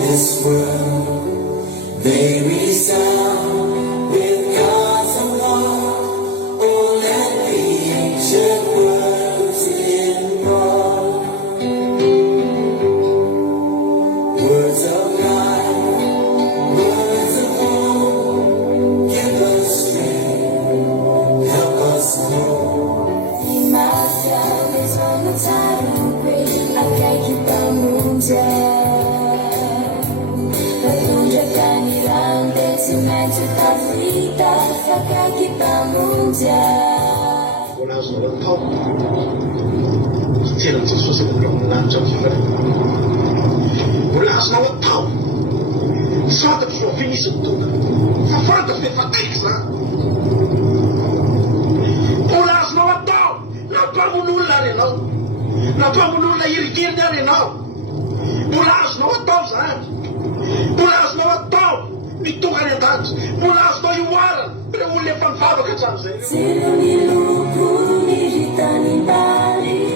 this world, they resound with God's own heart. Oh, let the ancient words involve words of life, words of hope. Give us strength, help us know. Imagine is on the time we like I keep on moving. Wala zo ron thau tiran su su ron lan chau su wala zo ron thau sa ta so fini su tu sa fa ta fe fa teksa wala zo ron thau na pa mulu la re no na pa mulu la yiri kirda re no wala zo ron thau sa wala zo ron thau itu kan yang tak, pulas kau yuar, berulai fanfaro kacang saya. Seni luku ditani bali,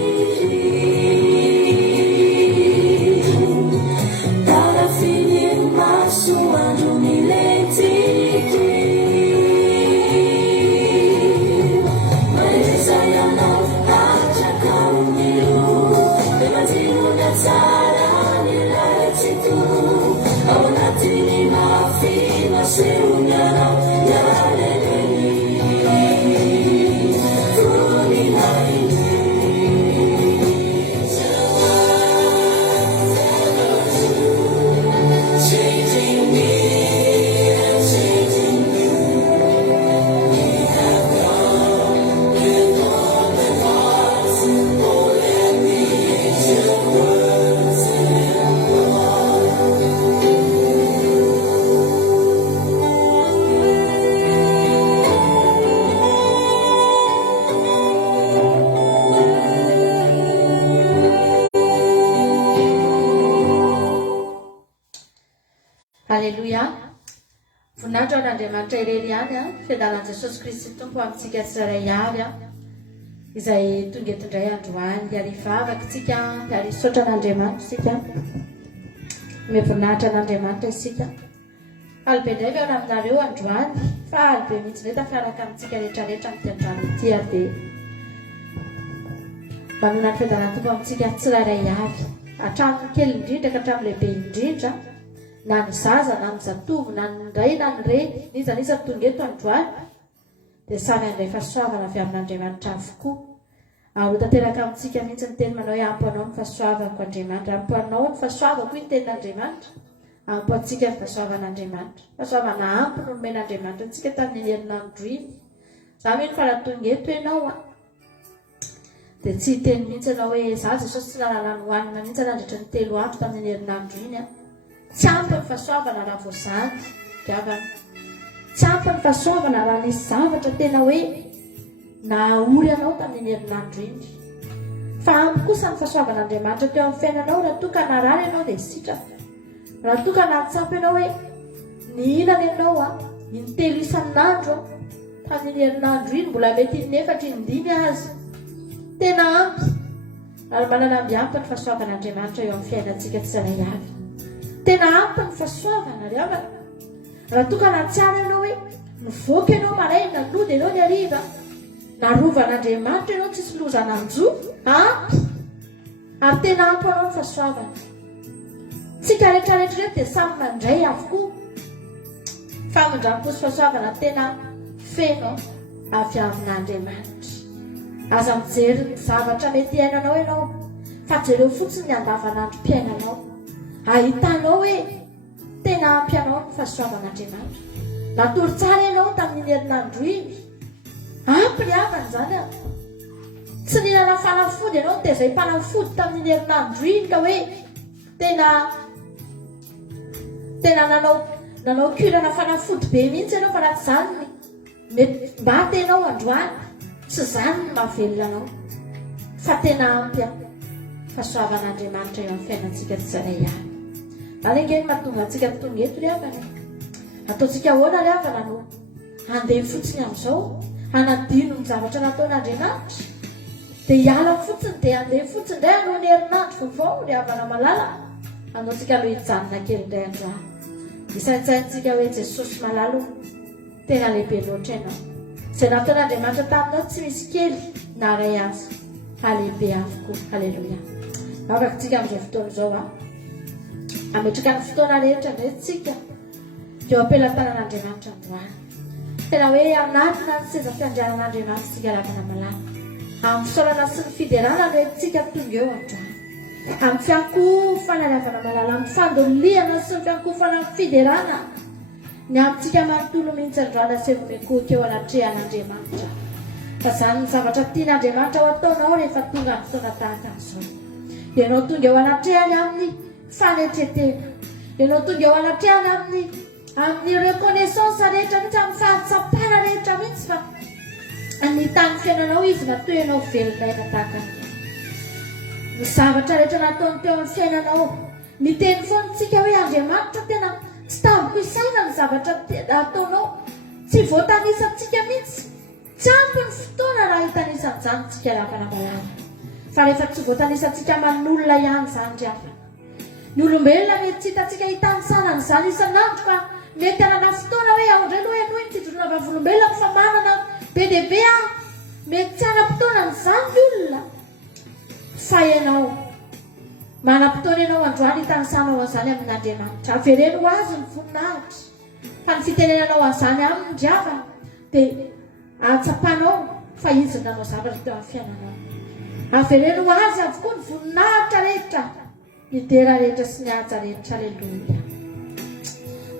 tada fini masuk anjuni letiki. Mari saya nak ajak kau milu, dengan jiwa dan saran nilai situ. Oh nanti maafin masih unyara nyara ini kuni hari changing me and changing you. We have come with open hearts. Oh, let the ancient words Haleluya. Voninahitra an'Andriamanitra irery ihany fiadalan'i Jesosy Kristy Tompo amintsika tsirairay avy izay tonga eto indray androany hariva avaka isika harisotra an'Andriamanitra isika voninahitra an'Andriamanitra isika. Alibe indray veona aminareo androany fa alibe mihitsy indray tafiaraka amintsika rehetrarehetra amin'ity androany ity ary manana ny fiadalan'ny Tompo amintsika tsirairay avy hatramin'ny kely indrindra ka hatramin'ny lehibe indrindra. Na ny zaza na ny zatovo na ny ray na ny reny niza nisa tonga eto androany dia samy andray fahasoavana avy amin'Andriamanitra avokoa. Ary tanteraka amintsika mihitsy ny teny manao hoe ampy anao ny fahasoavako Andriamanitra, ampy anao ny fahasoavako ny tenin'Andriamanitra, ampy antsika ny fahasoavan'Andriamanitra. Fahasoavana ampy no nomen'Andriamanitra antsika tamin'ny herinandro iny. Za mihitsy fa raha tonga eto ianao dia tsy hiteny mihitsy ianao hoe za Jesosy tsy nahalala ny hohanina mihitsy nandritra ny 3 andro tamin'ny herinandro iny tsy ampy ny fahasoavana raha voazany diavana, tsy ampy ny fahasoavana raha nisy zavatra tena hoe nahaory anao tamin'ny herinandro iny. Fa ampy kosa ny fahasoavan'Andriamanitra teo amin'ny fiainanao raha toa ka narary ianao dia sitraka. Raha toa ka nahatsampy ianao hoe nihinana ianao intelo isan'andro tamin'ny herinandro iny, mbola mety inefatra indimy azy, tena ampy. Ary manana ambiampy ny fahasoavan'Andriamanitra eo amin'ny fiainantsika tsirairay avy. Tena ampy ny fahasoavana ry havana. Raha toa ka nahatsiaro ianao hoe nivoaka ianao maraina nalody ianao ny hariva, narovan'Andriamanitra ianao tsisy lozana anjo, ampy. Ary tena ampy anao ny fahasoavana. Tsika rehetrarehetra dia samy mandray avokoa. Famindrampo sy fahasoavana tena feno avy amin'Andriamanitra. Aza mijery ny zavatra mety iainanao ianao, fa jereo fotsiny ny andavanandrom-piainanao. Ahitanao hoe tena ampy anao ny fahasoavan'Andriamanitra. Natory tsara ianao tamin'ny herinandro iny, ampy ny havana izany tsy nihinana fanafody ianao no tezay mpanafody tamin'ny herinandro iny ka hoe tena nanao kurana fanafody be mihitsy ianao, fa raha tsy izany mety maty ianao androany. Tsy izany ny mahavelona anao, fa tena ampy fahasoavan'Andriamanitra eo amin'ny fiainantsika tsirairay avy. Alengeny mahatonga antsika tonga eto ry havana, ataontsika ahoana ry havana no handeha fotsiny amin'izao hanadino ny zavatra nataon'Andriamanitra, dia hiala fotsiny dia handeha fotsiny indray hanao ny herinandro vaovao ry havana malala. anaotsika aloha hijanona kely indray androany isaintsaintsika hoe Jesosy malalo tena lehibe loatra ianao izay nataon'Andriamanitra taminao tsy misy kely na ray azy alehibe avokoa. Halleloia. Afaka amin'izao fotoana izao ametraka ny fotoana rehetra indray tsika eo am-pelantanan'Andriamanitra androany. Tena hoe anatina ny seza fiandrianan'Andriamanitra tsika lavana malama amin'ny fisaorana sy ny fiderana no tsika tonga eo androany amin'ny fiankofana lavana malala amin'ny fandoliana sy ny fiankofana amin'ny fiderana ny amintsika manontolo mihitsy androany asevo-mikoka eo anatrehan'Andriamanitra fa izany ny zavatra tian'Andriamanitra ho ataonao rehefa tonga amin'ny fotoana tahaka an'izao. Ianao tonga eo anatrehany amin'ny fanetretena, ianao tonga eo anatrehany amin'ny reconnaissance rehetra mihitsy, amin'ny fahatsapana rehetra mihitsy fa ny tany fiainanao izy matoa ianao velon'aina tahaka an'izao. Ny zavatra rehetra nataony teo amin'ny fiainanao miteny foantsika hoe Andriamanitra tena tsy tamboko isaina ny zavatra ataonao, tsy voatanisantsika mihitsy, tsy ampy ny fotoana raha hitanisan'izany tsika lavana malala fa rehefa tsy voatanisantsika aman'olona ihany izany ry afana. Ny olombelona mety tsy hitantsika hitansanana izany isan'andro fa mety anana fotoana hoe ao indray aloha ianao mitsidrona vavolombelona fa manana be dia be mety tsy ana-potoana n'izany ny olona fa ianao mana-potoana ianao androany hitansanao an'izany amin'Andriamanitra. Avereno ho azy ny voninahitra fa ny fitenenanao an'izany aminy ry havana dia atsapanao fa izy nanao zavatra teo amin'ny fiainanao. Avereno ho azy avokoa ny voninahitra rehetra, ny dera rehetra sy ny haja rehetra. Halleluia.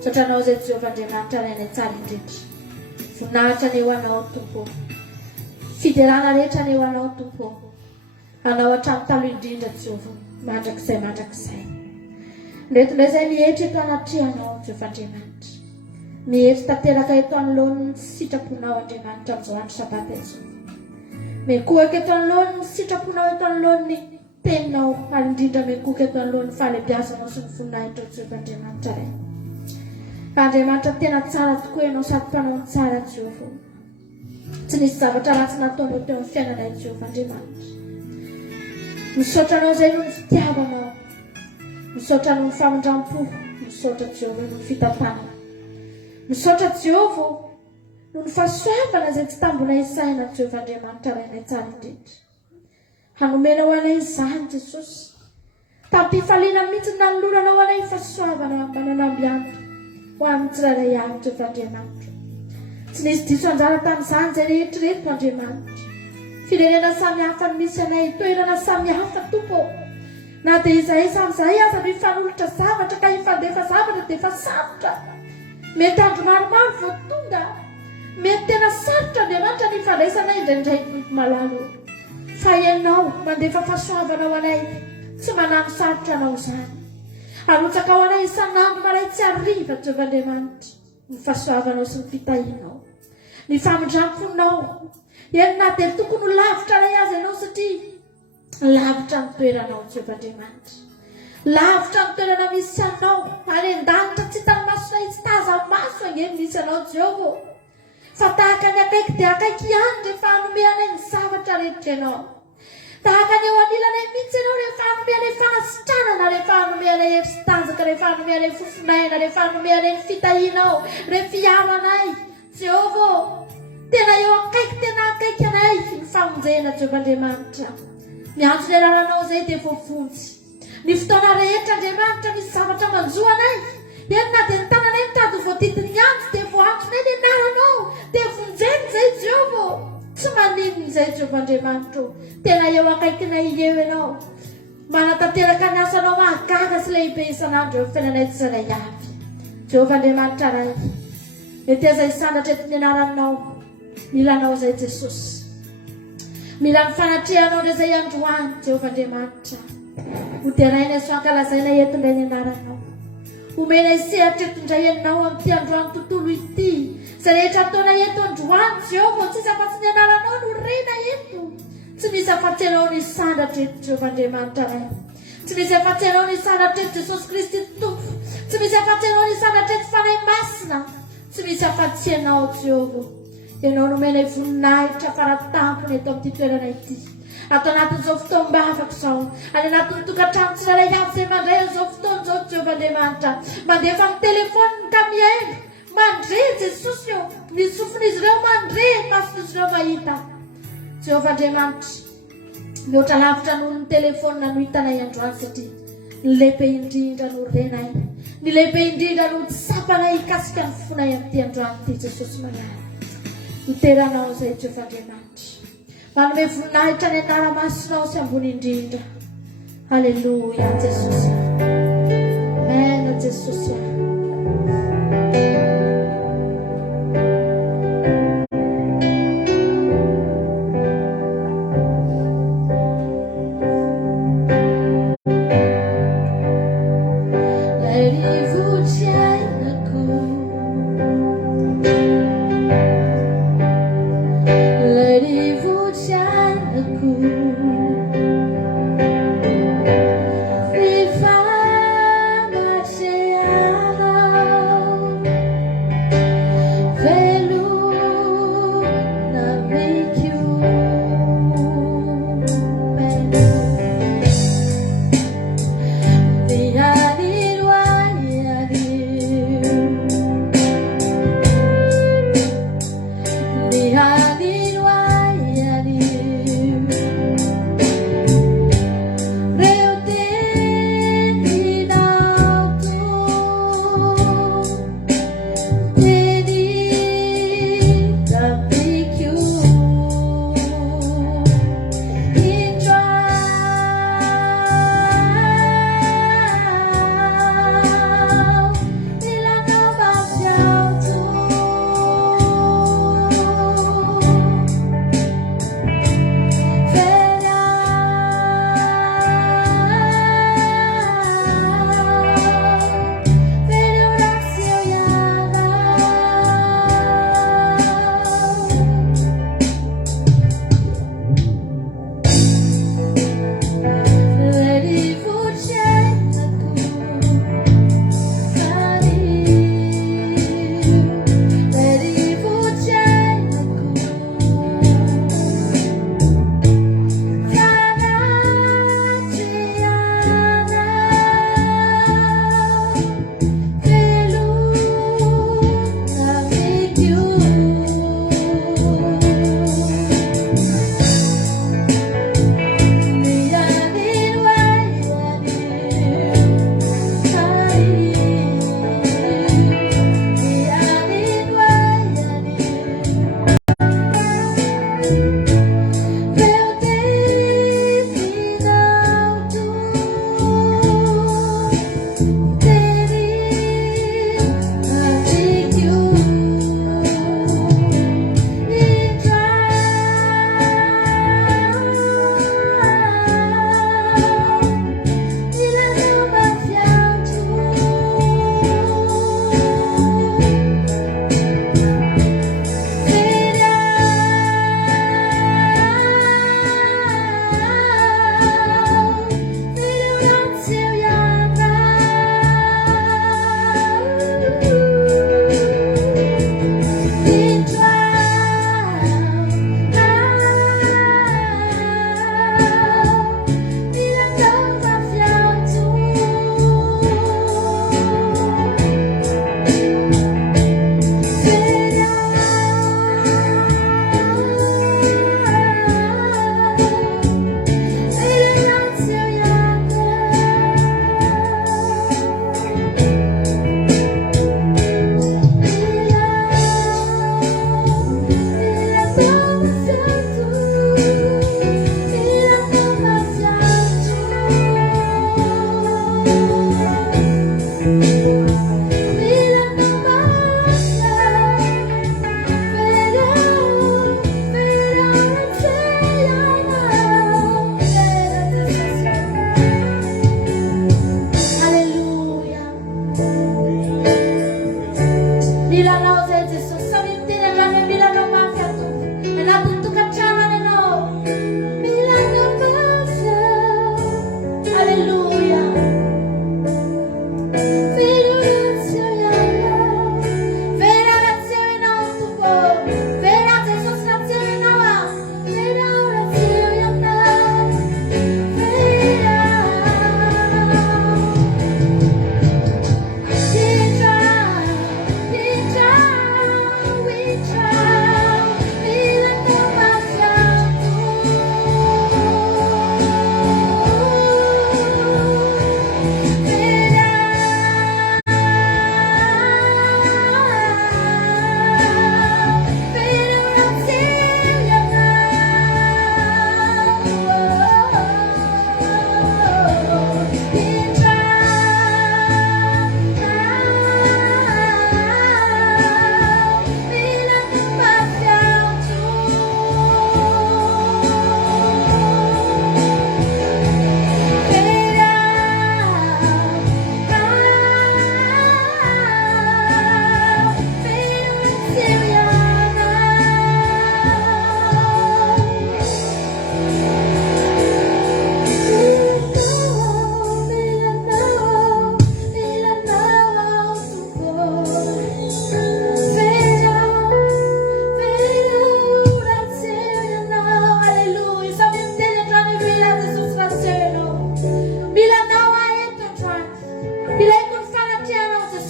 Satranao izay Jehovah Andriamanitra rainay tsara indrindra. Voninahitra ny eo anao Tompo, fiderana rehetra ny eo anao Tompo, anao hatramin'ny taloha indrindra Jehovah mandrakizay. Nretindray izay mihetra eto anatrehanao Jehovah Andriamanitra, mihetra tanteraka eto anoloany ny sitraponao Andriamanitra amin'izao andro sabata izao. Mekohaka eto anoloany ny sitraponao eto anoloany teninao ary indrindra mekohaka eto anoloany ny fahalebiazanao sy ny voninahitra Jehovah Andriamanitra ray. Andriamanitra tena tsara tokoa ianao sady mpanao ny tsara Jehovah. Tsy nisy zavatra ratsy nataonao teo amin'ny fiainanay Jehovah Andriamanitra. Misaotra anao izay noho ny fitiavanao, misaotra noho ny famindram-po, misaotra Jehovah noho ny fitantanana, misaotra Jehovah noho ny fahasoavana izay tsy tambona isaina Jehovah Andriamanitra rainay tsara indrindra. Hanomena ho anay izany Jesosy, tampifaliana mihitsy nanolorana ho anay fahasoavana mananamby anto ho amin'ny tsirairay avy Jehovah Andriamanitra. Tsy nisy diso anjara tamin'izany izay rehetrareto Andriamanitra. Firenena samihafa misy anay, toerana samihafa Tompo. Na dia izahay samyzahay aza no hifanolotra zavatra ka hifandefa zavatra dia efa sarotra. Mety andro maromaro vao tonga, mety tena sarotra Andriamanitra ny hifandraisanay indraindray malalo. Fa ianao mandefa fahasoavana ho anay, tsy manano sarotra anao izany. Arotsaka ho anay isan'andro maray tsy hariva Jehovah Andriamanitra ny fahasoavanao sy ny fitahinao, ny famindram-ponao. Enina dia tokony ho lavitra ray azy ianao satria lavitra ny toeranao Jehovah Andriamanitra, lavitra ny toerana misy anao, any an-danitra tsy hitan'ny masona izy taza maso angeny misy anao Jehovah. Fa tahaka ny akaiky dia akaiky ihany rehefa hanome anay ny zavatra rehetra ianao. Tahaka ny eo anilanay mihitsy ianao rehefa hanome anay fanasitranana, rehefa hanome anay hery sy tanjaka, rehefa hanome anay fofinaina, rehefa hanome anay ny fitahinao, rehefa hiamanay Jehovah. Tena eo akaiky, tena akaiky anay ny famonjena Jehovah Andriamanitra. Miantso ny anaranao izay dia voavonjy. Ny fotoana rehetra Andriamanitra misy zavatra manjo anay. Enina dia ny tananay mitady voadidiny antso dia voantonay ny anaranao dia vonjeny izay Jehovah. Tsy maninona izay Jehovah Andriamanitra. Tena eo akaikinay eo ianao. Manatanteraka ny asanao mahagaga sy lehibe isan'andro eo fiainanay tsirairay avy Jehovah Andriamanitra ray. Mety aza hisandratra eto ny anaranao. Milanao izay Jesosy, mila mifanatrehanao indray izay androany Jehovah Andriamanitra. Hoderaina sy ankalazaina eto indray ny anaranao, omena isehatra eto indray ianao amin'ity androany tontolo ity. Izay rehetra ataona eto androany Jehovah, tsy misy afa-tsy ny anaranao no rena eto, tsy misy afa-tsy ianao ny sandratra eto Jehovah Andriamanitra ray. Tsy misy afa-tsy ianao ny sandratra eto Jesosy Kristy Tompo, tsy misy afa-tsy ianao ny sandratra eto fanahy masina, tsy misy afa-tsy ianao Jehovah. Ianao nomena voninahitra faratampony eto amin'ity toerana ity. atao anatin'izao fotoana mba afaka izao any anatin'ny tokantrano tsirairay avy izay mandray an'izao fotoana izao Jehovah-Andriamanitra mandefa amin'ny telefoniny ka miaino mandre Jesosy eo ny sofin'izy ireo mandre mason'izy ireo mahita Jehovah-Andriamanitra mihoatra lavitra noho ny telefonina no hitanay androany satria ny lehibe indrindra no renay ny lehibe indrindra no tsapanay hikasika ny fonay amin'ity androany ity Jesosy manara iteranao izay Jehovah-Andriamanitra manome voninahitra ny anara-masonao sy ambony indrindra halleluja Jesosy amen Jesosy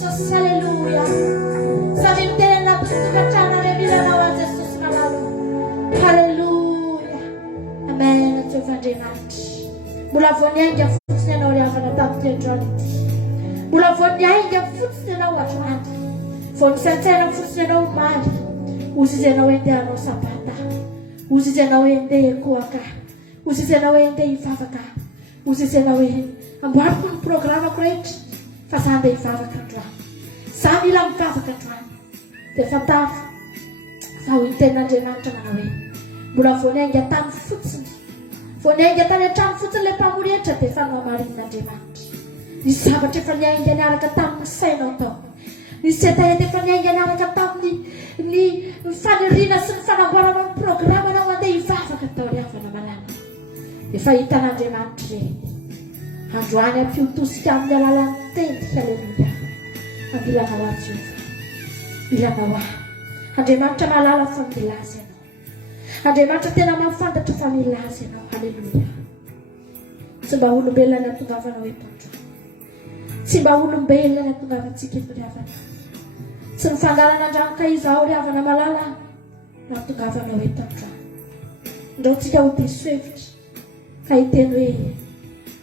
Jesus. Hallelujah. Samim tena tukatrana revilana wa Jesus malalu. Hallelujah. Amen. Tuvandinati. Bulavonyanga futsina na uliavana tamtendroniti. Bulavonyanga futsina na watwandi. Fonsantena futsina na umali. Usizena wende ano sapata. Usizena wende kuaka. Usizena wende ifavaka. Usizena wende. Ambuhat pun programa great. Fasanda ifavaka dra. Sami lang ifavaka dra. Te fataf. Sa wintena jenanta na wende. Bulavonyanga tam futsina. Fonenga tany atrano fotsiny le mpamoretra dia efa nohamarin'Andriamanitra. Nisy zavatra efa niainga niaraka tamin'ny sainao tao. Nisy hetaheta efa niainga niaraka tamin'ny faniriana sy ny fanamboarana ny programa nao andeha hivavaka tao ry havana malala. Efa hitan'Andriamanitra ireny. Androany ampiotosika amin'ny alalan'ny teny. Haleluia. Ambilana azy Jehova. Ilana ahy. Andriamanitra malala fa milaza ianao. Andriamanitra tena mahafantatra fa milaza ianao. Haleluia. Tsy mba olombelona natongavanao eto andro. Tsy mba olombelona natongavantsika eto ry havana. Tsy mifandarana andrangoka izao ry havana malala natongavanao eto andro. Ndao tsika ho diso hevitra ka hiteny hoe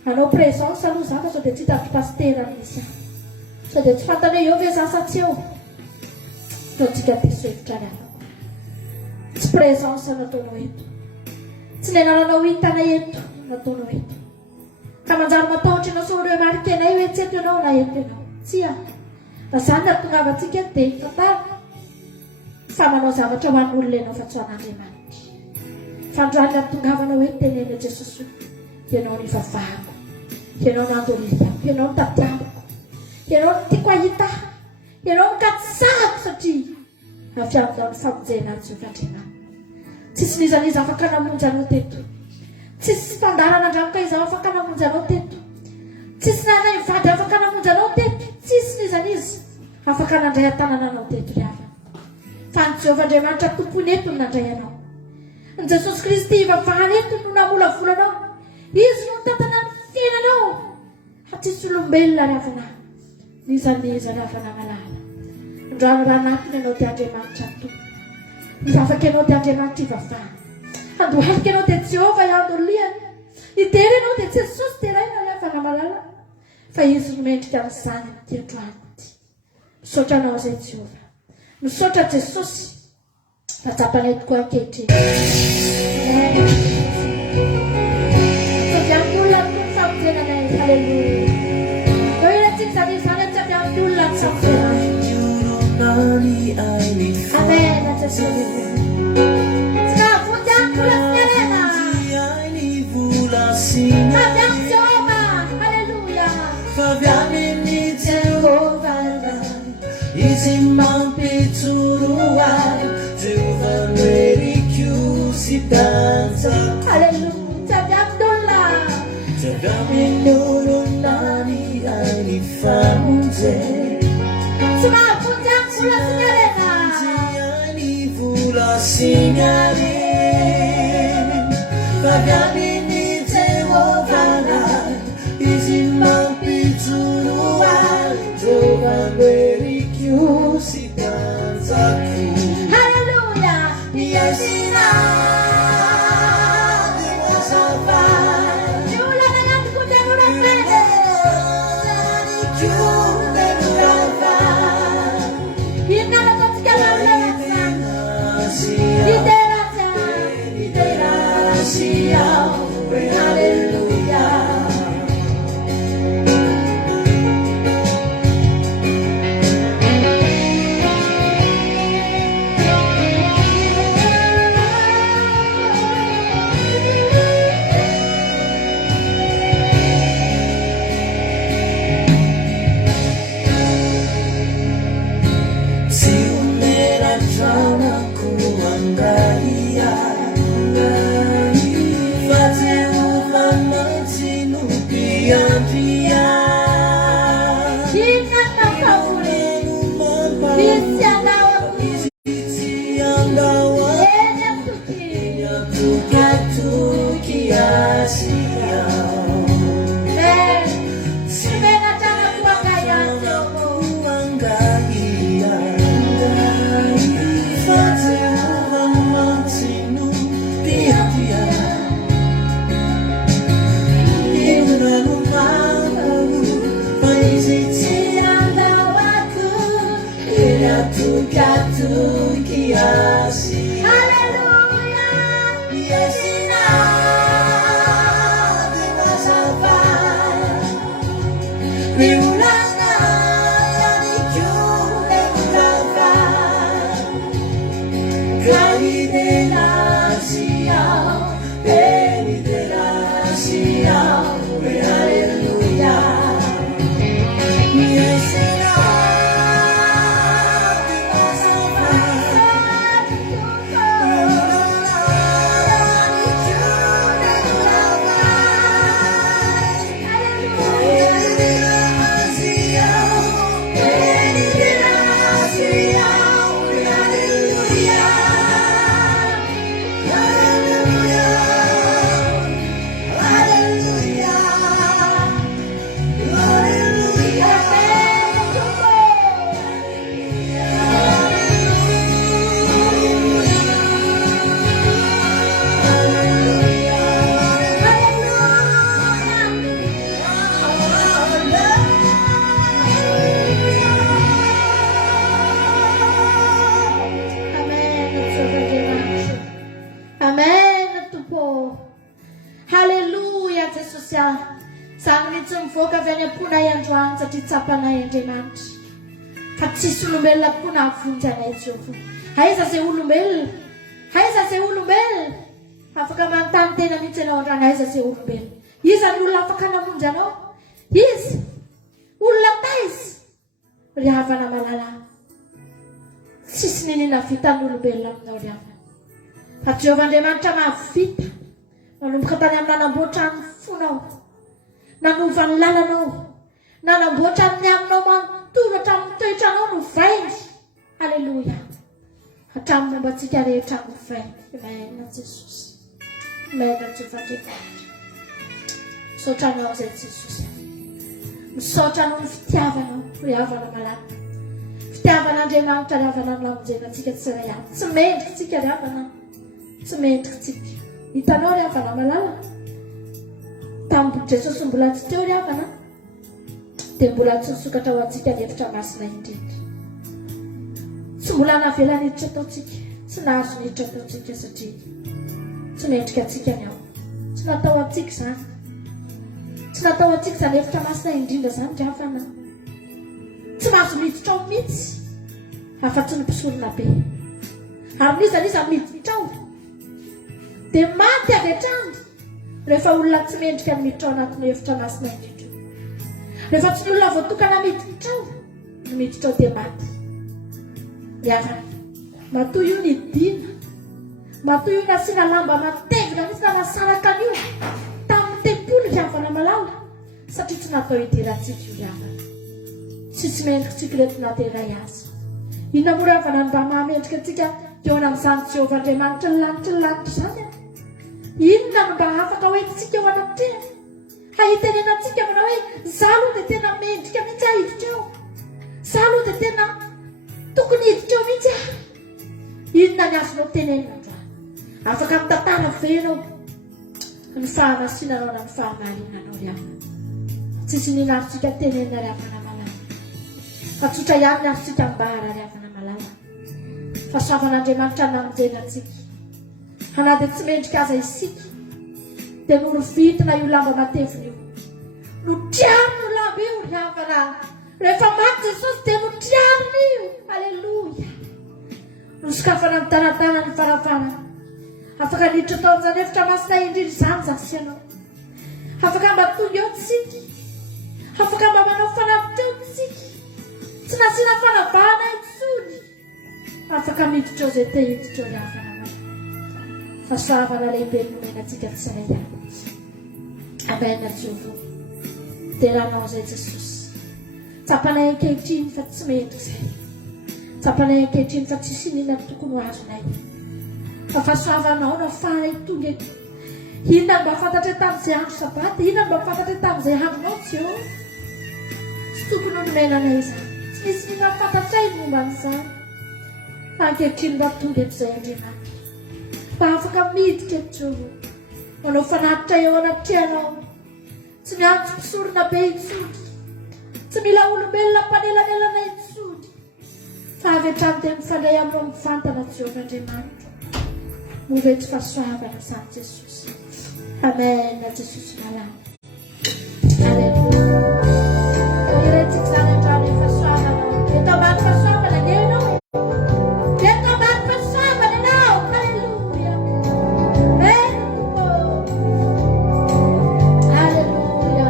anao présence aloha zaka sao dia tsy hitavy pastera misy sao dia tsy fantany hoe eo ve zasa tsy eo. Ndao tsika diso hevitra ry havana. Tsy présence nataonao eto. Tsy nenananao hitana eto nataonao eto. Ka manjary matahotra ianao sao hoe marikenay hoe tsy eto ianao na eto ianao. Tsy a. Fa izany natongavantsika dia tantara fa manao zavatra ho an'olona ianao fa tsy ho an'Andriamanitra. Fa androany natongavanao hoe tenena Jesosy ianao ny vavahako, ianao ny andoliako, ianao ny tadiavako, ianao ny tiako ahita, ianao ny katsahako satria avy aminao ny famonjena azy Andriamanitra. Tsisy nizaniza afaka namonjy anao teto. Tsisy fandarana andrangoka izao afaka namonjy anao teto. Tsisy nanay mivady afaka namonjy anao teto. Tsisy nizaniza afaka nandray atanana anao teto ry havana. Fa ny Jehovah Andriamanitra tompony eto no nandray anao. Ny Jesosy Kristy vavahany eto no namolavolanao. Izy no tantana ny fiainanao. Fa tsisy olombelona ry havana nizaniza ry havana malala. Androany raha anatiny ianao dia Andriamanitra tompony. Mivavaka ianao dia Andriamanitra ivavahana. Andohalika ianao dia Jehovah iandoliany. Itery ianao dia Jesosy teraina ry havana malala. Fa izy no mendrika amin'izany amin'ity androany ity. Misaotra anao izay Jehovah. Misaotra Jesosy. Ratsapanay tokoa ankehitriny. Avy amin'ny olona ny famonjenanay. Haleluia. Eo irantsika izany izany tsy avy amin'ny olona ny famonjenanay. Amen, Jesosy. Tsy nahavoty amin'ny olona sy nyarena. Avy amin'ny Jehovah. Haleluia. Avy amin'ny Jehovah. Izy mampitoroay. Jehovah merikiu si danza. Haleluia. Avy amin'ny olona. Avy amin'ny olona ni ani famonje. Tsy nahavoty amin'ny olona sy nyarena. Vula signare Pagani ni Jehovah Izi mampitsurua Jehovah berikiu si danzaku. Haleluya. Yasina Dewasafa Jula dengan kuda udah pede. Jule nurafa Hina lekot segala ulang. kiasi. Haleluya. Yesina dimasafai Miulana yanikule murafai Kali de la siya Beni de la siya Hallelujah Yesina Satria tsapanay Andriamanitra fa tsisy olombelona koa nahavonjy anay Jehovah. Aiza izay olombelona, aiza izay olombelona afaka manontany tena mihitsy ianao andrana, aiza izay olombelona. Iza ny olona afaka namonjy anao? Iza olona taiza ry havana malala, tsisy ninina vitan'ny olombelona aminao ry havana. Fa Jehovah Andriamanitra mahavita manomboka tany amin'ny nanamboatra ny fonao, nanova ny lalanao, nanamboatra ny aminao manontolo hatramin'ny toetranao no vainy. Haleluya. Hatramin'ny mombantsika rehetra no vainy. Maina Jesosy, maina Jehovah Andriamanitra. Misaotra anao izay Jesosy, misaotra anao ny fitiavanao ry havana malala, fitiavan'Andriamanitra ry havana ny lamonjenantsika tsirairay avy. Tsy mendrika tsika ry havana, tsy mendrika tsika. Hitanao ry havana malala, tamin'ny Jesosy mbola tsy teo ry havana, dia mbola tsy nisokatra ho antsika ny hevitra masina indrindra. Tsy mbola navela niditra ataontsika, tsy nahazo niditra ataontsika satria tsy mendrika antsika ny ao. Tsy natao antsika izany, tsy natao antsika izany hevitra masina indrindra izany ry havana. Tsy mahazo miditra ao mihitsy afa-tsy ny mpisorona be. Ary nizaniza miditra ao dia maty avy hatrany rehefa olona tsy mendrika ny miditra ao anatin'ny hevitra masina indrindra. Rehefa tsy ny olona voatokana miditra ao ny miditra ao dia maty. Ry havana, matoy io ny dina, matoy io nasiana lamba matevina mihitsy na nasaraka an'io tamin'ny tempolo ry havana malala, satria tsy natao hidirantsika io ry havana. Tsisy mendrika tsika reto nateray azy. Inona moa ry havana mba mahamendrika antsika eo amin'izany Jehovah Andriamanitra ny lanitra izany? Inona no mba afaka hoentintsika eo anatrehany? Hahitenenantsika manao hoe izaho aloha dia tena mendrika mihitsy aho hiditra eo, izaho aloha dia tena tokony hiditra eo mihitsy aho. Inona ny azonao tenenina androany? Afaka mitantara ve ianao ny fahamasinanao na ny fahamarinanao ry havana? Tsisy nina azotsika tenenina ry havana malala, fa tsotra ihany ny azotsika mbara ry havana malala. Fa soavan'Andriamanitra namonjenantsika, hana dia tsy mendrika aza isika dia norovitina io lamba matevina io, notriarina io lamba io ry havana. Rehefa maty Jesosy dia notriarina io. Haleluya. Nosokafana amin'ny taratana ny farafarana, afaka niditra tao amin'izany hevitra masina indrindra izany zasy ianao. Afaka mba tonga eo tsika, afaka mba manao fanavitra eo tsika, tsy nasiana fanavahana intsony, afaka miditra eo izay te hiditra eo ry havana. Fa soavana lehibe nomenantsika tsirairay avy. Amen Jehovah. Teranao izay Jesosy. Tsapanay ankehitriny fa tsy mendrika izay. Tsapanay ankehitriny fa tsisy inona ny tokony ho azonay. Fa fahasoavanao no ahafahanay tonga eto. Inona no mba fantatra tamin'izay andro sabaty? Inona no mba fantatra tamin'izay andronao Jehovah? Tsy tokony ho nomenanay izany. Tsy misy inona fantatray ny momba an'izany. Fa ankehitriny mba tonga eto izay Andriamanitra. Mba afaka miditra eto Jehovah. Manao fanatitra eo anatrehanao. Tsy miantso mpisorona be intsony, tsy mila olombelona mpanelanelana intsony, fa avy hatrany dia mifandray aminao mifantana Jehovahandriamanitra movety fahasoavana izany Jesosy. Amen. Jesosy malama. Alleluia. Iretika izany hatrany fahasoavana. Eto ambany fahasoavana dia ianao. Eto ambany fahasoavana ianao. Alleluia. Amen. Alleluia.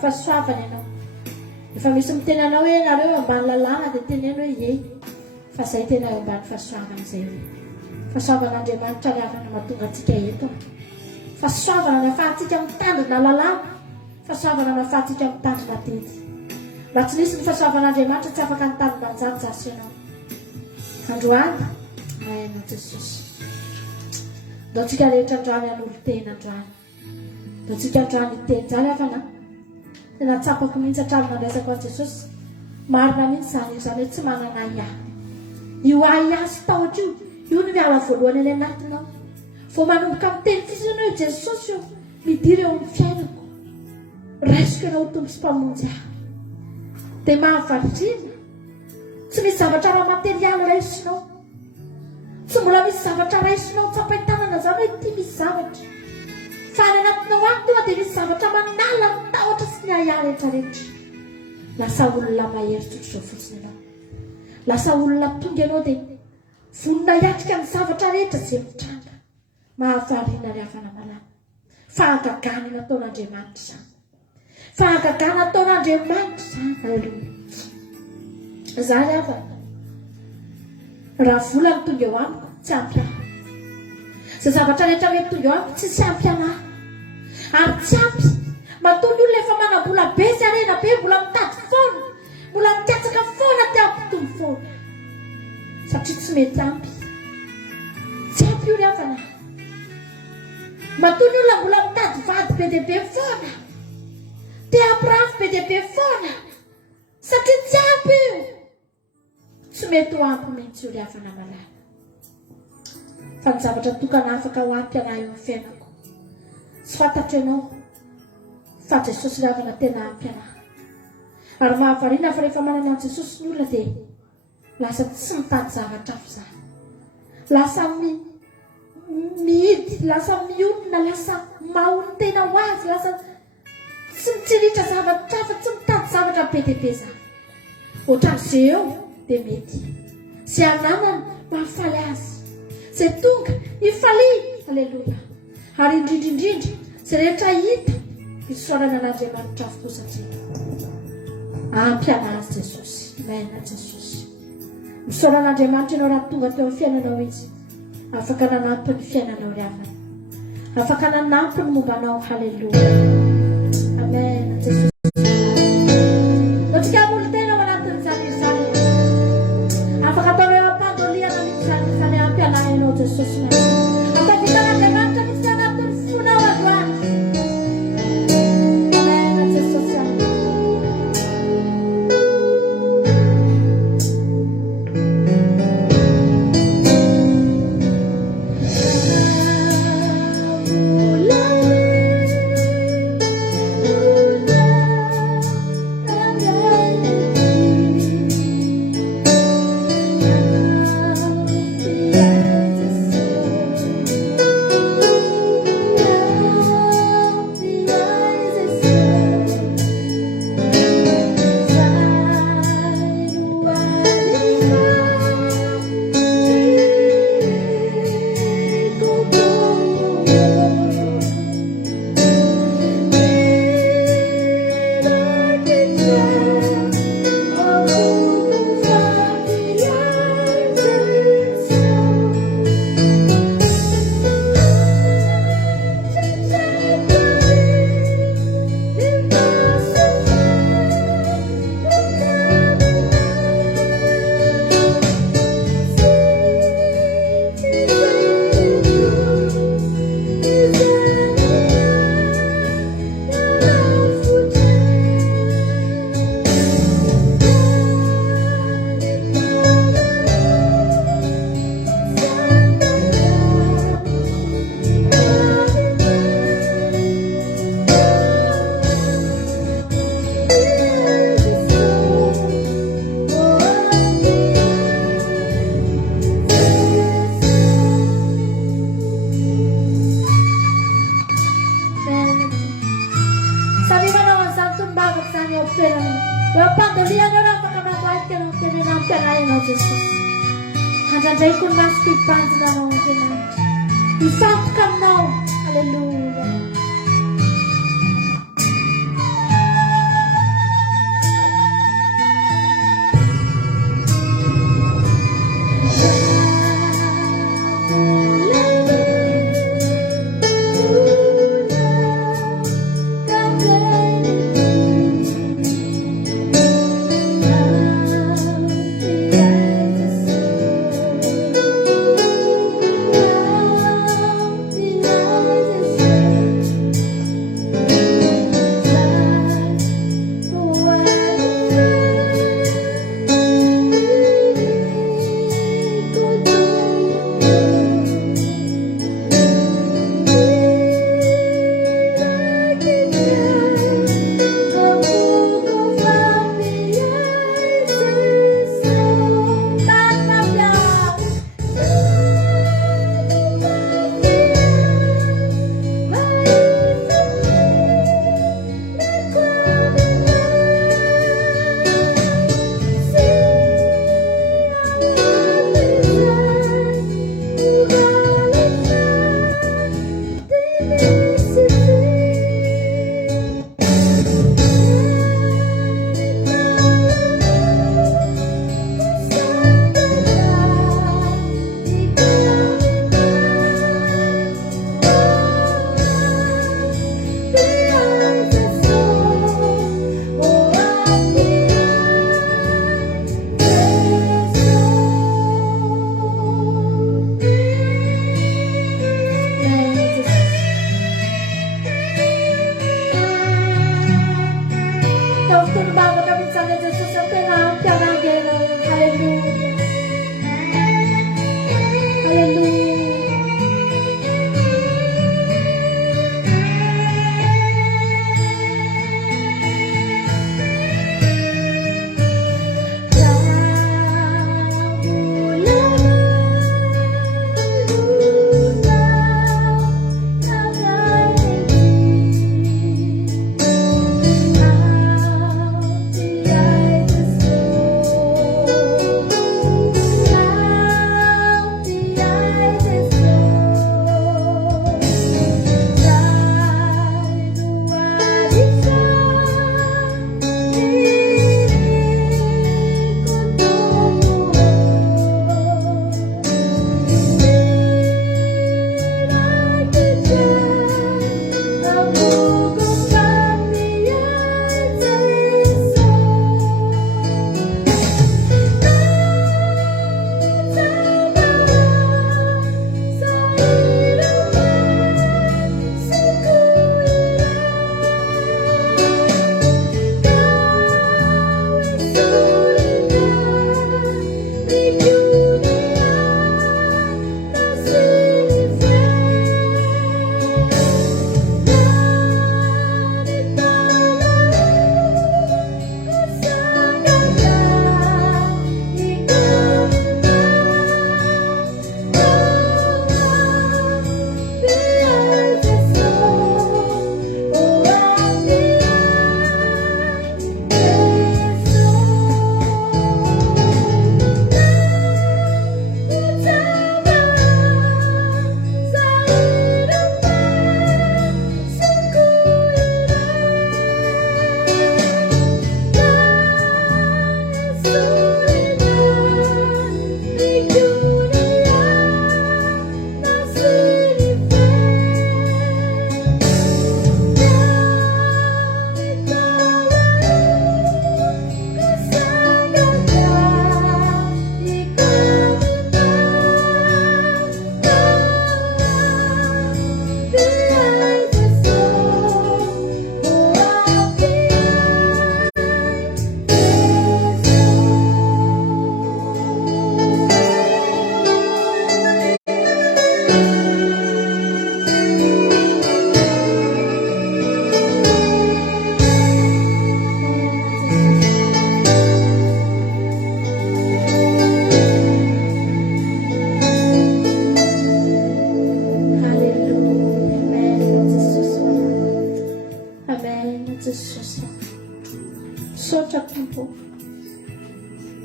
Fahasoavana ianao. Efa misy miteny anao hoe nareo ambany lalàna dia teneno hoe ye. Fa izay tena eo ambany fahasoavana izay. Fahasoavan'Andriamanitra ravana mahatonga antsika eto. Fahasoavana nahafahantsika mitandrina lalàna. Fahasoavana nahafahantsika mitandrina tety. Mba tsy nisy ny fahasoavan'Andriamanitra tsy afaka nitandrina an'izany zasy ianao. Androany, maina Jesosy. Dao tsika rehetra androany an'olo-tena androany. Dao tsika androany teny zany afana. Tena tsapako mihitsy hatramin'ny andraisako an'i Jesosy. Marina mihitsy izany hoe tsy manana iah. Io ahy sy tahotra io no miala voalohany any anatinao. Vao manomboka miteny fisina hoe Jesosy io midiry eo amin'ny fiainako raisiko ianao tompo sy mpamonjy ahy dia mahavaritrina tsy misy zavatra raha materialy raisinao tsy mbola misy zavatra raisinao tsapain-tanana zany hoe ty misy zavatra fa any anatinao any tonga dia misy zavatra manala ny tahotra sy ny ahia rehetrarehetra lasa olona mahery tsotr'izao fotsiny ianao lasa olona tonga ianao dia vonona hiatrika ny zavatra rehetra izay mitranga mahavariana ry havana malama fahagagana nataon'Andriamanitra izany fahagagana nataon'Andriamanitra izany aleloia zany havana raha vola ny tonga eo amiko tsy ampy ahy izay zavatra rehetra mety tonga eo amiko tsy ampy anahy ary tsy ampy matony olona efa manambola be sy arena be mbola mitady foana mbola mikatsaka foana ty ampitombo foana satria tsy mety ampy tsy ampy io ry havana matony olona mbola mitady vady be dia be foana te ampirafy be dia be foana satria tsy ampy io tsy mety ho ampy mihitsy io ry havana malala fa ny zavatra tokana afaka ho ampy anahy eo amin'ny fiainako tsy fantatra ianao fa Jesosy ry havana tena ampy anahy ary mahavariana fa rehefa manana an' Jesosy ny olona dia lasa tsy mitady zavatra hafa zany lasa mihidy lasa miolona lasa mahony tena ho azy lasa tsy mitsiritra zavatra hafa tsy mitady zavatra be dia be zany ohatran'izay eo dia mety zay ananany mahafaly azy zay tonga hifalia aleloia ary indrindrindrindra zay rehetra hita isoarana an'Andriamanitra avokoa satria ampy anazy Jesosy maina Jesosy misaona an'Andriamanitra ianao raha tonga teo amin'ny fiainanao izy afaka nanampy ny fiainanao ry havana afaka nanampy ny mombanao haleloia amen Jesosy otrika olo tena ao anatin'izany izany afaka ataonao ampandoliana mihitsy zany ampy anahy ianao Jesosy ampavitan'Andriamanitra misy anatin'ny fonao androany amen Jesosy Handraindray ko masoko hipanjina anao Andriamanitra hifantoka aminao aleluia tolombavaka mitsana Jesosy tena ampiarangena. Halleluja. Halleluja.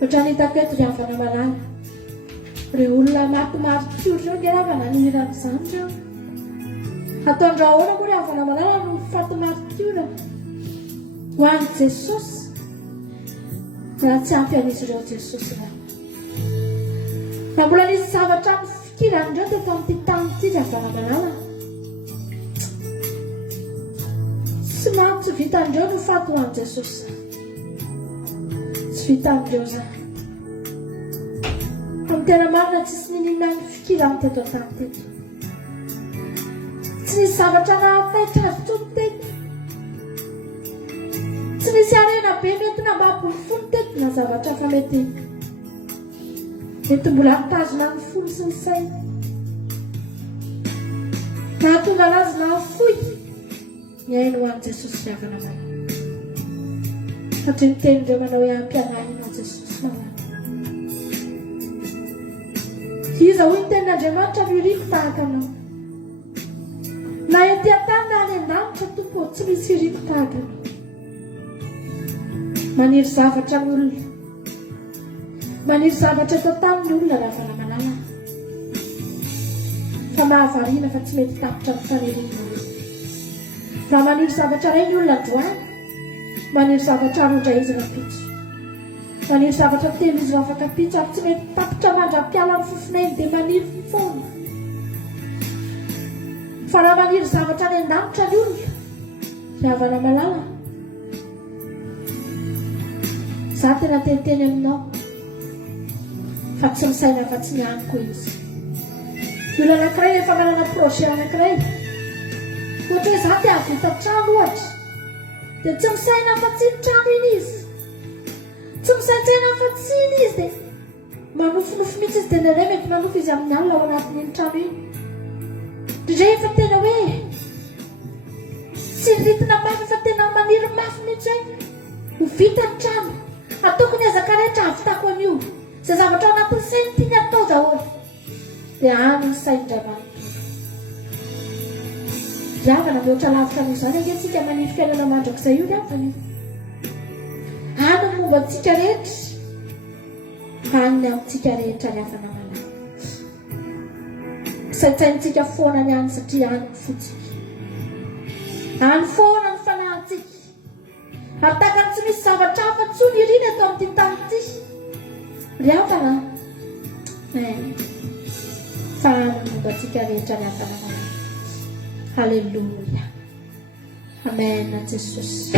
Ohatran'itaketo ry havana malala. Ireo olona matomary tsory ireo nge havana niran'izany ireo. Ataondrao ahoana koa ry havana malala no fatomary-tiora ho an'i Jesosy raha tsy ampy an'izy ireo Jesosy raha. Na mbola nisy zavatra mifikirandreo teto amin'ity tany ity ry havana malala. Tsy mantsy vitandreo no fato ho an'i Jesosy. Tsy vitandreo zany. Amin'ny tena marina tsisy ninina ny fikirany teto an-tany teto. Tsy nisy zavatra nahataitra azy tsony teto. Tsy nisy arena be mety nambabony fony teto na zavatra fa mety mbola mitazona ny fony sy ny saina. Nahatonga anazy nahafoy miaino ho an'i Jesosy ry havana malala. Satria ny tenindreo manao hoe ampy anahy ianao Jesosy malala. Iza hoy ny tenin'Andriamanitra miriko tahaka anao. Na ety an-tany na any an-danitra tompo tsy misy riko tahaka anao. Maniry zavatra ny olona. Maniry zavatra eto an-tany ny olona ry havana malala. Fa mahavariana fa tsy mety tapitra ny faniriana. Raha maniry zavatra iray ny olona androany, maniry zavatra arondra izy rapitso. Maniry zavatra telo izy afaka pitso ary tsy mety tapitra mandra-piala ny fofonay dia maniry foana. Fa raha maniry zavatra any an-danitra ny olona ry havana malala, za tena teniteny aminao fa tsy misaina fa tsy mianiko izy. Olona anankiray efa manana projet anankiray. Ohatra hoe za te havita trano ohatra, dia tsy misaina fa tsy ny trano iny izy, tsy misaintsaina fa tsy iny izy dia manofinofy mihitsy izy dia nare mety manofy izy amin'ny alina ao anatin'iny trano iny. Rehefa tena hoe tsy ritina mafy fa tena maniry mafy mihitsy hoe ho vita ny trano, ataoko ny azaka rehetra havitako an'io, izay zavatra ao anatin'ny sainy tiany atao daholo dia any ny sain-dramanitra. Riavana mihoatra lavitra noho izany antsika maniry fiainana mandrakizay io riavana io. Any ny momba antsika rehetra, any amintsika rehetra riavana malala. Saintsaintsika foana ny any satria any ny fotsika. Any foana ny fanahintsika. Ary takany tsy misy zavatra hafa tsony irina eto amin'ity tany ity. Riavana. Fa any ny momba antsika rehetra riavana malala. Halleluja. Amen, Jesus.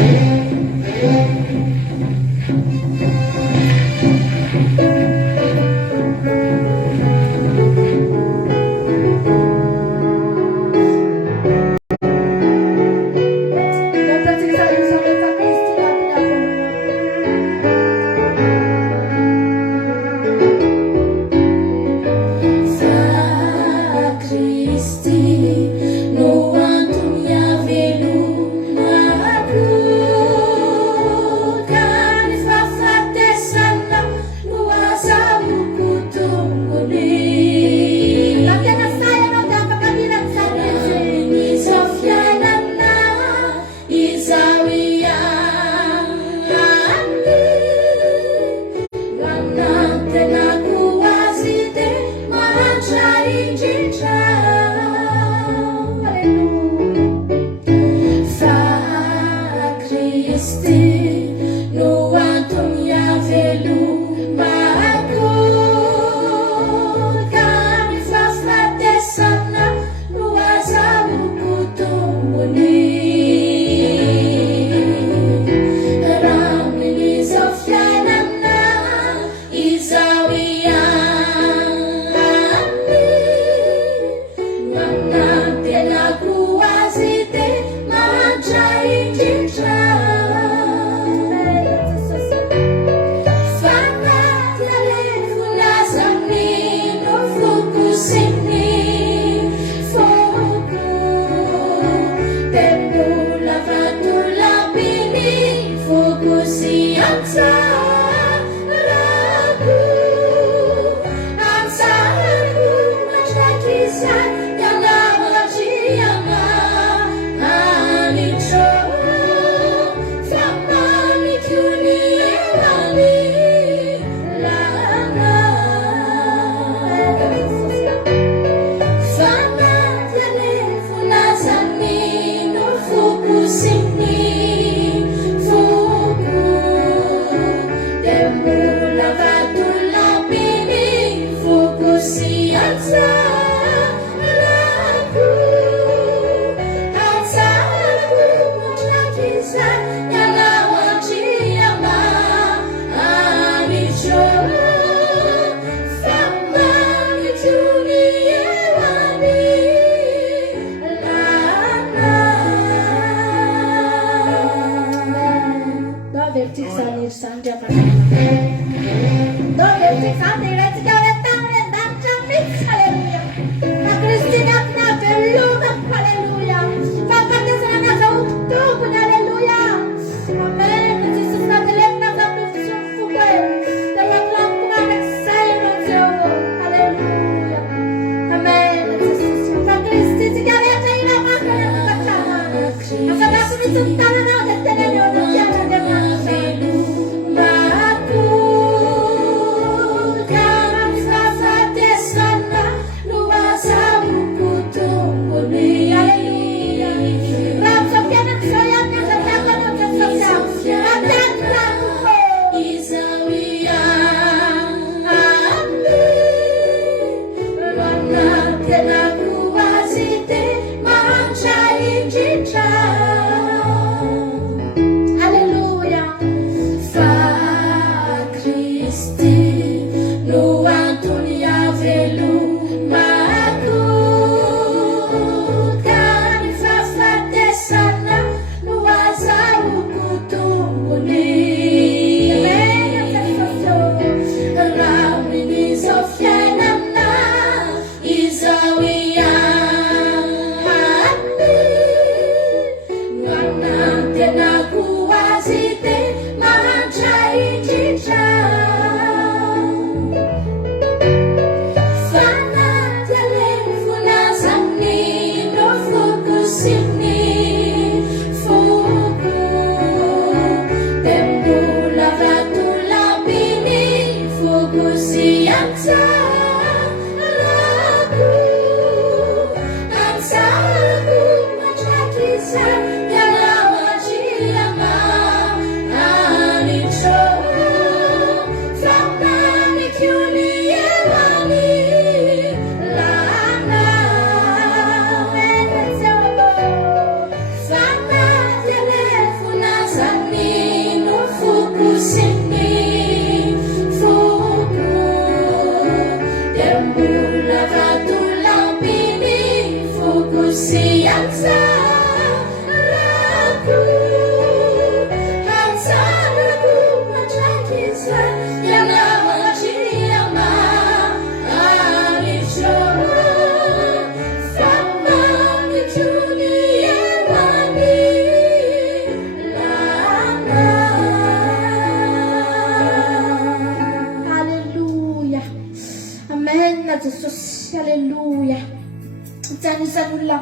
anisan'ny olona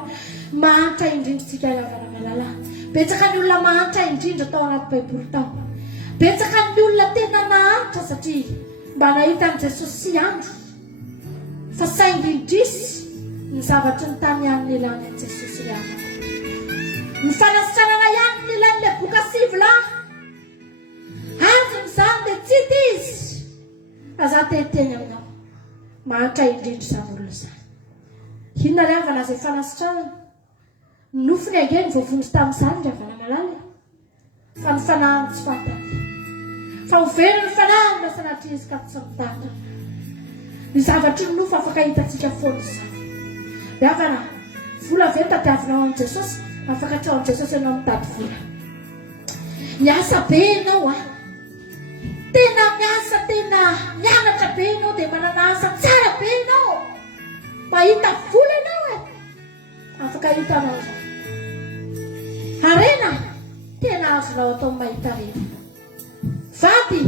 mahatra indrindratsika lavana malala. Betsaka ny olona mahatra indrindra tao anaty baiboly tao. Betsaka ny olona tena nahatra satria mba nahita an' Jesosy sy andro fa saingy indrisy ny zavatra ny tany ihany ny ilany an' Jesosy ihany. Ny fanasitranana ihany ny ilan'ilay boka sivy azo n'izany dia tsy hita izy. Aza teteny aminao mahatra indrindra izany olona izany. Inona ry avana izay fanasitranana? Nofony angeny voavonjy tamin'izany ry avana malala. Fa ny fanahiny tsy fantany. Fa overy ny fanahiny na sanatria izy ka tsy mitantana. Ny zavatry ny nofo afaka hitantsika foana izany. Ry avana, vola ve tadiavinao amin'i Jesosy? Afaka hatrao amin'i Jesosy ianao mitady vola. Miasa be ianao tena miasa, tena mianatra be ianao dia manana asa tsara be ianao. Mahita vola ianao afaka hitanao izany. Arena tena azonao atao mahita rena. Vady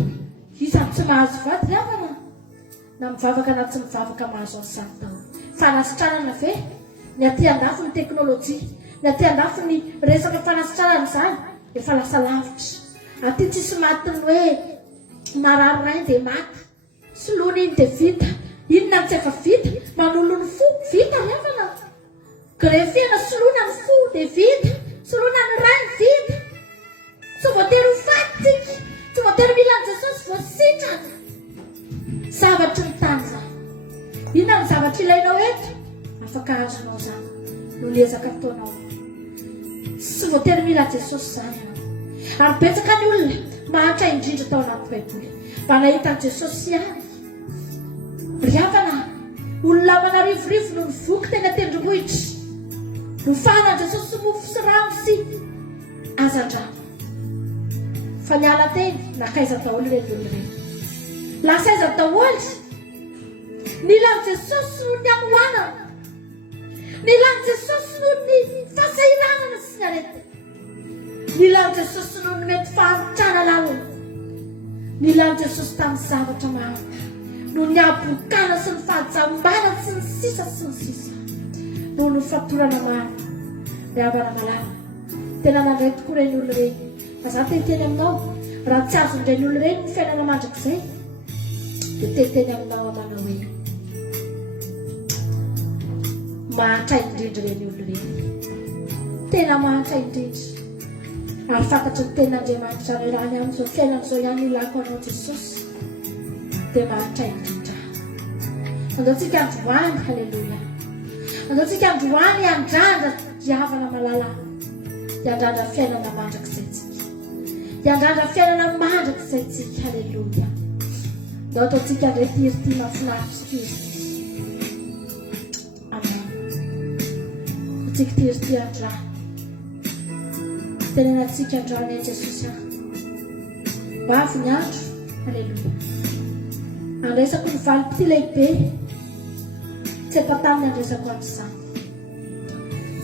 isany tsy mahazo vady ry avana. Na mivavaka na tsy mivavaka mahazo an'izany daholo. Fanasitranana ve? Ny aty andafo ny teknôlôjia, ny aty andafo ny resaka fanasitranana izany efa lasa lavitra. Aty tsisy matiny hoe marary ray dia maty, soloana iny dia vita. Inona ny tsy efa vita? Manolo ny fo vita ry avana. Grefena soloana ny fo dia vita, soloana ny ray vita. Tsy voatery ho fatitsika, tsy voatery mila an' Jesosy voasitrana. Zavatry ny tany izany. Inona ny zavatra ilainao eto? Afaka azonao izany no niezaka ataonao. Tsy voatery mila Jesosy izany ianao. Ary betsaka ny olona mahatra indrindra tao anaty baiboly mba nahita an' Jesosy ihany. Ry havana, olona manarivorivo no nivoky teny tendrombohitra, no fanan' Jesosy sy mofo sy rano sy hazan-drano. Fa niala teny nakaiza daholo ireny olona ireny. Lasa aiza daholo nilan' Jesosy no ny amoanana, nilan' Jesosy no ny fahasahiranana sy ny arety, nilan' Jesosy no ny mety faharitrana lalina, nilan' Jesosy tamin'ny zavatra maro, no ny abokana sy ny fahajambana sy ny sisa sy ny sisa, no ny fatorana maro. Ry havana malala, tena nandray tokoa ireny olona ireny. Fa za teteny aminao, raha tsy azon'ireny olona ireny ny fiainana mandrakizay dia teteny aminao amana hoe mahatra indrindra ireny olona ireny. Tena mahatra indrindra. Ary fantatry ny ten'Andriamanitra ray raha ny amin'izao fiainana izao ihany ilako anao Jesosy dia mahatra indrindra. Andaontsika androany, halleloia. Andaontsika androany andrandra diavana malala, diandrandra fiainana mandrakizay tsika, diandrandra fiainana mandrakizay tsika, halleloia. Ndao ataontsika indray tirity mahafinaritra Kristy. Amen. Tsika tirity andra tenenantsika andrany an' Jesosy aho mavo ny andro, halleloia. Andraisako ny valipity lehibe, tsy empataniny andraisako an'izany,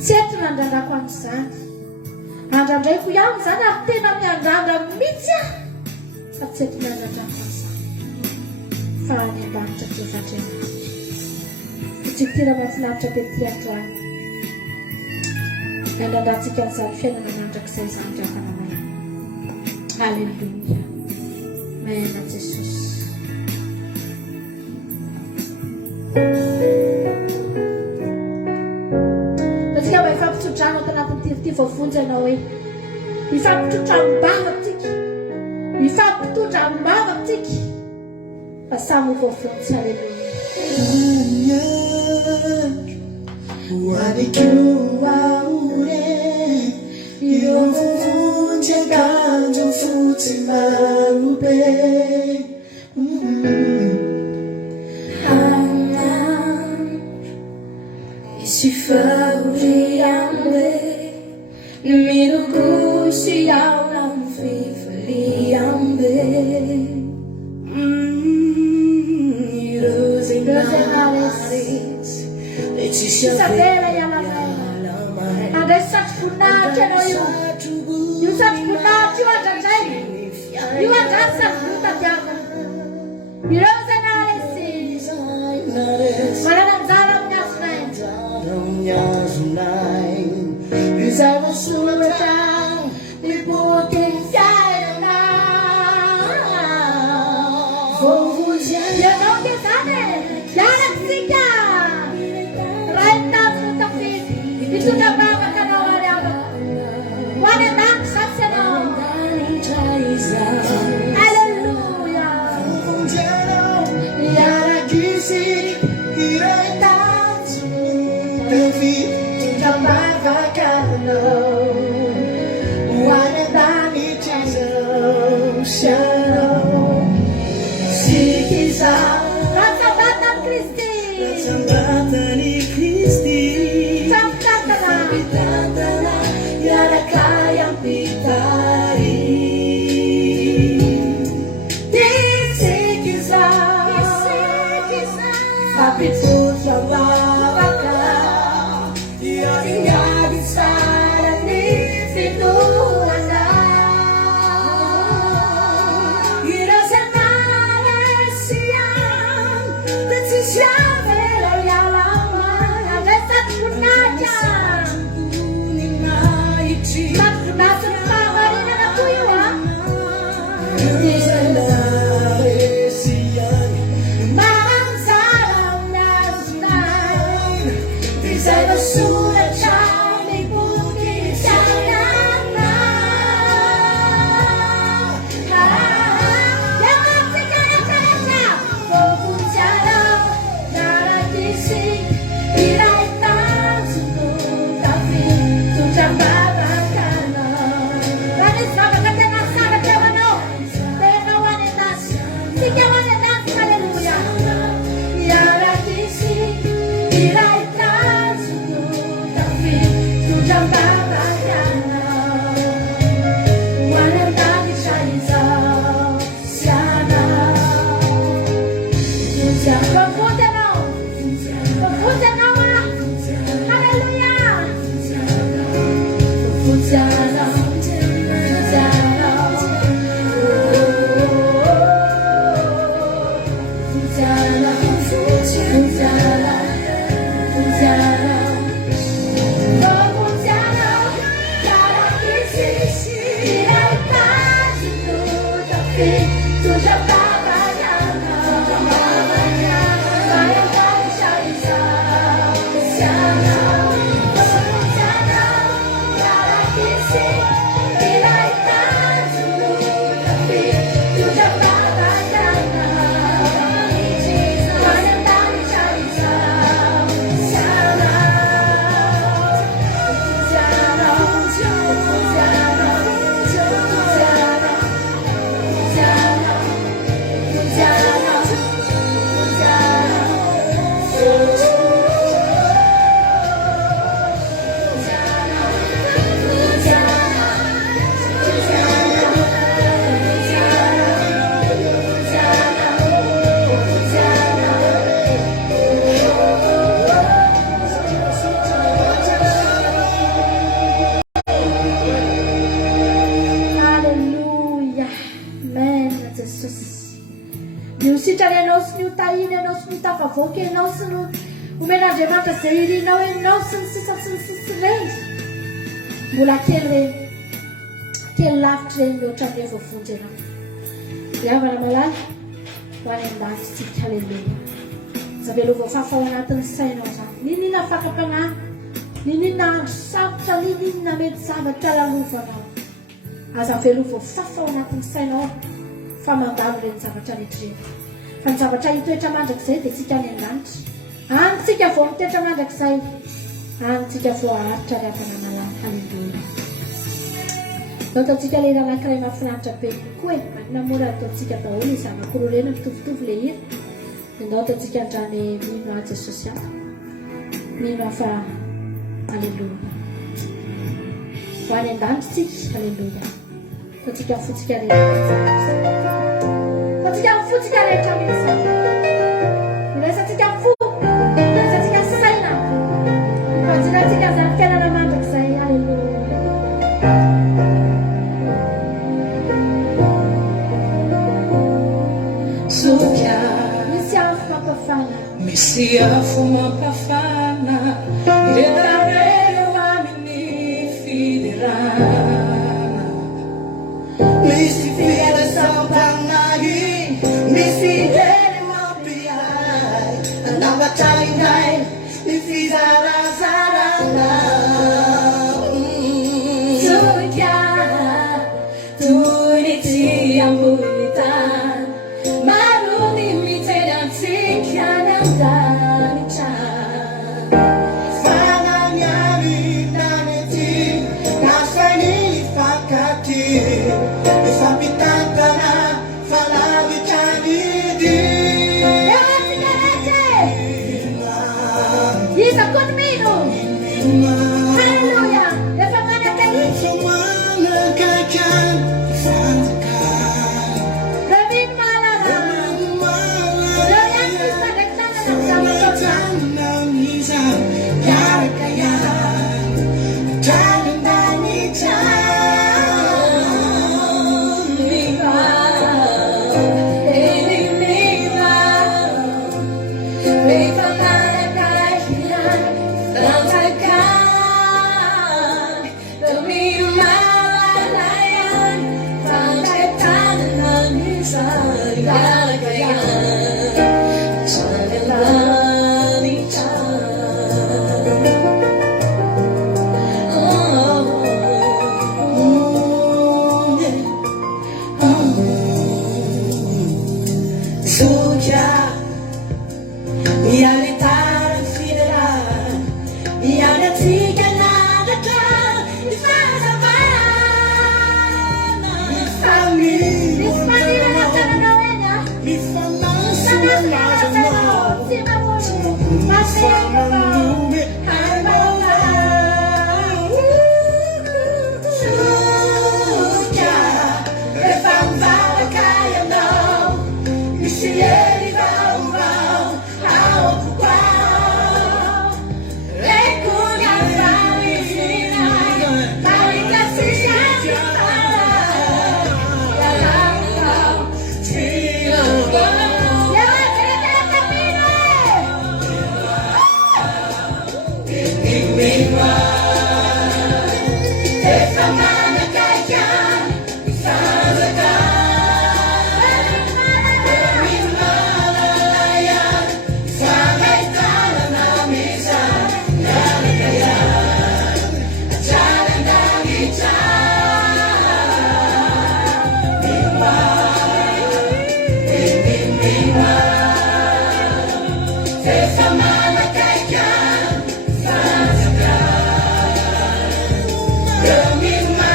tsy eto no andrandrako an'izany. Andrandraiko ihany izany ary tena miandrandra mihitsy aho, fa tsy eto miandrandrako an'izany. Fa any ambanitra Jehovah fitsikitira mahafinaritra be ty androany. Andrandratsika an'izany fiainana mandrakizay izany ry havana malala. Halleluia. Amen a Jesosy. Atsika mba ifampitsodrano ato anatin'ny tirity voavonjy ianao hoe ifampitsodrambava tsika, ifampitondram-bava tsika fa samy ho voavonjy. Halleluia. Hoanikiwa ure io vovonjy akanjo fotsy marobe. Favoreambe nimirukusi yaunam fifaliambe Rosenares Isabela yalamai Ade satkunate no you satkunate you ajanai you ajansa fruta diava Rosenares Maranam zalam nyasnai voasoratra ny bokyny fiainana ianao dia zany miaratsika ray tanjona tafity mitondra bavaka anao ary amako ho any an-dany satsy ianao alleluia miarakisy iray tanjona mitondra bavaka anao ho any an-danitra izao sy anao sikiza ratsabatany Kristy ratsambatany Kristy mitantana miaraka iampitary sikiza fampitsotra bavaka iadiady tsara ny fitoana ireo sanare sian da tsy siavela ialama resaky voninahitra ny maitry mahafinaritra ny fahamarinana koa io a sanare sian mahansara aminazonay izay voasoratra ny boky fiainana ianatsika rehetrarehetra voavonjana miarakisy iray tanjono tafitondra bavaka anao raha nisy bavaka tena saratra eo anao tena ho any an-dasy sika ho any an-dasy halleluia miarakisy iray tanjono tafitondra bavaka anao ho any an-danitra izao sy anao voavonjy anao voavonjy anao a halleluia voavonjy anao voavonjy anao voavonjy anao voavonjy anao voavonjy anao voavonjy anao miarakisy iray tanjono tafitondra bavaka anao mayandanitra izao sy anao voavonjy anao miarakisy iray tanjono tafitondra bavaka anao mayandanitra izao sy anao voavonjy anao voavonjy anao voavonjy anao Alleluia. Amen, Jesosy. Miositrany ianao sy ny hotahiny ianao sy ny tafavoaka ianao sy ny omen'Andriamanitra izay irinao ianao sy ny sisa sy ny sisy reny. Mbola kely reny. Kely lavitra reny loatra amin'ilay voavonjy ianao. Iavana malala ho any an-danitsika. Halleluia. Zavelo voafafa ao anatin'ny sainao zany. Ninina fakapanahy, ninina andro sarotra, ninina mety zavatra lalovanao. Aza velo voafafa ao anatin'ny sainao fa mandalo ireny zavatra rehetrareny. Fa ny zavatra hitoetra mandrakizay dia tsika any an-danitra. Any tsika vao mitoetra mandrakizay, any tsika vao aharitra ry avana malala. Halleluia. Nao taontsika lera anankiray mahafinaritra be kokoa e. Manamora ataontsika daholo izy anankiroa mitovitovy le hira. Nao taontsika andrany mino a Jesosy aho. Mino fa halleluia. Ho any an-danitra tsika. Halleluia. Taontsika fotsika rehetra. Taontsika fotsika rehetra mihitsy. Miresatsika fo. Miresatsika saina. Fanjinatsika zany fiainana mandrakizay. Halleluia. Misy afo mampafana iretareo amin'ny ifampitantana falavitranidy Isa con mino. Hallelujah. Efa manakay. Fumanakakan Rabin malala. Layan isa nagtana ng isang yarakayan Tanandani Suja Mialitar Fidelan Mialatika Nadakan Ifasabana Ifami Ispanila na sa nanawenya. Ifalansulamazano Si Mamuno. Masaya ka ba? Suja Refambalakayano Misieri vau vau Hawak kukwao Lekunya vali sinay Balik kasi siya si Pala Yalang kau Tinang Yaman, kaya kapino Mingwa Efamana kayan Ifazaka Mimalayan Ifagay tala na misa Nalakayan Jalan dagita Mingwa Mingwa Efamana kayan Ifazaka Mimalayan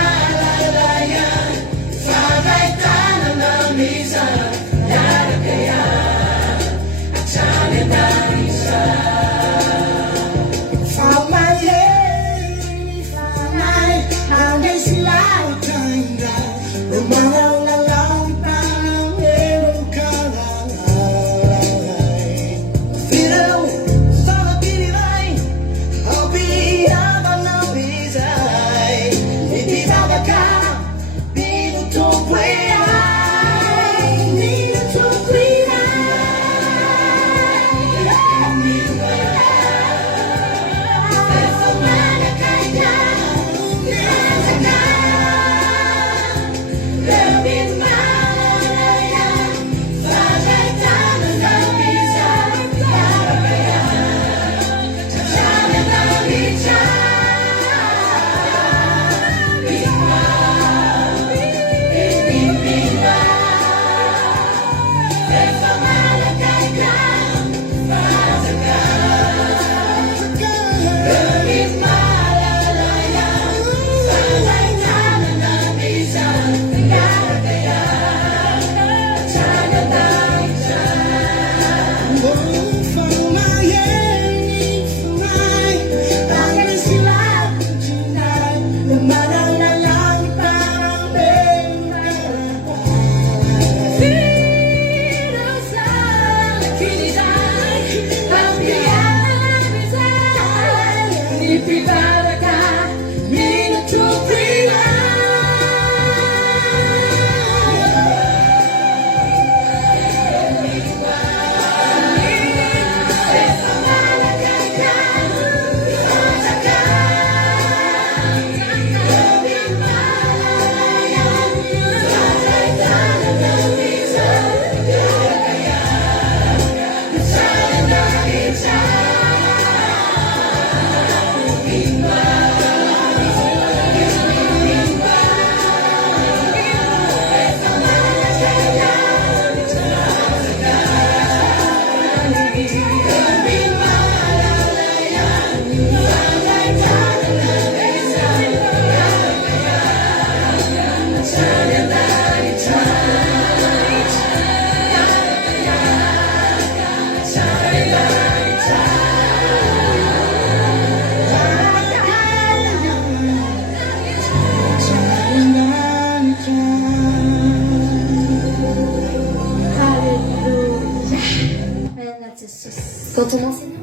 Quand on enseigne.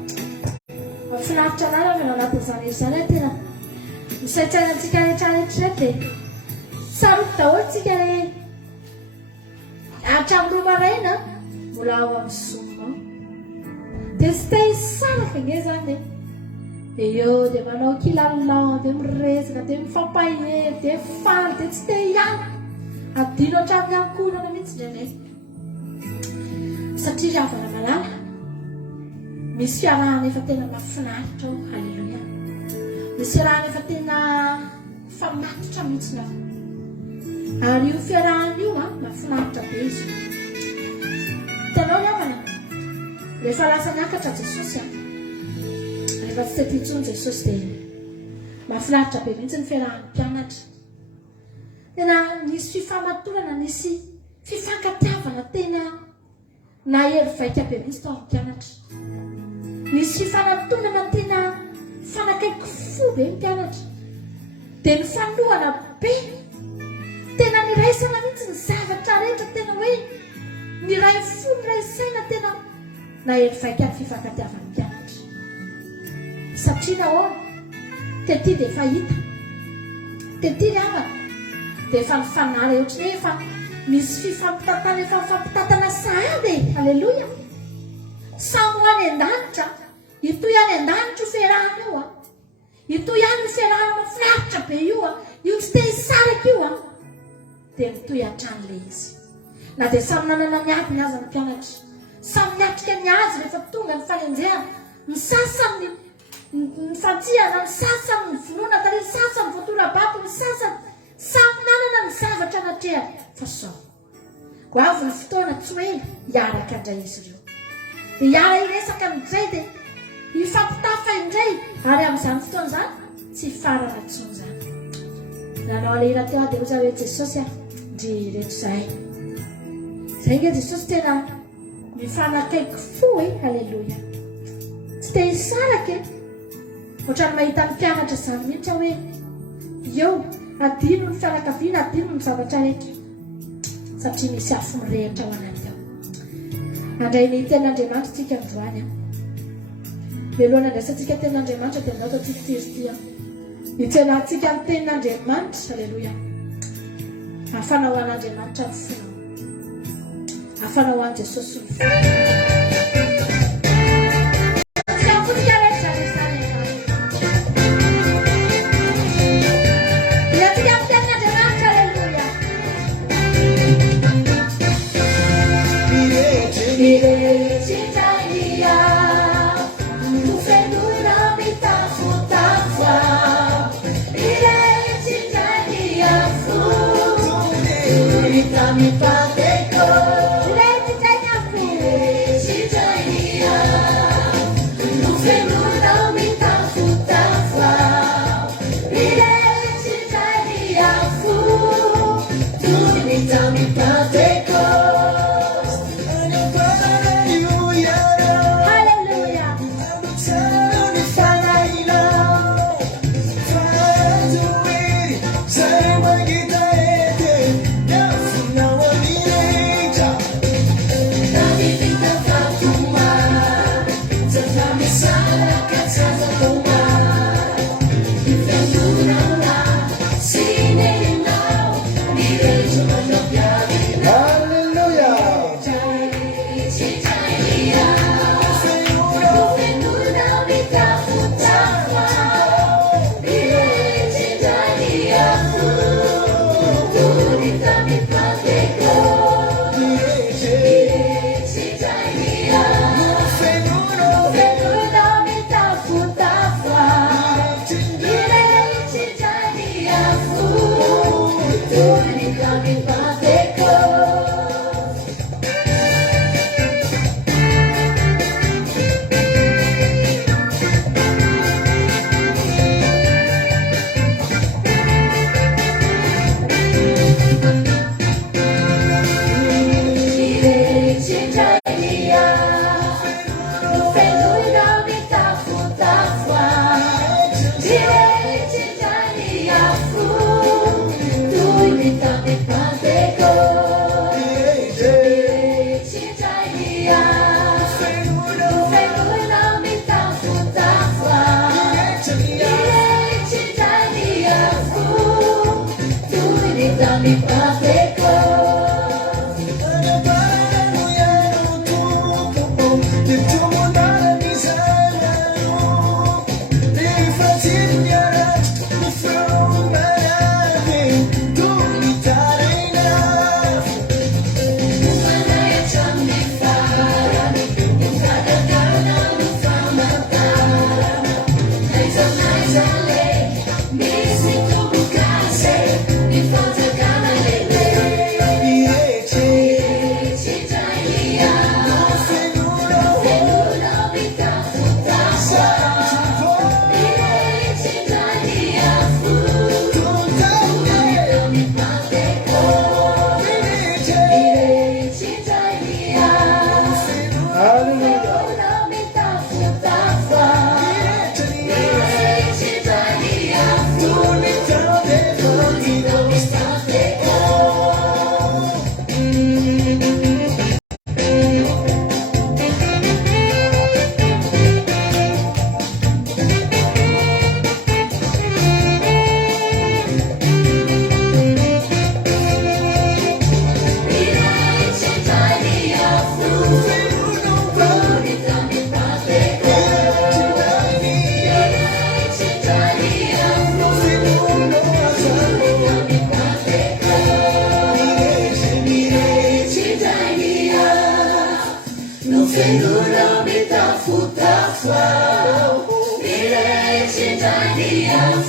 Mahafinaritra anareo avy anatin'izany izany tena misaitsainantsika rehetrarehetra dia saroty daholo tsika re hatramin'ny 2 maraina mbola ao amin'ny zoma dia tsy te hisaraka ine zany dia eo dia manao kilalao dia miresaka dia mifampahery dia faly dia tsy te hiala adino hatramin'ny ankonana mihitsy indray satria ravana malala misy fiarahana efa tena mahafinaritra ao. Halleluia. Misy fiarahana efa tena famatotra mihitsy na ary io fiarahana io mahafinaritra be izy. Hitanao ny havana rehefa lasa niakatra Jesosy rehefa tsy tety intsony Jesosy dia mahafinaritra be mihitsy ny fiarahan'ny mpianatra. Tena nisy fifamatorana, nisy fifankatiavana tena nahery vaika be mihitsy tao amin'ny mpianatra. Nisy fifanantonana tena fanakaiky fo be ny mpianatra dia ny fanohana be tena niraisana mihitsy ny zavatra rehetra tena hoe niray fo niray saina tena nahery vaika ny fifankatiavan'ny mpianatra satria nahoana tety dia efa hita tety ry havana dia efa nifanara ohatry ny hoe efa misy fifampitatana efa mifampitatana sahady. Halleluia. Samy ho any an-danitra ito ihany an-danitra io fiarahana io ito ihany ny fiarahana mahafinaritra be io tsy te hisaraka io dia mitoy an-trano le izy na dia samy nanana ny aby ny azy ny mpianatra, samy niatrika ny azy rehefa tonga ny fanenjehana, ny sasany ny fatsihana, ny sasany ny vonoana tare, ny sasany voatorabato, ny sasany samy nanana ny zavatra natrehany fa sao go avy ny fotoana tsy hoe hiaraka indray izy ireo dia hiara iresaka indray dia hifampitafa indray ary amin'izany fotoana izany tsy farana intsony zany. Nanao alehera teo dia oza hoe Jesosy ndry rehetra izahay izay nge Jesosy tena mifanakaiky fo Halleluia. Tsy te hisaraka ohatrany mahita ny mpianatra zany mihitsy hoe eo adino ny fianakaviana, adino ny zavatra rehetra satria misy afo mirehitra ao anaty ao. Andray ny ten'Andriamanitra tsika androany mialohan'ny andraisantsika ten'Andriamanitra dia andao tatsika tiryty hitsenantsika ny ten'Andriamanitra. Halleluia. Hafanao an'Andriamanitra ny fonao, hafanao an' Jesosy ny fonao. Mi padre Padre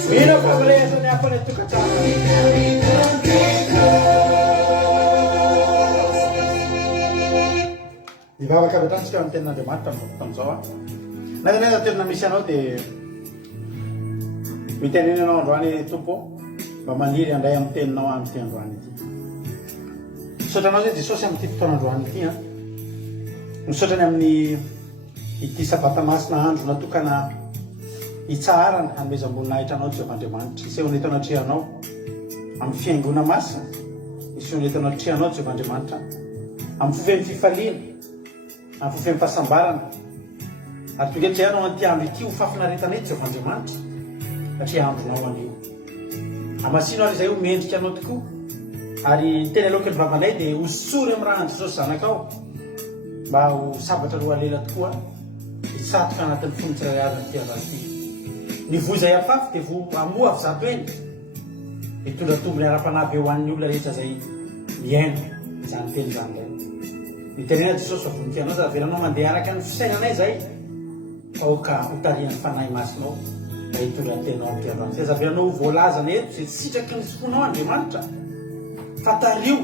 Mino favorito ne ha fatto Di bava kapitan ska am tena de matam tamsawa. Na tena misy anao dia mitenenanao androany tompo mba maniry andray amin'ny teninao amin'ny ty androany ity. Misotranao zay Jesosy amin'ny ty fotoana androany ity a. Misotrany amin'ny ity sabata masina andro natokana hitsarana hanomezam-boninahitra anao Jehovah'Andriamanitra. Iseho ny taona trehanao amin'ny fiaingona masina, iseho ny taona trehanao Jehovah'Andriamanitra amin'ny fofeny fifaliana, amin'ny fofeny fahasambarana. Ary tonga trehanao an'ity andro ity ho fafinaretana ety Jehovah'Andriamanitra satria andronao anio. Amasino ary izay ho mendrika anao tokoa. Ary tena alohan'ny vavanay dia hosory amin'ny raha Jesosy zanakao mba ho sabatra roa lela tokoa hisatoka anatin'ny fonitsiraiazany ty androany ity. Ny voza ihafafy dia vo amoa avy zato eny hitondra tombony ara-panahy ho an'ny olona rehetra izay miaina izany teny izany lay. Nitenena Jesosy fa voninkainao za avelanao mandeha araka ny fisainanay izay fa oka hotarian'ny fanahy masinao mba hitondra ny tenao amin'ny androany ity. Za avelanao voalazana eto izay sitraky ny fonao Andriamanitra fa tario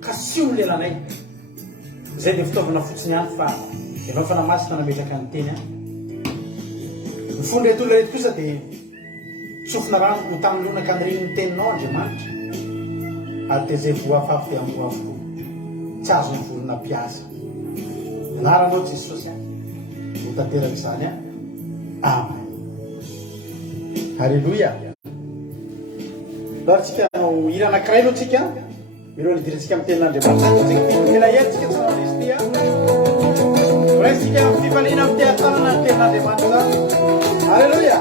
ka sio ny lelanay. Izay dia fitaovana fotsiny ihany fa efa fanamasina nametraka ny teny any. Ny fony reto olona reto kosa dia tsofina rano ho tamin'ny lonaka ny reny ny teninao Andriamanitra ary dia izay voafafy dia amboa avokoa tsy azo ny volona mpiasa. Anaranao Jesosy a ho tanteraka izany a. Amen. Halleluia. Loatsika no hira anankiray aloha tsika miloha nidirantsika amin'ny tenin'Andriamanitra. Tena herintsika tsy nanao izy ty a. Raisika amin'ny fifaliana amin'ny tehatanana ny tenin'Andriamanitra. Halleluia.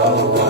Oh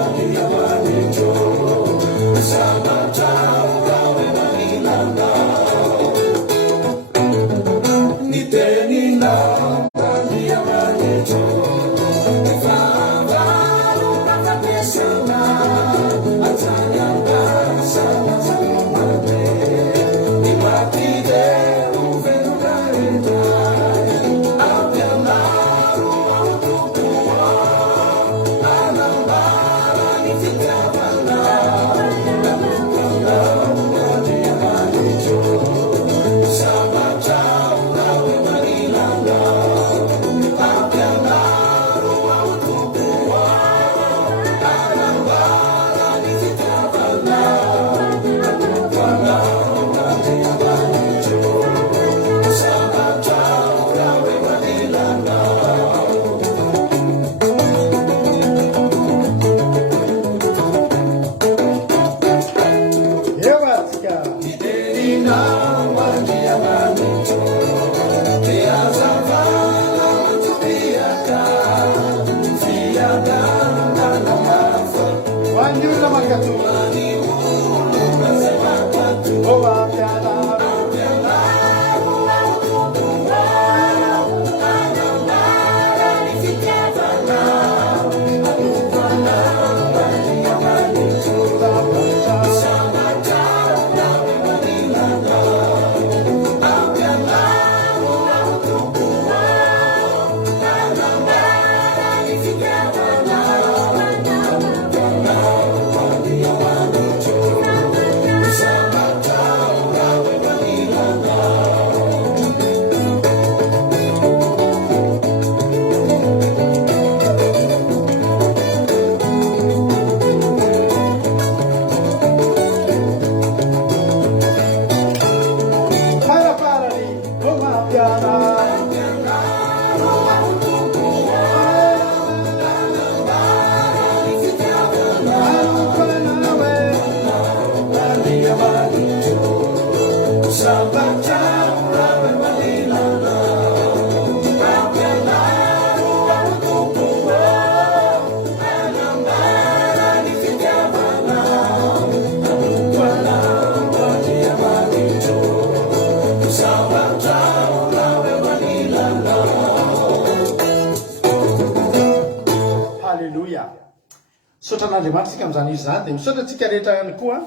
Misaotra an'Andriamanitra amin'izany izy zany dia misaotra antsika rehetra ihany koa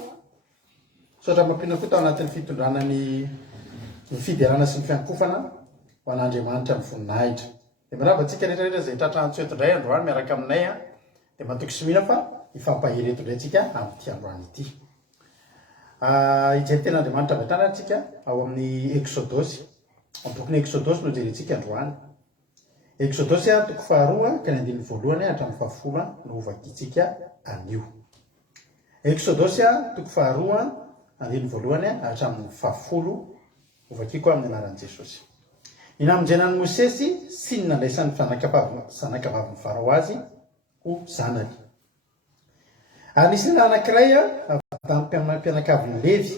misaotra mampina koa tao anatin'ny fitondrana ny fiderana sy ny fiankofana ho an'Andriamanitra amin'ny voninahitra. Dia mirava antsika rehetrarehetra izay tratrantso eto indray androany miaraka aminay dia matoky sy mihina fa hifampahery eto indray antsika amin'ity androany ity. Hijery ten'Andriamanitra avy hatrany antsika ao amin'ny Exodosy. Amin'ny bokin'ny Exodosy no jerentsika androany. Exodosy toko faharoa ka ny andininy voalohany hatramin'ny fahafolo no ovakitsika anio. Exodosy toko faharoa andininy voalohany hatramin'ny fahafolo ovakiko amin'ny anaran'i Jesosy. Inamonjenan'i Mosesy sy ny nandraisan'ny zanakavaviny Farao azy ho zanany. Ary nisy lehilahy anankiray tamin'ny mpianakavin'ny Levy.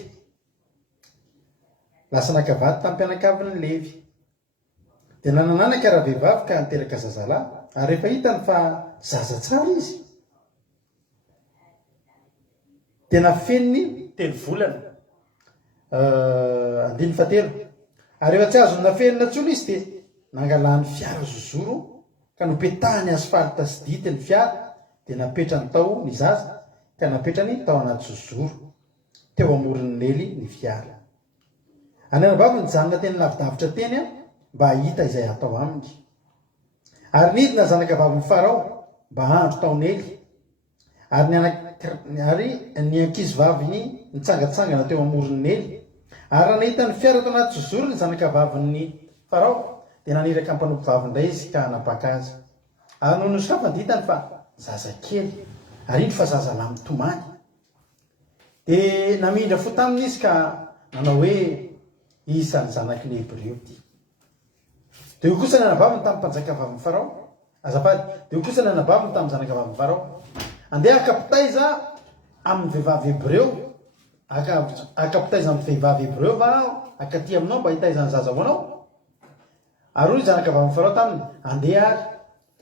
Lasa nakavady tamin'ny mpianakavin'ny Levy. Dia nanananaka raha vehivavy ka niteraka zazalahy, ary rehefa hitany fa zaza tsara izy dia nafeniny 3 volana, 17. Ary rehefa tsy azo nafenina intsony izy dia nangalany fiara zozoro ka nopetahany asfalta sy dity ny fiara dia napetrany tao ny zaza ka napetrany tao anaty zozoro teo amoron'ny nely ny fiara. Any anabavy nijanona teny lavidavitra teny mba hahita izay atao aminy. Ary nidina zanakavaviny Farao mba handro tao nely. Ary ny ankizivaviny nitsangatsangana teo amoron'ny nely. Ary raha nahita ny fiara tao anaty zozoro ny zanakavan'ny Farao dia naniraka ny mpanompo vavy indray izy ka hanapaka azy. Ary noho nosafany hitany fa zaza kely ary indro fa zaza lahy mitomany. Dia namindra fo taminy izy ka nanao hoe isany zanaky Hebreo ty. Dia io kosa nanabaviny tamin'ny mpanjaka vavin'ny Farao. Azafady, dia io kosa nanabaviny tamin'ny zanakavavin'ny Farao. Andeha akapitaiza amin'ny vehivavy Hebreo. Akapitaiza amin'ny vehivavy Hebreo va akaty aminao mba hitaizany zaza ho anao. Ary hoy zanakavavin'ny Farao taminy, andeha ary.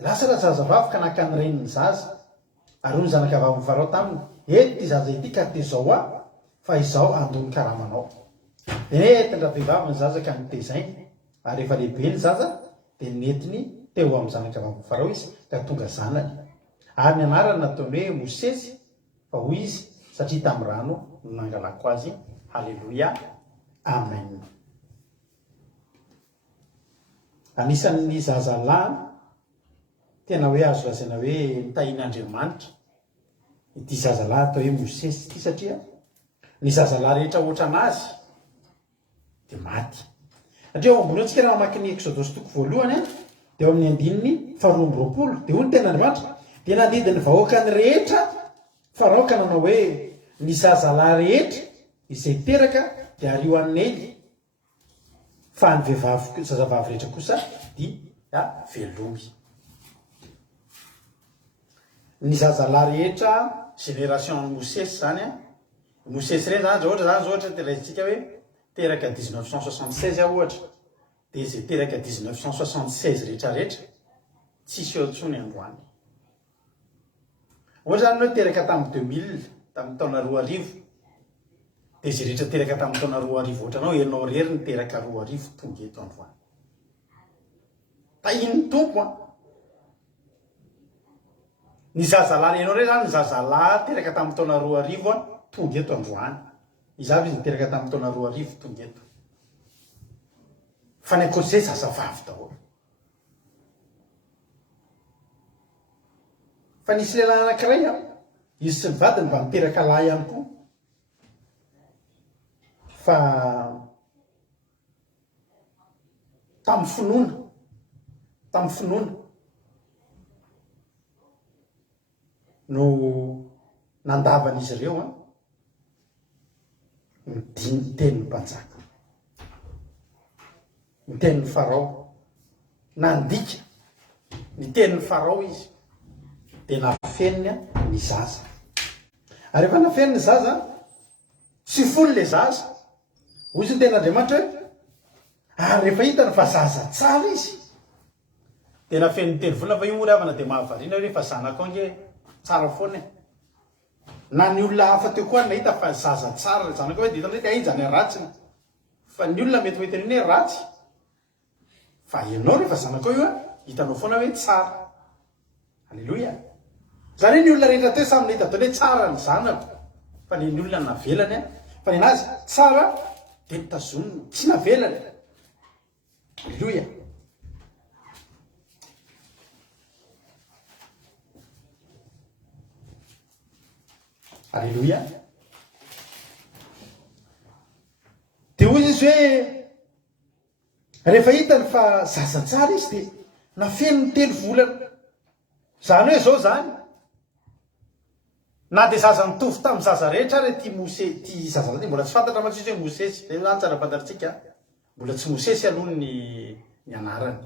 Lasa raha zazavavy ka naka ny reniny zaza. Ary hoy zanakavavin'ny Farao taminy, eto ty zaza ity ka tezao fa izao andony karamanao. Dia entindra vehivavy ny zaza ka nitezainy. Ary rehefa lehibe ny zaza dia netiny teo amin'ny zanakavavin'ny Farao izy ka tonga zanany. Ary ny anarany nataony hoe Mosesy fa hoy izy satria tamin'ny rano no nangalako azy. Haleloia, amen. Anisan'ny zazalahy tena hoe azo lazaina hoe mitahin'Andriamanitra ity zazalahy atao hoe Mosesy ity satria ny zazalahy rehetra ohatra anazy dia maty. Satria ao ambony antsika raha mamaky ny Exodosy toko voalohany dia ao amin'ny andininy 2:20 dia hoy ny ten'Andriamanitra dia nandidi ny vahoakany rehetra Farao ka nanao hoe ny zazalahy rehetra izay teraka dia ario anely fa ny vehivavy zazavavy rehetra kosa dia velomy. Ny zazalahy rehetra génération Mosesy zany Mosesy reny zany ohatra terahintsika hoe teraka 1976 ohatra dia izay teraka 1976 rehetrarehetra tsisy eo intsony androany. Ohatra zany hoe teraka tamin'ny 2000 tamin'ny taona 2000 dia izay rehetra teraka tamin'ny taona 2000 ohatranao ianao rery ny teraka 2000 tonga eto androany. Tahin'ny tompo ny zazalahy ianao rery zany ny zazalahy teraka tamin'ny taona 2000 tonga eto androany. Izavy izy niteraka tamin'ny taona 2000 tonga eto. Fa ny ankoatr'izay zazavavy daholo. Fa nisy lehilahy anankiray izy sy ny vadiny mba miteraka lahy ihany koa. Fa tamin'ny finoana no nandavan'izy ireo ny tenin'ny mpanjaka, ny tenin'ny Farao, nandika ny tenin'ny Farao izy dia nafeniny ny zaza. Ary rehefa nafeniny ny zaza sy fony le zaza, hoy ny ten'Andriamanitra hoe ary rehefa hitany fa zaza tsara izy dia nafeniny telo volana fa io moa avana dia mahavariana hoe fa zanako ange tsara foana. Na ny olona hafa teo koa nahita fa zaza tsara le zanako hoe dia hitany hoe ainjany ratsiny, fa ny olona mety an'iny hoe ratsy, fa ianao rehefa zanako io hitanao foana hoe tsara. Alleloia. Zany hoe ny olona rehetra teo samy nahita daholo hoe tsara ny zanako, fa ny olona navelany fa ny anazy tsara dia mitazonina tsy navelany. Alleloia. Alleloia. Dia hoy izy hoe rehefa hitany fa zaza tsara izy dia nafeniny 3 volana. Zany hoe zao zany na dia zaza mitovy tamin'ny zaza rehetra ary ty zaza ty mbola tsy fantatra matsisy hoe Mosesy. Zay zany tsara fantatritsika mbola tsy Mosesy aloha ny anarany,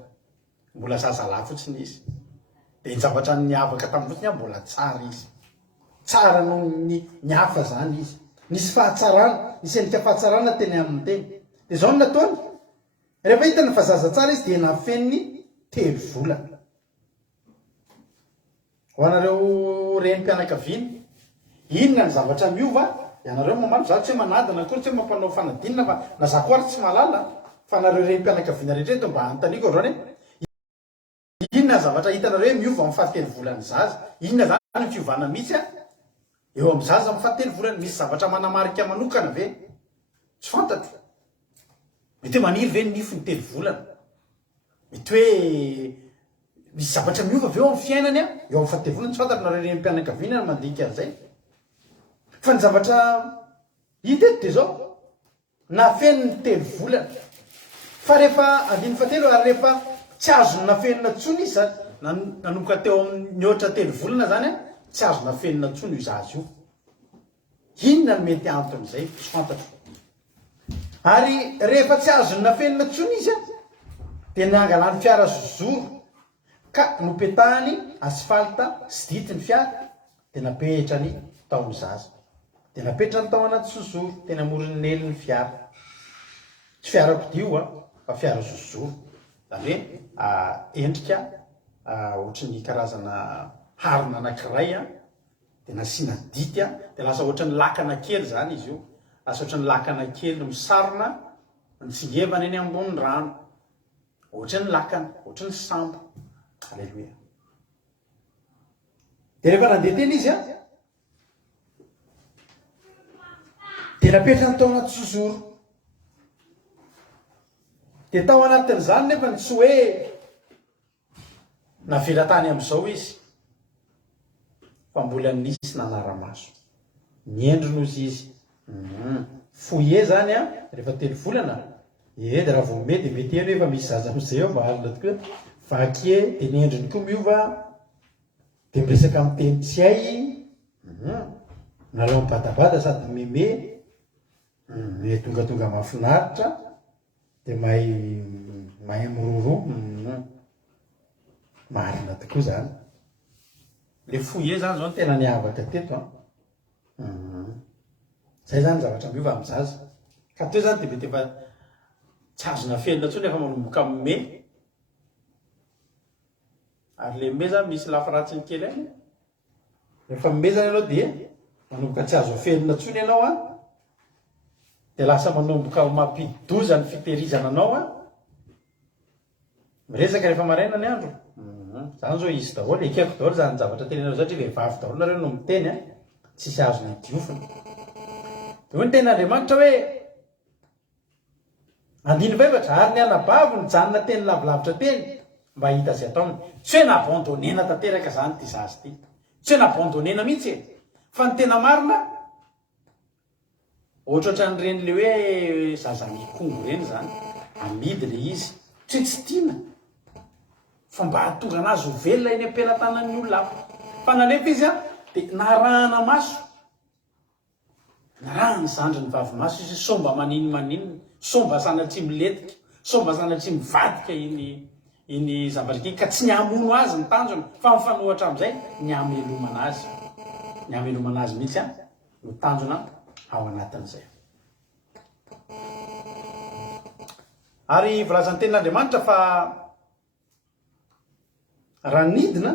mbola zazalahy fotsiny izy. Dia ny zavatra niavaka tamin'ny fotsiny mbola tsara izy, tsara noho ny hafa zany izy. Nisy fahatsarana, nisy endrika fahatsarana teny amin'ny teny. Dia zao no nataony rehefa hitany fa zaza tsara izy dia nafeniny 3 volana. Ho anareo renim-pianakaviana, inona ny zavatra miova? Ianareo mamaly zaho tsy hoe manadina akory, tsy hoe mampanao fanadinana fa na za koa ary tsy malala, fa anareo renim-pianakaviana rehetra eto mba anontaniko androany hoe inona ny zavatra hitanareo hoe miova amin'ny faha 3 volany zaza? Inona zany ny fiovana mihitsy eo amin'ny zaza amin'ny faha 3 volany? Misy zavatra manamarika manokana ve? Tsy fantatro. Mety hoe maniry ve nify ny 3 volana? Mety hoe misy zavatra miova ve eo amin'ny fiainany eo amin'ny faha 3 volana? Tsy fantatro nareo renim-pianakaviana no mandinika an'izay. Fa ny zavatra hita eto dia zao nafeniny 3 volana. Fa rehefa andiny fahatelo ary rehefa tsy azony nafenina intsony izy zany, nanomboka teo amin'ny ohatra 3 volana zany tsy azo nafenina intsony io zaza io. Inona no mety anton'izay? Tsy fantatro. Ary rehefa tsy azony nafenina intsony izy dia nangalany fiara zozoro ka nopetahany asfalta sy ditiny fiara dia napetrany taon'ny zaza. Dia napetrany tao anaty zozoro teny amoron'ny nelin'ny fiara. Tsy fiarakodio fa fiara zozoro. Zany hoe endrika ohatran'ny karazana harona anankiray dia nasiana dity dia lasa ohatran'ny lakana kely zany izy io. Lasa ohatran'ny lakana kely misarona mitsingevana eny ambony rano. Ohatran'ny lakana, ohatran'ny sambo. Alleluia. Dia rehefa nandeha teny izy dia napetrany tao anaty zozoro. Dia tao anatin'izany nefa tsy hoe navela tany amin'izao izy. fa mbola nisy nanara-maso niendronozy izy foye zany a rehefa 3 volana de raha vo mety mety eny efa misy zaza am'izay eo mahalina tokoa vakie de niendriny koa miova de miresaka amin'ny teny tsy ay nalao mibatabata sady meme tongatonga mahafinaritra de mahay miroro marina tokoa zany le foye zany zao ny tena niavaka teto zay zany zavatra miova amin'ny zaza ka teo zany de mety efa tsy azona felona tsony efa manomboka amin'ny me ary le me zany misy lafiratsiny kely any rehefa me zany ianao de manomboka tsy azo felona tsony ianao a de lasa manomboka mampidozany fitehirizana anao a miresaka rehefa maraina ny andro zany zao izy daholo ekeko daholo zany zavatra tenenao satria vehivavy daholo nareo no miteny a tsisy azony diofina de hoe ny ten'Andriamanitra hoe andiny vevatra ary ny anabavo ny janona teny lavilavitra teny mba hita zay ataony tsy hoe nabandonena tanteraka zany ty zazy ty tsy hoe nabandonena mihitsy fa ny tena marina ohatrohatra n'ireny le hoe zaza mikongo reny zany amidy le izy tsy hoe tsy tiana fa mba hahatonga anazy ho velona eny am-pelantanan'ny olona hafa fa nalefa izy a de narahana maso narahany zandry ny vavy maso izy somba maninina somba sanatry miletika somba sanatry mivadika iny zavatra ka tsy niamono azy ny tanjony fa mifanohatra am'izay niamelomana azy mihitsy a no tanjona ao anatin'izay ary volazan'ny ten'Andriamanitra fa raha nidina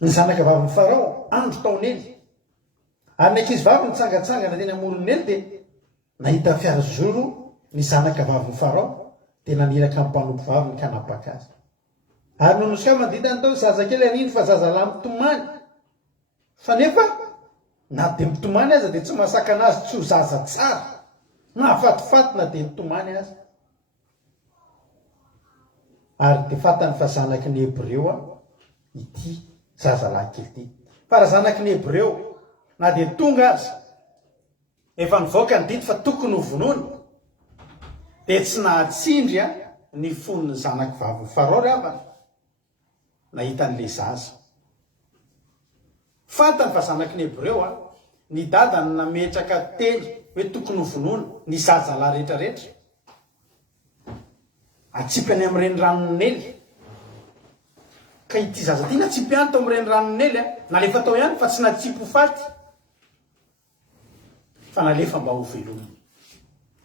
ny zanaka vavin'ny Farao andro taonely ary ny ankizy vavy nitsangatsangana teny amoron'ny ely de nahita fiarazoro ny zanaka vavin'ny Farao de naniraka amin'ny mpanompo vaviny ka napaka azy ary nonosika manditany tao zazakely aniny fa zazalahy mitomany fa nefa na de mitomany aza de tsy mahasaka anazy tsy ho zaza tsara mahafatifaty na de mitomany azy ary de fatany fa zanaky ny Hebreo a ity zazalahy kely ity fa raha zanaky ny Hebreo na de tonga azy efa nivoaka ny dity fa tokony ho vonoiny de tsy nahatsindry a ny fon'ny zanaky vavin'ny Farao ry avana nahitan'le zaza fantany fa zanaky ny Hebreo a ny dadany nametraka teny hoe tokony ho vonoiny ny zazalahy rehetrarehetra atsipany amin'ireny ranon'ely ka ity zaza ty natsipy ihany tao amin'ireny ranon'ely a nalefa tao ihany fa tsy natsipy ho faty fa nalefa mba ho velominy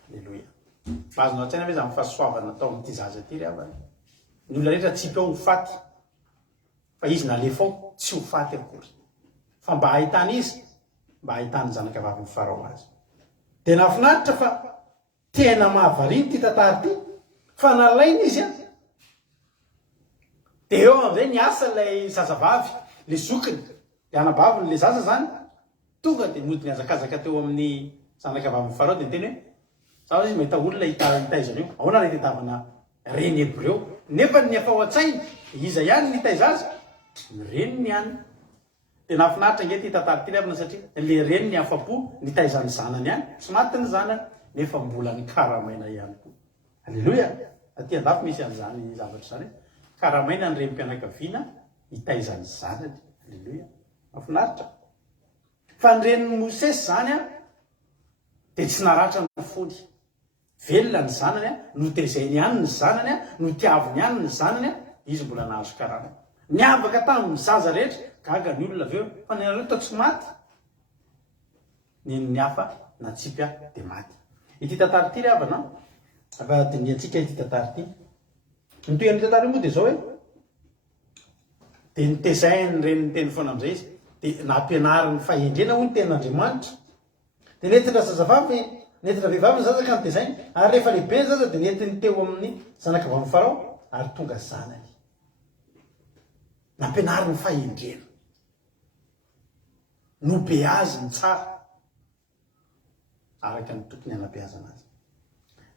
aleloia azonao an-tsaina hoe za amin'ny fahasoavana tao amin'ity zaza ty ry avana ny olona rehetra tsipy ao ho faty fa izy nalefa ao tsy ho faty akory fa mba hahitany izy mba hahitany zanaka vavin'ny Farao azy de nafinaritra fa tena mahavariny ty tantara ty fa nalainy izy a de eo am'izay ny asa lay zazavavy le zokiny le anabaviny le zaza zany tonga de mody niazakazaka teo amin'ny zanaka vavin'ny Farao de niteny hoe sao izy mahita olona hitaizana io ahoana raha itadiavana reny Hebreo nefa ny efa ao an-tsainy iza ihany ny hitaiza azy reny ny any de nafinaritra nge ty tantara ty avana satria le reny ny afapo nitaizany zanany ihany tsy maty ny zanany nefa mbola ny karamaina ihany koa alleloia aty andafy misy an'izany zavatra zany karamaina ny rem-pianakaviana hitaizany zanany alleloia mafinaritra fa ny reniny Mosesy zany a de tsy naratra ny fony velona ny zanany a notezainy ihany ny zanany a notiaviny ihany ny zanany a izy mbola nahazo karama niavaka tamin'ny zaza rehetra gaga ny olona aveo fa ny nareo tsy maty ny hafa natsipy a de maty ity tantara ty ry avana afa diniatsika ity tantara ty nitoyan'ny tantara io moa de zao hoe de nitezainy reny ny teny foana am'izay izy de nampianariny fahendrena ho ny ten'Andriamanitra de nentina zazavavy nentina vehivavy ny zaza ka nitezainy ary rehefa lehibe ny zaza de nentiny teo amin'ny zanaka vavin'ny Farao ary tonga zanany nampianariny fahendrena no be azy ny tsara araka ny tokony hanabeazana azy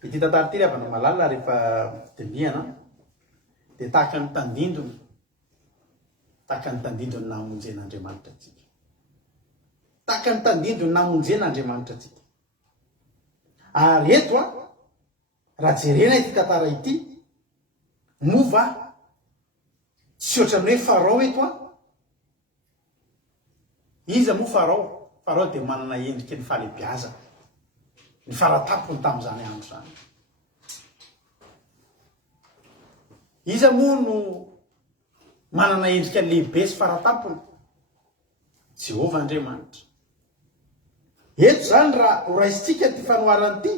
ity tantara ty ry avana malala rehefa dinihana de tahaka ny tandindona taka ny tandindro ny namonjen'Andriamanitra atsika, taka ny tandindro ny namonjen'Andriamanitra atsika. Ary eto raha jerena ity tantara ity, mova tsy ohatran'ny hoe Farao eto iza moa Farao dia manana endriky ny fahalebiazana, ny faratapony tamin'izany andro zany. Iza moa no manana endrika lehibe sy faratapony? Jehovah Andriamanitra. Eto zany raha horaisitsika ty fanoharana ity,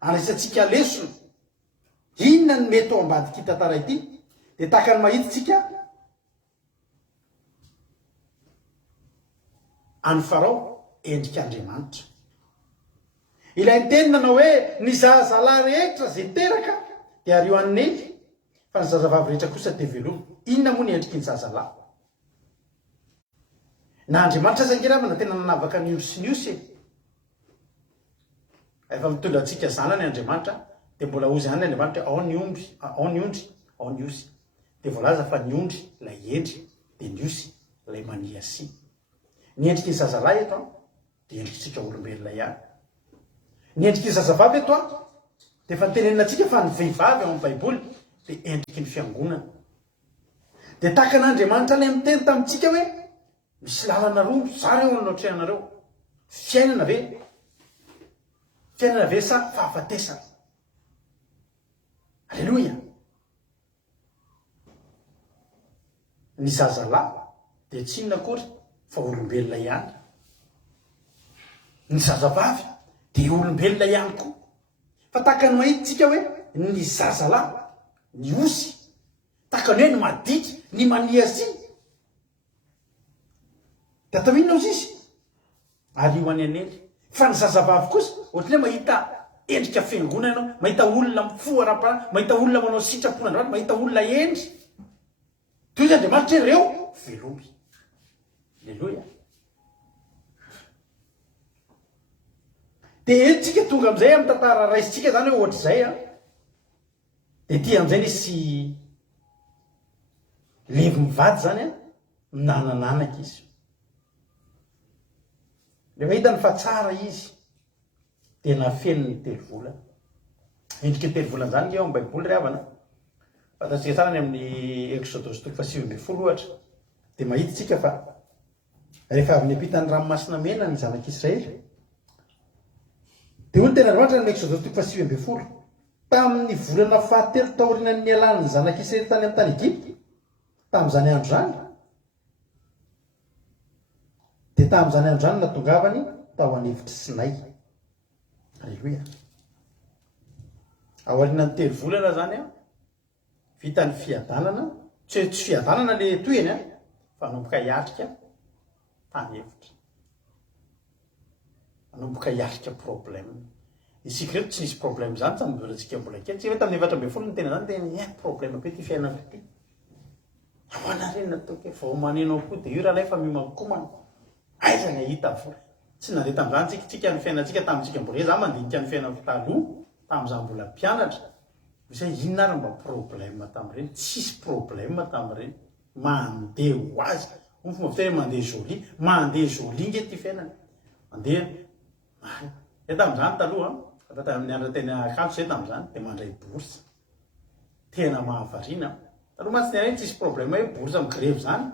andraisantsika lesona, inona ny mety ao ambadiky tantara ity, dia tahaka ny mahitsika any Farao endrika Andriamanitra. Ilay ny teny nanao hoe ny zazalahy rehetra zay teraka dia ario an'ny fa ny zazavavy rehetra kosa dia velomy. Inona moa ny endriky ny zazalahy? Na Andriamanitra zangiravana tena nanavaka ny ondry sy ny osy. Efa mitondra antsika zanany Andriamanitra dia mbola hozy ihany Andriamanitra ao ny ondry, ao ny osy. Dia voalaza fa ny ondry ilay endry dia ny osy ilay mania sy. Ny endriky ny zazalahy eto dia endrikitsika olombelona ihany. Ny endriky ny zazavavy eto dia efa nitenenantsika fa ny vehivavy ao amin'ny Baiboly dia endriky ny fiangonana. Dia tahaka n'Andriamanitra ilay miteny tamintsika hoe misy lalana roa zary eo anatrehanareo. Fiainana ve sa fahafatesana? Alleluia. Ny zazalahy dia tsy inona akory fa olombelona ihany. Ny zazavavy dia olombelona ihany koa. Fa tahaka ny mahitsika hoe ny zazalahy, ny osy, tahaka ny hoe ny madiky, ny mania sy. Da atao inona ozy izy? Ary io any anely. Fa ny zazavavy kosa, ohatran'ny hoe mahita endrika fiangonana ianao, mahita olona mifoara-pana, mahita olona manao sitrapona, mahita olona endry. Toy izy Andriamanitra ireo velomy. Alleluia. Dia entsika tonga amin'izay amin'ny tantara raisitsika zany hoe ohatr'izay dia ty amin'izay nisy levy mivady zany minanananaka izy. Rehefa hitany fa tsara izy dia nafenony ny 3 volana. Endrika 3 volana zany eo amin'ny Baiboly ravana. Fantatsika tsara ny amin'ny Exodus 7:10 ohatra. Dia mahitsika fa rehefa avy niampitany ranomasina mena ny zanak'Israely. Dia hoy ny tena Andriamanitra ny Exodus 7:10, tamin'ny volana fahatelo taorian'ny nialan'ny zanak'Israely tany amin'ny tany Egypta, tamin'izany andro zany, dia tamin'izany andro zany natongavany tao an'hevitry Sinay. Alleluia. Aorian'ny 3 volana zany vitany fiadanana, tsy fiadanana le toyany fa nomboka hiatrika tany hevitra. Nomboka hiatrika problème. Isika reto tsy nisy problème zany tamin'ny volantsika mbola kely. Tsy hoe tamin'ny 4 ny tena zany dia problème be ty fiainana ty. Ahoana reny natao ke vao manenao koa dia io raha lay fa mimakomana. Aiza ny ahita vola. Tsy nandeha tamin'izany tsika ny fiainantsika tamintsika mbola za mandinika ny fiainana taloha tamin'izany mbola mpianatra. Misy inona ary mba problème tamin'ireny? Tsisy problème tamin'ireny. Mandeha ho azy. Fomba fiteny mandeha jolie nge ty fiainana. Mandeha tamin'izany taloha tamin'ny andro tena akanjo zay tamin'izany dia mandray bourse. Tena mahavariana. Taloha matsy ny tsisy problème hoe bourse amin'ny grève zany.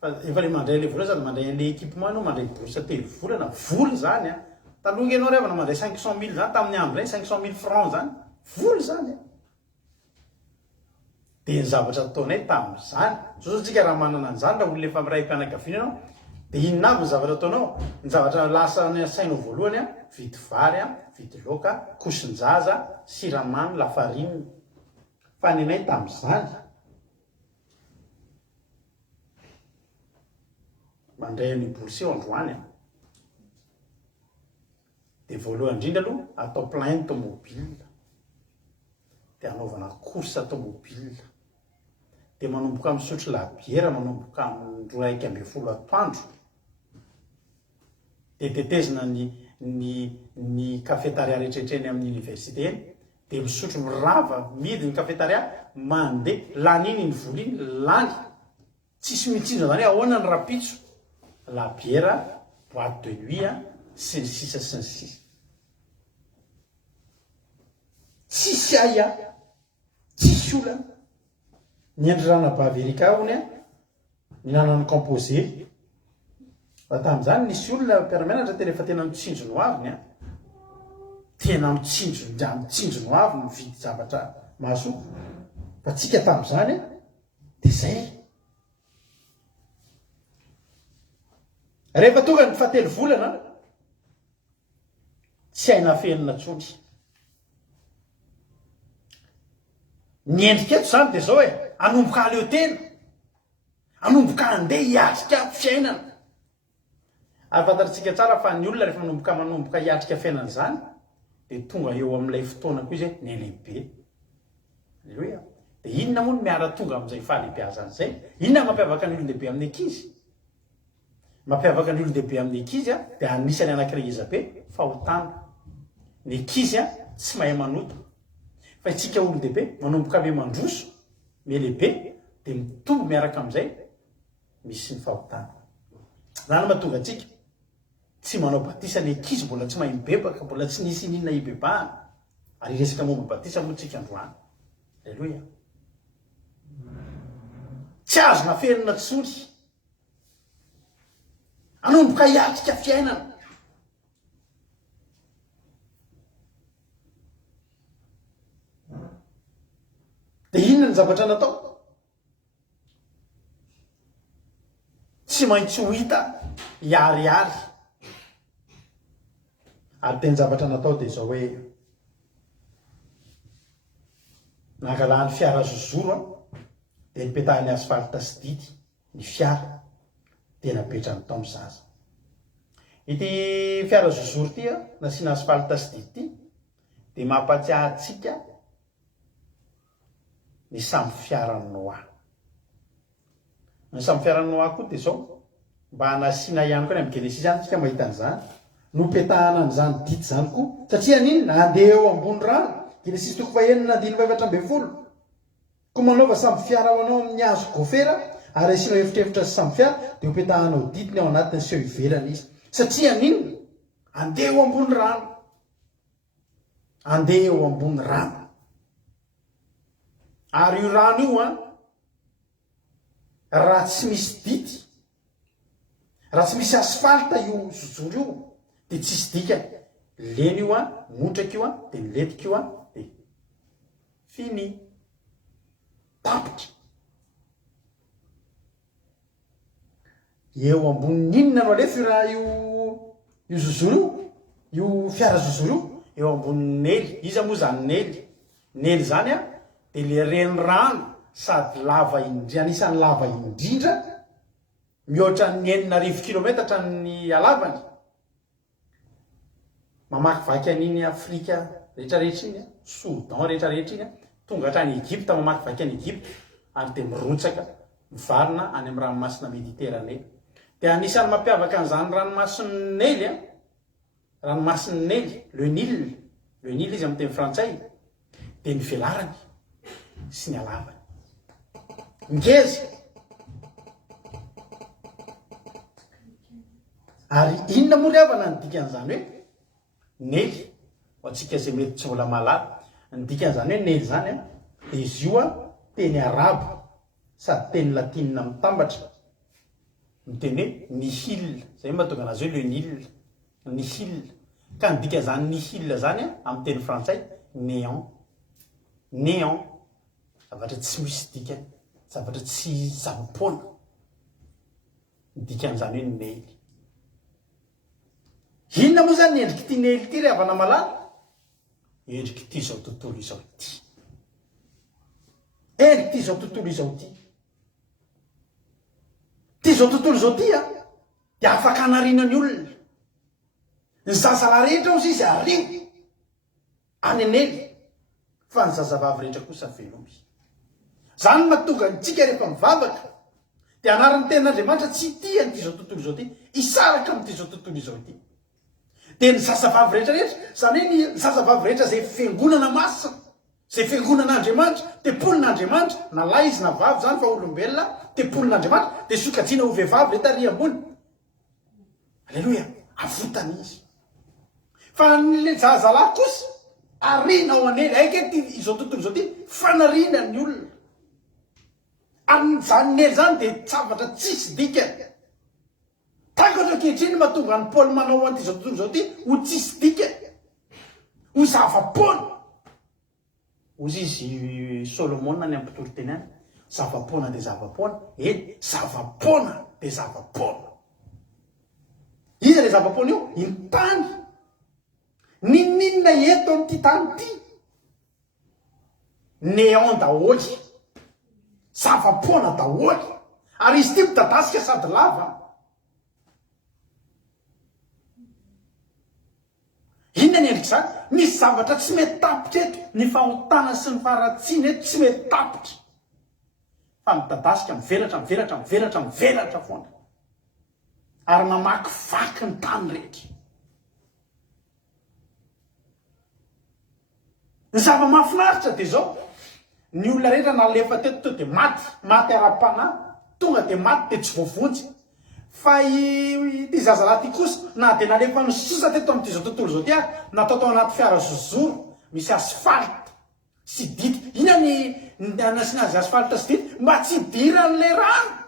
Fa efa le mandray le vola sady mandray le équipement ianao mandray bourse 3 volana. Vola zany taloha ianao revana mandray 500 000 zany tamin'ny andro reny 500 000 francs zany. Vola zany. Dia ny zavatra ataonay tamin'izany. Sosatsika raha manana an'izany raha olona efa miray mpianakaviana ianao. Dia inona aby ny zavatra ataonao? Ny zavatra lasa ny sainao voalohany vidy vary, vidy laoka, kosin-jaza, siramamy, lafarine. Fa ny anay tamin'izany mandray ny bourse eo androany. Dia voalohany indrindra aloha atao plein automobile. Dia anaovana course automobile. Dia manomboka misotro labiera, manomboka amin'ny 2:20 atoandro. Dia tetezina ny cafétéria rehetrarehetra eny amin'ny université eny. Dia misotro mirava, midy ny cafétéria, mandeha lany iny ny vola iny lany. tsisy mitsindra zany hoe ahoana ny rapitso labiera boîte de nuit sy ny sisa sy ny sisa tsisy aya tsisy olana ny endry rana baverika ony ny nanany composé fa tamin'izany nisy olona mpiaramenatra tena efa tena mitsinjo no aviny tena mitsinjo no avy mividy zavatra maso fa tsika tamin'izany dia zay rehefa tonga ny fahatelo volana tsy haina fenina tsony ny endrika eto zany dia zao hoe anomboka aleo tena anomboka andeha hiatrika fiainana ary fantatritsika tsara fa ny olona rehefa manomboka hiatrika fiainana zany dia tonga eo amin'ilay fotoana koa izy hoe ny lehibe alleloia dia inona moa no miara tonga amin'izay fahalehibeazany zay inona mampiavaka ny olon-dehibe amin'ny ankizy mampiavaka ny olon-dehibe amin'ny ankizy dia anisany anankiray iza be fahotana ny ankizy tsy mahay manoto fa itsika olon-dehibe manomboka me mandroso me lehibe dia mitombo miaraka amin'izay misy ny fahotana zany mahatonga atsika tsy manao batisa ny ankizy mbola tsy mahay mibebaka mbola tsy nisy ninona hibebahana ary resaka momba batisa moa tsika androany alleloia tsy azona fenina tsony anomboka hiatrika fiainana dia inona ny zavatra natao tsy maintsy ho hita hiariary ary teny zavatra natao dia zao hoe nangalany fiara zozoro dia nipetahany asfalta sy didy ny fiara tena petrany tao amin'ny zaza ity fiara zozoro ty nasiana asfalta sy didy ty dia mampatsiahy atsika ny samy fiarany noa ny samy fiarany noa koa dia zao mba hanasiana ihany koa ny amin'ny genesis zany tsika mahita an'izany no petahana an'izany didy zany koa satria niny andeha eo ambony rano genesis 2:9-11 koa manaova samy fiara ho anao amin'ny hazo gofera ary asianao efitrefitra sy samy fiara dia ho petahanao didiny ao anatiny sy eo ivelana izy satria niny andeha eo ambony rano andeha eo ambony rano ary io rano io raha tsy misy didy raha tsy misy asfalta io zozoro io dia tsisy dikany leny io motraka io dia miletika io dia fini tapitra eo ambonin'inona no alefa raha io zozoro io fiara zozoro io eo ambonin'ny nely iza moa zany nely zany dia le reny rano sady lava anisan'ny lava indrindra mihoatra ny 9 kilometatra ny alavany mamaky vaky an'iny Afrika rehetrarehetra iny Soudan rehetrarehetra iny tonga hatrany Egypte mamaky vaky any Egypte ary dia mirotsaka mivarina any amin'ny ranomasina Mediterranée dia anisan'ny mampiavaka an'izany ranomasiny nely ranomasiny nely le Nil izy amin'ny teny frantsay dia ny velarany sy ny alavany ngeza ary inona moa riavana ny dikan'izany hoe nely ho atsika izay mety tsy mbola malala ny dikan'izany hoe nely zany dia izy io teny arabo sady teny latinina mitambatra miteny hoe nihil zay mahatonga anazy hoe le nihil ka ny dikan'izany nihil zany amin'ny teny frantsay néant zavatra tsy misy dikany zavatra tsy zava-poana ny dikan'izany hoe nely inona moa zany endriky ty nely ty ry havana malala endriky ty zao tontolo izao ty endriky ty zao tontolo izao ty zao tontolo izao ty dia afaka hanariana ny olona ny zazalahy rehetra ozy izy ario any anely fa ny zazavavy rehetra kosa velomy zany mahatonga ntsika rehefa mivavaka dia anaran'ny ten'Andriamanitra tsy tia n'ity zao tontolo izao ty isaraka amin'ity zao tontolo izao ty dia ny zazavavy rehetrarehetra zany hoe ny zazavavy rehetra izay fiangonana masina Zay fiangonan'Andriamanitra, tempolin'Andriamanitra, na lahy izy na vavy zany fa olombelona, tempolin'Andriamanitra, dia sokajiana ho vehivavy le tary ambony. Alleloia, avotana izy. Fa le zazalahy kosa, arina ao anely, aika izao tontolo izao ty, fanarina ny olona. Amin'izany nely zany dia tsavatra tsisy dika. Takatra ankehitriny mahatonga ny Paoly manao an'ity izao tontolo izao ty, ho tsisy dika. Ho zava-pona. Ozy izy Solomona ny ampitoro teny any, zava-pona dia zava-pona, zava-pona dia zava-pona. Iza le zava-pona io? Iny tany. Ninona eto amin'ity tany ity? Néant daholy. Zava-pona daholy. Ary izy ity midadasika sady lava. Inona ny endrika izany? Misy zavatra tsy mety tapitra eto. Ny fahotana sy ny faharatsiana eto tsy mety tapitra. Fa midadasika mivelatra foana. Ary mamaky vaky ny tany rehetra. Ny zava-mahafinaritra dia izao. Ny olona rehetra nalefa teto dia maty ara-panahy. Tonga dia maty dia tsy voavonjy. Fa ity zazalahy ity kosa na dia nalefa ny sosa teto amin'ity izao tontolo izao ty ary natao tao anaty fiara zozoro misy asfalte sy dity. Inona ny asinazy asfalte sy dity? Mba tsy hidiran'ilay rano.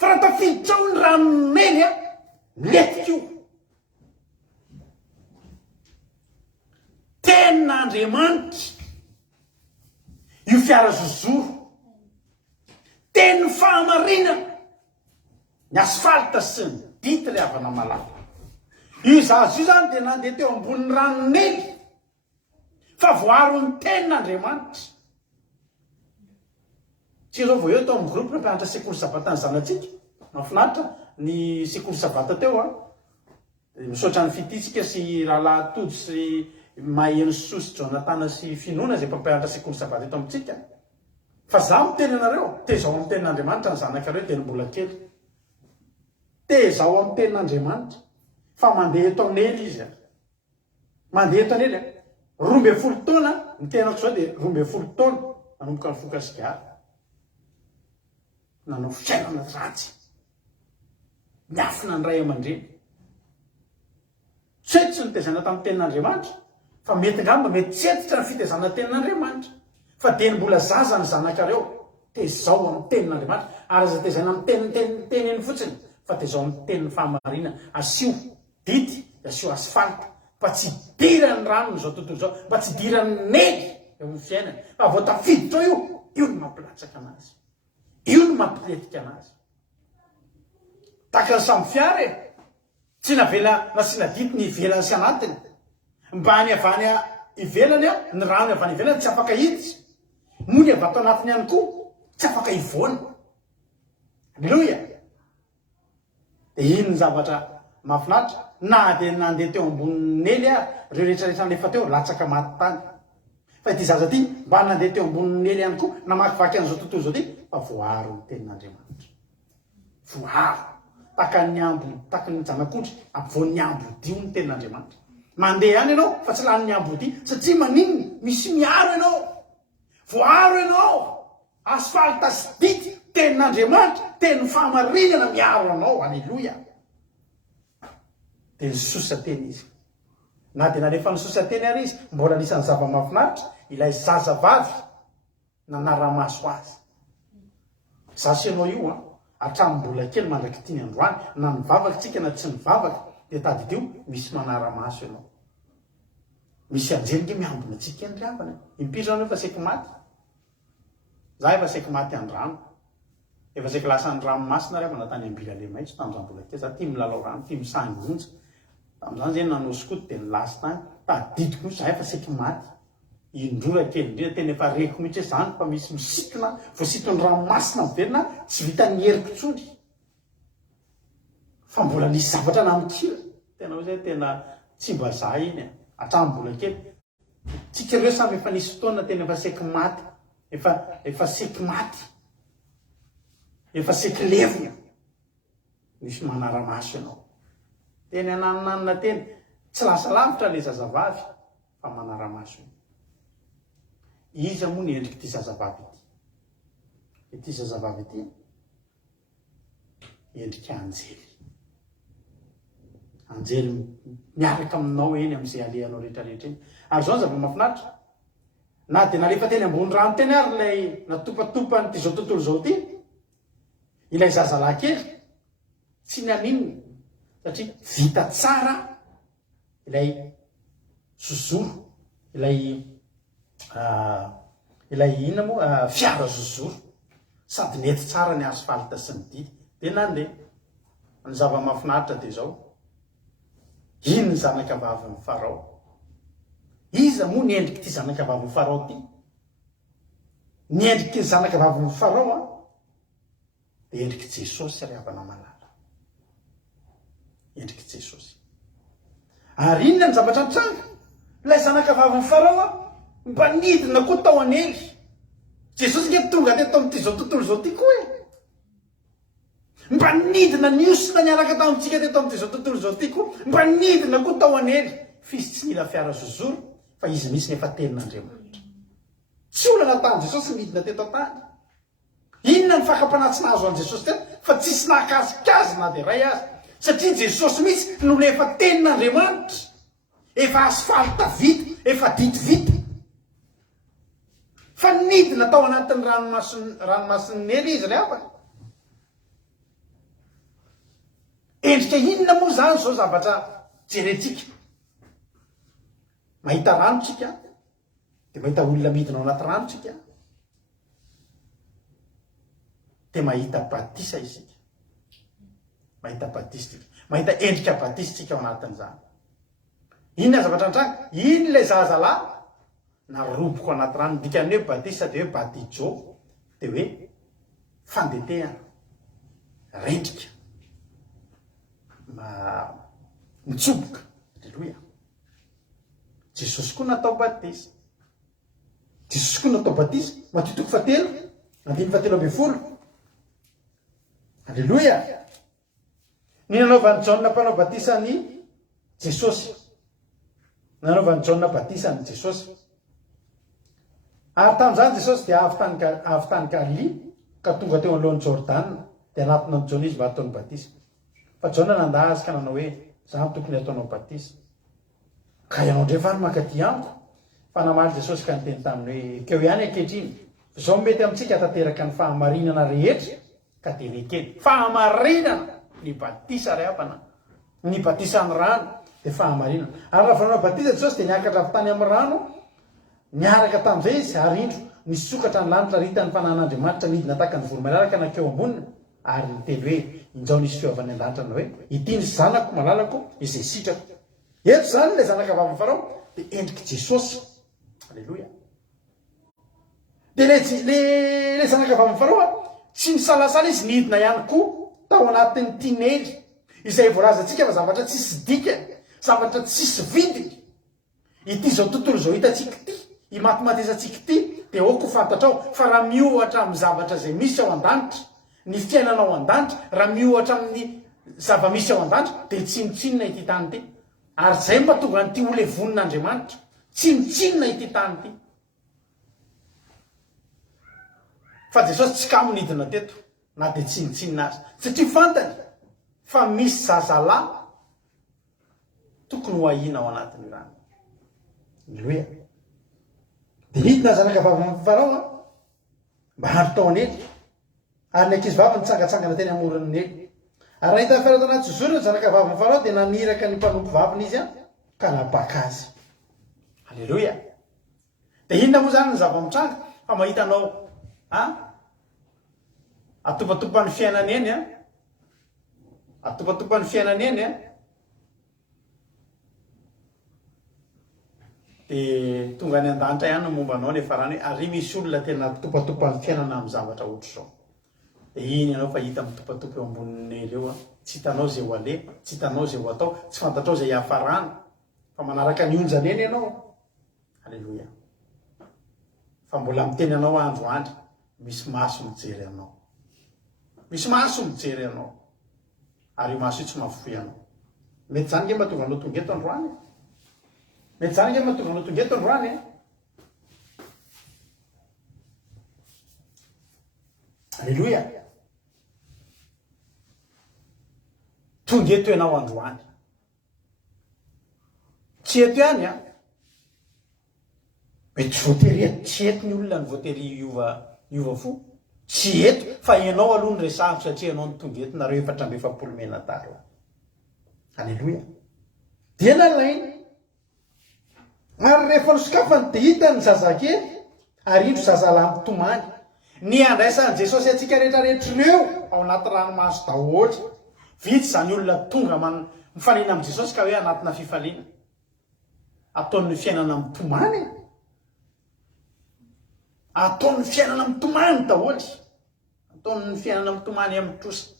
Fa raha tafiditra ao ny rano meny letika io. Tenin'Andriamanitra io fiara zozoro. Teny fahamarinana. Ny asfalte sy ny dity le havana malala. Io zazo io zany dia nandeha teo ambonin'ny ranonely. Fa voaro ny tenin'Andriamanitra. Tsy zao vao eo tao amin'ny groupe mpianatra sekoly sabata ny zanatsika. Mahafinaritra ny sekoly sabata teo misaotra ny fititsika sy rahalahy tody sy maheno sosy Jonatana sy Finoana izay mpampianatra sekoly sabata eto amintsika. Fa za miteny anareo, tezao amin'ny tenin'Andriamanitra ny zanakareo teny mbola kely. Tezao amin'ny tenin'Andriamanitra. Fa mandeha eto anely izy. Mandeha eto anely. 12 taona, ny tenako izao dia 12 taona nanomboka ny fokasigara. Nanao fiainana ratsy. Miafina ny ray aman-dreny. Tsy nitezana tamin'ny tenin'Andriamanitra. Fa mety ngamba mety tsy etitra ny fitezana tenin'Andriamanitra. Fa dia mbola zaza ny zanakareo. Tezao amin'ny tenin'Andriamanitra. Ary aza tezana amin'ny teniny fotsiny. Fa tezao amin'ny tenin'ny fahamarinana. Asio dity, asio asfalte. Mba tsy dirany rano izao tontolo izao. Mba tsy dirany nely eo amin'ny fiainana. Fa vao tafiditra io no mampilatsaka anazy. Io no mampiletika anazy. Taka ny samy fiara tsy navela nasiana dity ny ivelany sy anatiny. Mba ny avany ivelany ny rano avany ivelany tsy afaka hiditsy. Moa ny avato anatiny ihany koa tsy afaka hivoana. Alleluia. Dia iny ny zavatra mahafinaritra. Na dia nandeha teo ambonin'ny ely ireo rehetrarehetra nefa teo latsaka maty tany. Fa ity zaza ity mba nandeha teo ambonin'ny ely ihany koa namakivaky an'izao tontolo izao ty fa voaro ny tenin'Andriamanitra. Voaro. Taka ny ambo, taka ny janak'ondry ampovoan'ny ambo-dio ny tenin'Andriamanitra. Mandeha any ianao fa tsy lany ambo-dio satria maninona misy miaro ianao. Voaro ianao. Asfalte sy dity tenin'Andriamanitra, teny fahamarinana miaro anao. Alleluia. Dia ny sosa teny izy. Na dia nalefa ny sosa teny ary izy, mbola anisan'ny zava-mahafinaritra ilay zazavavy nanara-maso azy. Zasy ianao io hatramin'ny mbola kely mandraky tiany androany, na mivavaka tsika na tsy mivavaka, dia tadidio misy manara-maso ianao. Misy anjely miambina tsika eny riavana. Impitra anao efa saika maty. Za efa saika maty andrano. Efa saika lasa ny ranomasina riavana tany ambila le maitso tamin'izany mbola kely. Za tia milalao rano, tia misangy onja. Tamin'izany zany nanao skoto dia nilasa tany. Tadidiko za efa saika maty. Indrora kely indrindra tena efa reko mihitsy izany fa misy misikina voasitony ranomasina miverina tsy vitan'ny heriko tsony. Fa mbola nisy zavatra namikira. Tena hoe zay tena tsy mba za iny hatramin'ny mbola kely. Tsika ireo samy efa nisy fotoana tena efa saika maty. Efa saika maty. Efa saika levona. Misy manara-maso ianao. Tena nananana teny. Tsy lasa lavitra le zazavavy fa manara-maso. iza moa ny endriky ity zazavavy ity zazavavy ity endriky anjely miaraka aminao eny am'izay alehanao rehetrarehetra eny ary zao ny zava-mahafinaritra na de nalefa teny ambony rano teny ary lay natopatopany ty zao tontolo zao ty ilay zazalahy kely tsy naninony satria vita tsara ilay zozoro ilay inona moa fiara zozoro sady nety tsara ny asfalte sy ny didy de nandeha ny zava-mahafinaritra de zao iny ny zanakavavy ny farao iza moa ny endriky ty zanakavavy ny farao ty ny endriky ny zanakavavy ny farao de endriky Jesosy ry havana malala endriky Jesosy ary inona ny zavatra nitranga ilay zanakavavy ny farao mba nidina koa tao anely Jesosy nge tonga teto am'ty zao tontolo zao ty koa mba nidina niosina niaraka tamintsika teto am'ty zao tontolo zao ty koa mba nidina koa tao anely fisy tsy nila fiara zozoro fa izy misy nefa tenin'Andriamanitra tsy olana tany Jesosy nidina teto tany inona ny fakapanatsina azo an Jesosy teto fa tsisy nakazikazy na de ray azy satria Jesosy mihitsy no lefa tenin'Andriamanitra efa asfalta vita efa dity vita fa nidina tao anatin'ny ranomasin'ny nely izy rehefa endrika inona moa zany zao zavatra jerentsika mahita ranotsika de mahita olona midina ao anaty ranotsika de mahita batisa isika mahita batistsika mahita endrika batistsika ao anatin'izany inona zavatra antranga iny le zazalahy naroboko anaty rano dikany hoe batisa de hoe batijo de hoe fandetehana rendrika mitsoboka aleloia Jesosy koa natao batisa Jesosy koa natao batisa matitoko fatelo andiny fatelo amby folo aleloia ny nanaovan'ny Jaona mpanao batisa ny Jesosy nanaovan'ny Jaona batisa ny Jesosy ary tamin'izany Jesosy dia avy tany Galilea ka tonga teo alohan'ny Jordana dia anatona ny Jaona izy mba ataony batisa fa Jaona nanda azy ka nanao hoe zany tokony ataonao batisa ka ianao ndray fa ny makaty amiko fa namaly Jesosy ka niteny taminy hoe keo ihany ankehitriny zao mety amintsika tanteraka ny fahamarinana rehetra ka de lekely fahamarinana ny batisa reapana ny batisa ny rano de fahamarinana ary raha fanao batisa Jesosy de niakatra avy tany amin'ny rano niaraka tamin'izay izy ary indro nisokatra ny lanitra ritany fanan'Andriamanitra midina tahaka ny voromailala ka nakeo amboniny ary niteny hoe injao nisy fiovany an-danitra ny hoe ity ny zanako malalako izay sitrako eto zany le zanakavavy farao de endriky Jesosy aleloia de le zanakavavy farao tsy misalasala izy nidina ihany koa tao anatin'ny tinely izay voalazantsika fa zavatra tsisy dika zavatra tsisy vidiny ity zao tontolo zao hitatsika ty imatimatisantsika ty de oko fantatrao fa raha miohatra amin'ny zavatra zay misy ao an-danitra ny fiainana ao an-danitra raha miohatra amin'ny zava-misy ao an-danitra de tsinotsinona ity tany ty ary zay mba tonga nyty ole vonin'Andriamanitra tsinotsinona ity tany ty fa Jesosy tsy kamo nidina teto na de tsinotsinona azy satria fantany fa misy zazalahy tokony ho ahina ao anatin'ny rano aleloia de nidina zanakavavy farao mba handro tao anely ary ny ankizy vavy nitsangatsangana teny amoron'ny nely ary nahita fiaratana Jozoro ny zanakavavy farao de naniraka ny mpanompo vaviny izy ka nabaka azy aleloia de inona moa zany ny zava-mitranga fa mahitanao atopatopany fiainany eny atopatopany fiainany eny de tonga ny an-danitra ihany no momba anao nefa rany ary misy olona tena topatopany fiainana amin'ny zavatra ohatra zao de iny ianao fa hita mitopatopa eo ambonin'ny ely eo tsy hitanao zay ho alefa tsy hitanao zay ho atao tsy fantatrao zay hafarana fa manaraka ny onjany eny ianao aleloia fa mbola miteny anao andro andry misy maso mijery anao misy maso mijery anao ary io maso io tsy mahafoy anao mety zany nge mahatonga anao tonga eto androany mety zany nge mahatonga anao tonga eto androany Alleluia. Tonga eto ianao androany. Tsy eto ihany a. Mety voatery tsy eto ny olona ny voatery iova fo. Tsy eto fa ianao aloha ny resahako satria ianao ny tonga eto nareo efatra amby efapolo menataro. Alleluia. Dia nalainy. Ary rehefa nisokafany dia hita ny zazakely ary indro zazalahy mitomany. Ny andraisan'i Jesosy antsika rehetrarehetr'ireo ao anaty ranomasy daholo. Vitsy zany olona tonga mifanena amin'ny Jesosy ka hoe anatina fifaliana. Ataon'ny fiainana mitomany. Ataon'ny fiainana mitomany daholo. Ataon'ny fiainana mitomany amin'ny trosa.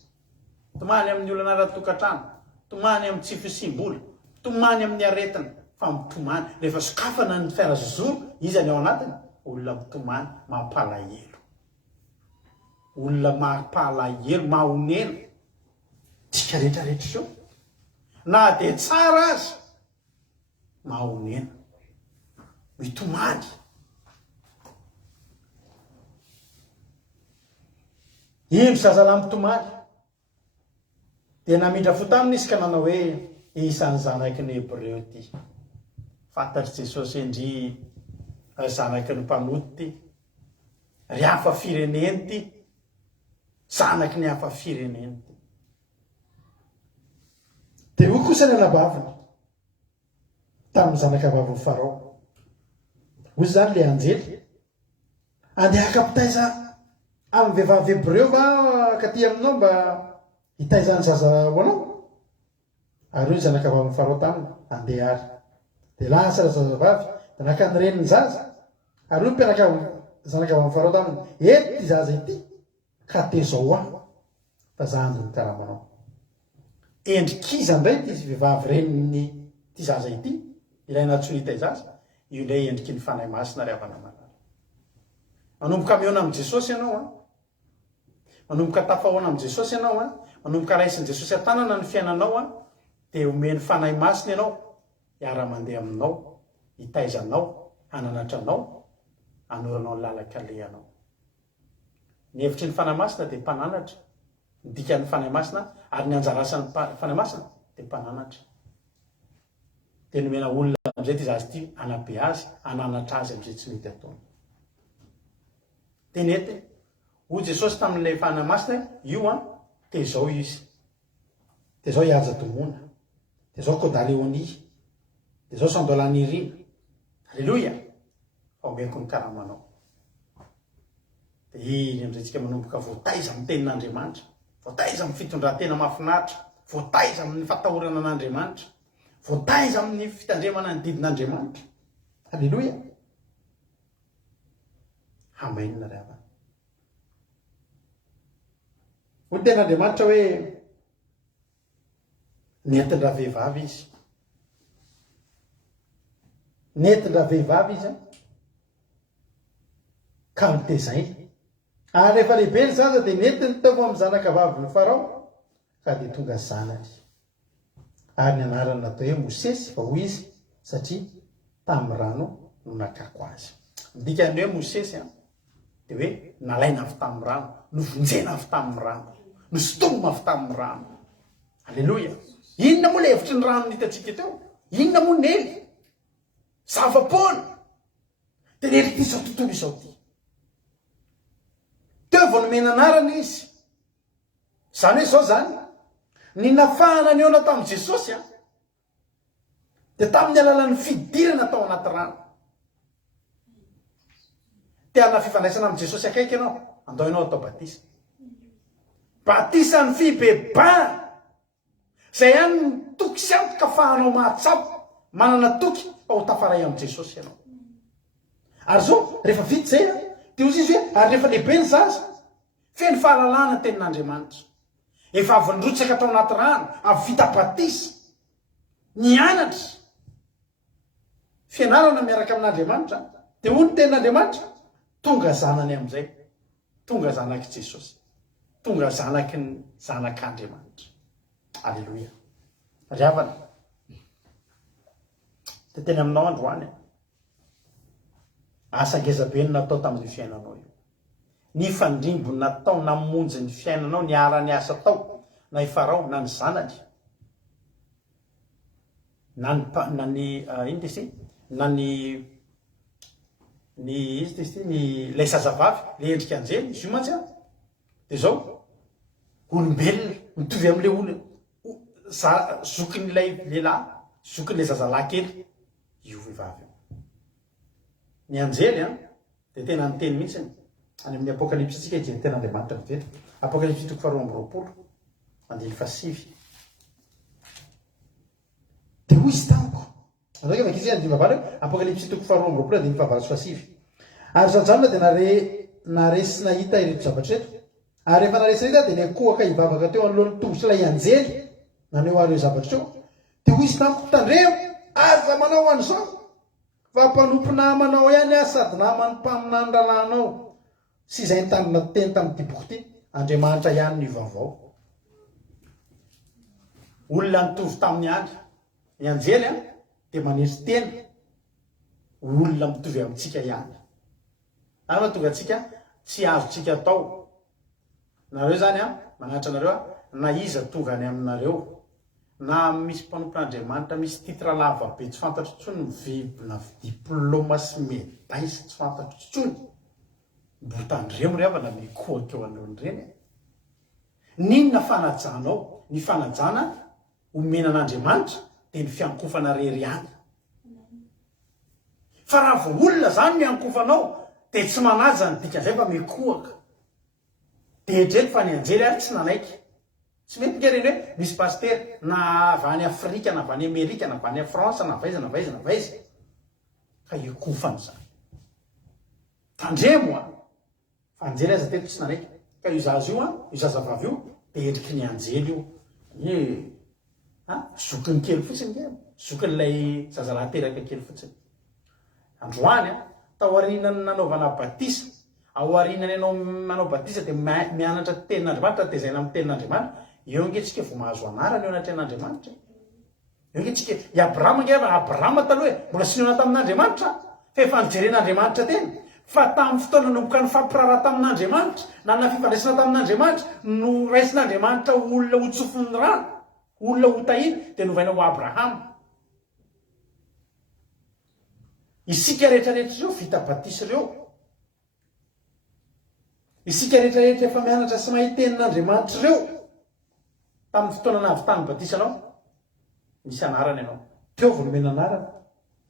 Mitomany amin'ny olana ara-tokantrano. Mitomany amin'ny tsy fisim-bola. Mitomany amin'ny aretina. Fa mitomany. Rehefa sokafana ny fiara-zozoro, izy ny ao anatiny. Olona mitomany, mampalahelo. Olona mampalahelo, mahonena. Tsika rehetrarehetra io. Na dia tsara azy, mahonena. Mitomany. Indro zazalahy mitomany. Dia namindra fo taminy izy ka nanao hoe isan'ny zanaky ny Hebreo ty. Fantatry Jesosy endry zanaky ny mpanoty ty. Ry hafa fireneny ty. Zanaky ny hafa fireneny ty. Dia io kosa ny anabaviny tamin'ny zanakavavy Farao. Hoy zany le anjely. Andeha hakapitaiza amin'ny vehivavy Hebreo va katy aminao mba hitaizany zaza ho anao. Ary io zanakavavy Farao taminy andeha ary. Dia lasa zazavavy dia nakany reniny zaza. Ary io mpianakavy zanakavavy Farao taminy. Eto ty zaza ity. Ka tezao aho. Fa za andony karamanao. Endrikiza indray ty vehivavy reniny ty zaza ity. Ilaina tsy hitaizaza. Io indray endriky ny fanahy masina ry havana manara. Manomboka miona amin'ny Jesosy ianao a. Manomboka tafahoana amin'ny Jesosy ianao a. Manomboka raisin'i Jesosy an-tanana ny fiainanao a. Dia omeny fanahy masina ianao. Hiara-mandeha aminao. Hitaizanao. Hananatranao. Hanoranao ny lalakalehanao. Ny hevitry ny fanahy masina dia mpananatra. Ny dikan'ny fanahy masina ary ny anjarasan'ny fanahy masina dia mpananatra. Dia nomena olona amin'izay ty zazy ty hanabe azy, hananatra azy amin'izay tsy mety ataony. Dia nety hoy Jesosy tamin'ilay fanahy masina io a tezao izy. Tezao hihaja domona. Tezao Kodaleoni. Tezao Sandolaniria. Alleluia. Omeko ny karamanao. Dia iny amin'izay tsika manomboka voataiza amin'ny tenin'Andriamanitra. Voataiza amin'ny fitondran-tena mahafinaritra. Voataiza amin'ny fatahorana an'Andriamanitra. Voataiza amin'ny fitandremana ny didin'Andriamanitra. Alleluia. Hamainina ry havana. Hoy ten'Andriamanitra hoe nentin-dra vehivavy izy. Nentin-dra vehivavy izy ka mitezainy. Ary rehefa lehibe ny zaza dia nentiny tao amin'ny zanakavavy ny Farao ka dia tonga zanany. Ary ny anarany natao hoe Mosesy fa hoy izy satria tamin'ny rano no nakako azy. Midika ny hoe Mosesy dia hoe nalaina avy tamin'ny rano, novonjena avy tamin'ny rano, nosotomina avy tamin'ny rano. Alleluia. Inona moa ilay hevitry ny rano nitatsika teo? Inona moa nely? Zava-poana. Dia nely ty izao tontolo izao ty. Teo vao nomena anarana izy. Zany hoe izao zany. Ny nafahana ny ona tamin'i Jesosy dia tamin'ny alalan'ny fidirana tao anaty rano. Te hanana fifandraisana amin'ny Jesosy akaiky ianao, andao ianao atao batisa. Batisan'ny fibebahana. Izay ihany ny toky sy antoka ahafahanao mahatsapa. Manana toky fa ho tafaray amin'ny Jesosy ianao. Ary zao, rehefa vita zay dia hozy izy hoe, ary rehefa lehibe ny zaza, feno fahalalana tenin'Andriamanitra. Efa avy nirotsaka tao anaty rano, avy vita batisa, nianatra, fianarana miaraka amin'Andriamanitra. Dia hoy ny tenin'Andriamanitra, tonga zanany amin'izay, tonga zanaky Jesosy, tonga zanaky ny zanak'Andriamanitra. Alleluia. Ry havana. Dia teny aminao androany. Asa ngezabe no natao tamin'ny fiainanao io. ny fandrimbo natao namonjy ny fiainanao ny ara-ny asa tao na Farao na ny zanany na ny ino tesy na ny izy tesy ny lay zazavavy le endrika anjely izy io mantsy de zao olombelona mitovy am'le olo zokin'ilay lehilahy zokin'lay zazalahy kely io vehivavy ny anjely de tena ny teny mihitsy any amin'ny apokalypsy tsika ijeny tena Andriamanitra mivety apokalypsy 4:20 andiny 7 de hoy izy tamiko andraika vakizy andiny vavalo apokalypsy 4:20 andiny 7 ary zanjanona de naresy nahita ireto zavatra eto ary rehefa naresy nahita de ny kohaka hivavaka teo anoloan'ny tongotra ilay anjely naneo areo zavatra teo de hoy izy tamiko tandreo aza manao an'izao fa mpanompo namanao ihany sady namany mpaminany ralanao sy izay nitandrina teny tamin'ity boky ty Andriamanitra ihany ny vaovao olona nitovy tamin'ny andro ny anjely de manesy tena olona mitovy amintsika ihany ary mahatonga atsika tsy azotsika atao nareo zany magnatra anareo na iza tonga any aminareo na misy mpanompon'Andriamanitra misy titra lava be tsy fantatro tsony mivebona diplôma sy médaille sy tsy fantatro tsony mbotandremo reavana mikohaka eo anoloan'ireny ninona fanajanao ny fanajana omenan'Andriamanitra de ny fiankofana rery any fa raha vo olona zany miankofanao de tsy manaja ny dika zay fa mikohaka de etrely fa ny anjely ary tsy nanaiky tsy mety ngereny hoe misy paster na avy any Afrika na avy any Amerika na avy any France na vaiza ka ikofany zany tandremo fa anjely aza teto tsy nanaiky ka io zaza io io zazavavy io de endriky ny anjely io zokiny kely fotsiny zokin'ilay zazalahy teraka kely fotsiny androany taoarinany nanaovana batisa ao arinany ianao manao batisa de mianatra tenin'Andriamanitra tezaina amin'ny tenin'Andriamanitra eo ngetsika vao mahazo anarany eo anaty an'Andriamanitra eo ngetsika i Abrahama ngeva Abrahama taloha mbola sy niona tamin'Andriamanitra fa efa nijeren'Andriamanitra tena fa tamin'ny fotoana nomboka ny fampirahara tamin'Andriamanitra na na fifandraisana tamin'Andriamanitra no raisin'Andriamanitra olona ho tsofin'ny rano olona ho tahiny de novaina ho Abrahama isika rehetrarehetra ireo vita batisa ireo isika rehetrarehetra efa mianatra sy mahay tenin'Andriamanitra ireo tamin'ny fotoana navy tany batisa anao misy anarany ianao teo vo nomena anarana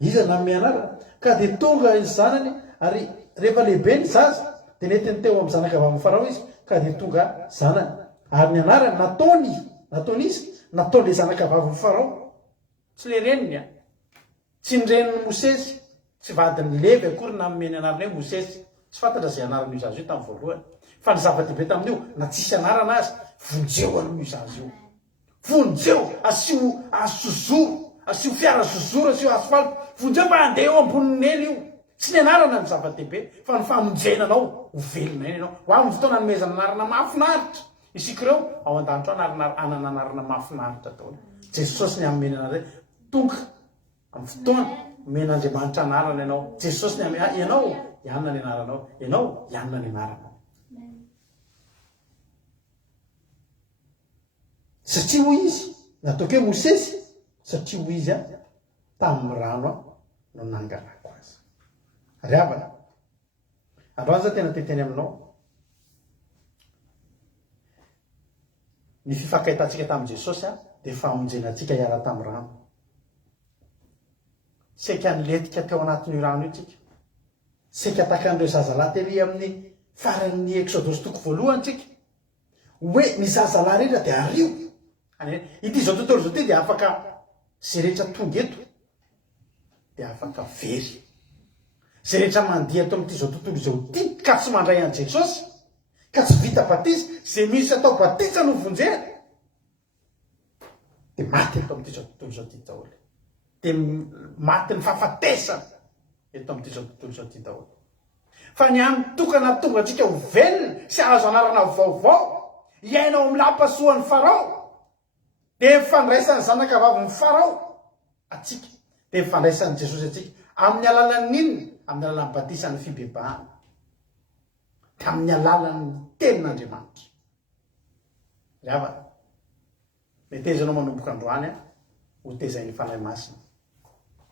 iza nanome anarana ka de tonga ny zanany ary rehefa lehibe ny zaza de netiny teo amin'ny zanaka avy amin'ny Farao izy ka de tonga zanany ary ny anarany nataony izy nataon'le zanaka avy amin'ny Farao tsy le reniny tsy ny reniny Mosesy tsy vadiny levy akory nameny anarany hoe Mosesy tsy fantatra zay anarany io zaza io tamin'ny voalohany fa ny zava-dehibe tamin'io na tsisy anarana azy vonjeo an'io zaza io vonjeo asio asozoro asio fiara zozoro asio asfalte vonjeo fa andeha eo ambonin'ny ely io tsy ny anarana ny zava-dehibe fa ny famonjenanao ho velona eny ianao ho amin'ny fotoana nomezana anarana mahafinaritra isika ireo ao an-danitra anana anarana mahafinaritra daholo Jesosy ny ameny anareo tonga amin'ny fotoana omen'Andriamanitra anarana ianao Jesosy ny ianao ianona ny anaranao ianao ianona ny anaranao satria hoy izy nataoko hoe Mosesy satria hoy izy tamin'ny rano no nangalako azy ry havana androany za tena teteny aminao ny fifankahitantsika tamin'i Jesosy de famonjenatsika hiara tamin'ny rano seka niletika teo anatin'io rano io tsika seka takan'ireo zazalahy tery amin'ny faran'ny Exodosy toko voalohany tsika hoe ny zazalahy rehetra de ario ity zao tontolo zao ty de afaka zay rehetra tonga eto de afaka very zay rehetra mandeha ato amin'ity zao tontolo zao ty ka tsy mandray an' Jesosy ka tsy vita batisa zay misy atao batisa no vonjena de maty eto amin'ity zao tontolo zao ty daholo de maty ny fahafatesana eto amin'ity zao tontolo zao ty daholo fa ny amin'ny tokana tonga atsika ho velona sy azo anarana vaovao iainao amin'ny lampasoan'ny Farao de mifandraisany zanaka vavin'ny Farao atsika de mifandraisany Jesosy atsika amin'ny alalan'ny inona amin'ny alalan'ny batisa ny fibebahana tamin'ny alalan'ny tenin'Andriamanitra. Rava metezanao manomboka androany a ho tezainy fanahy masina.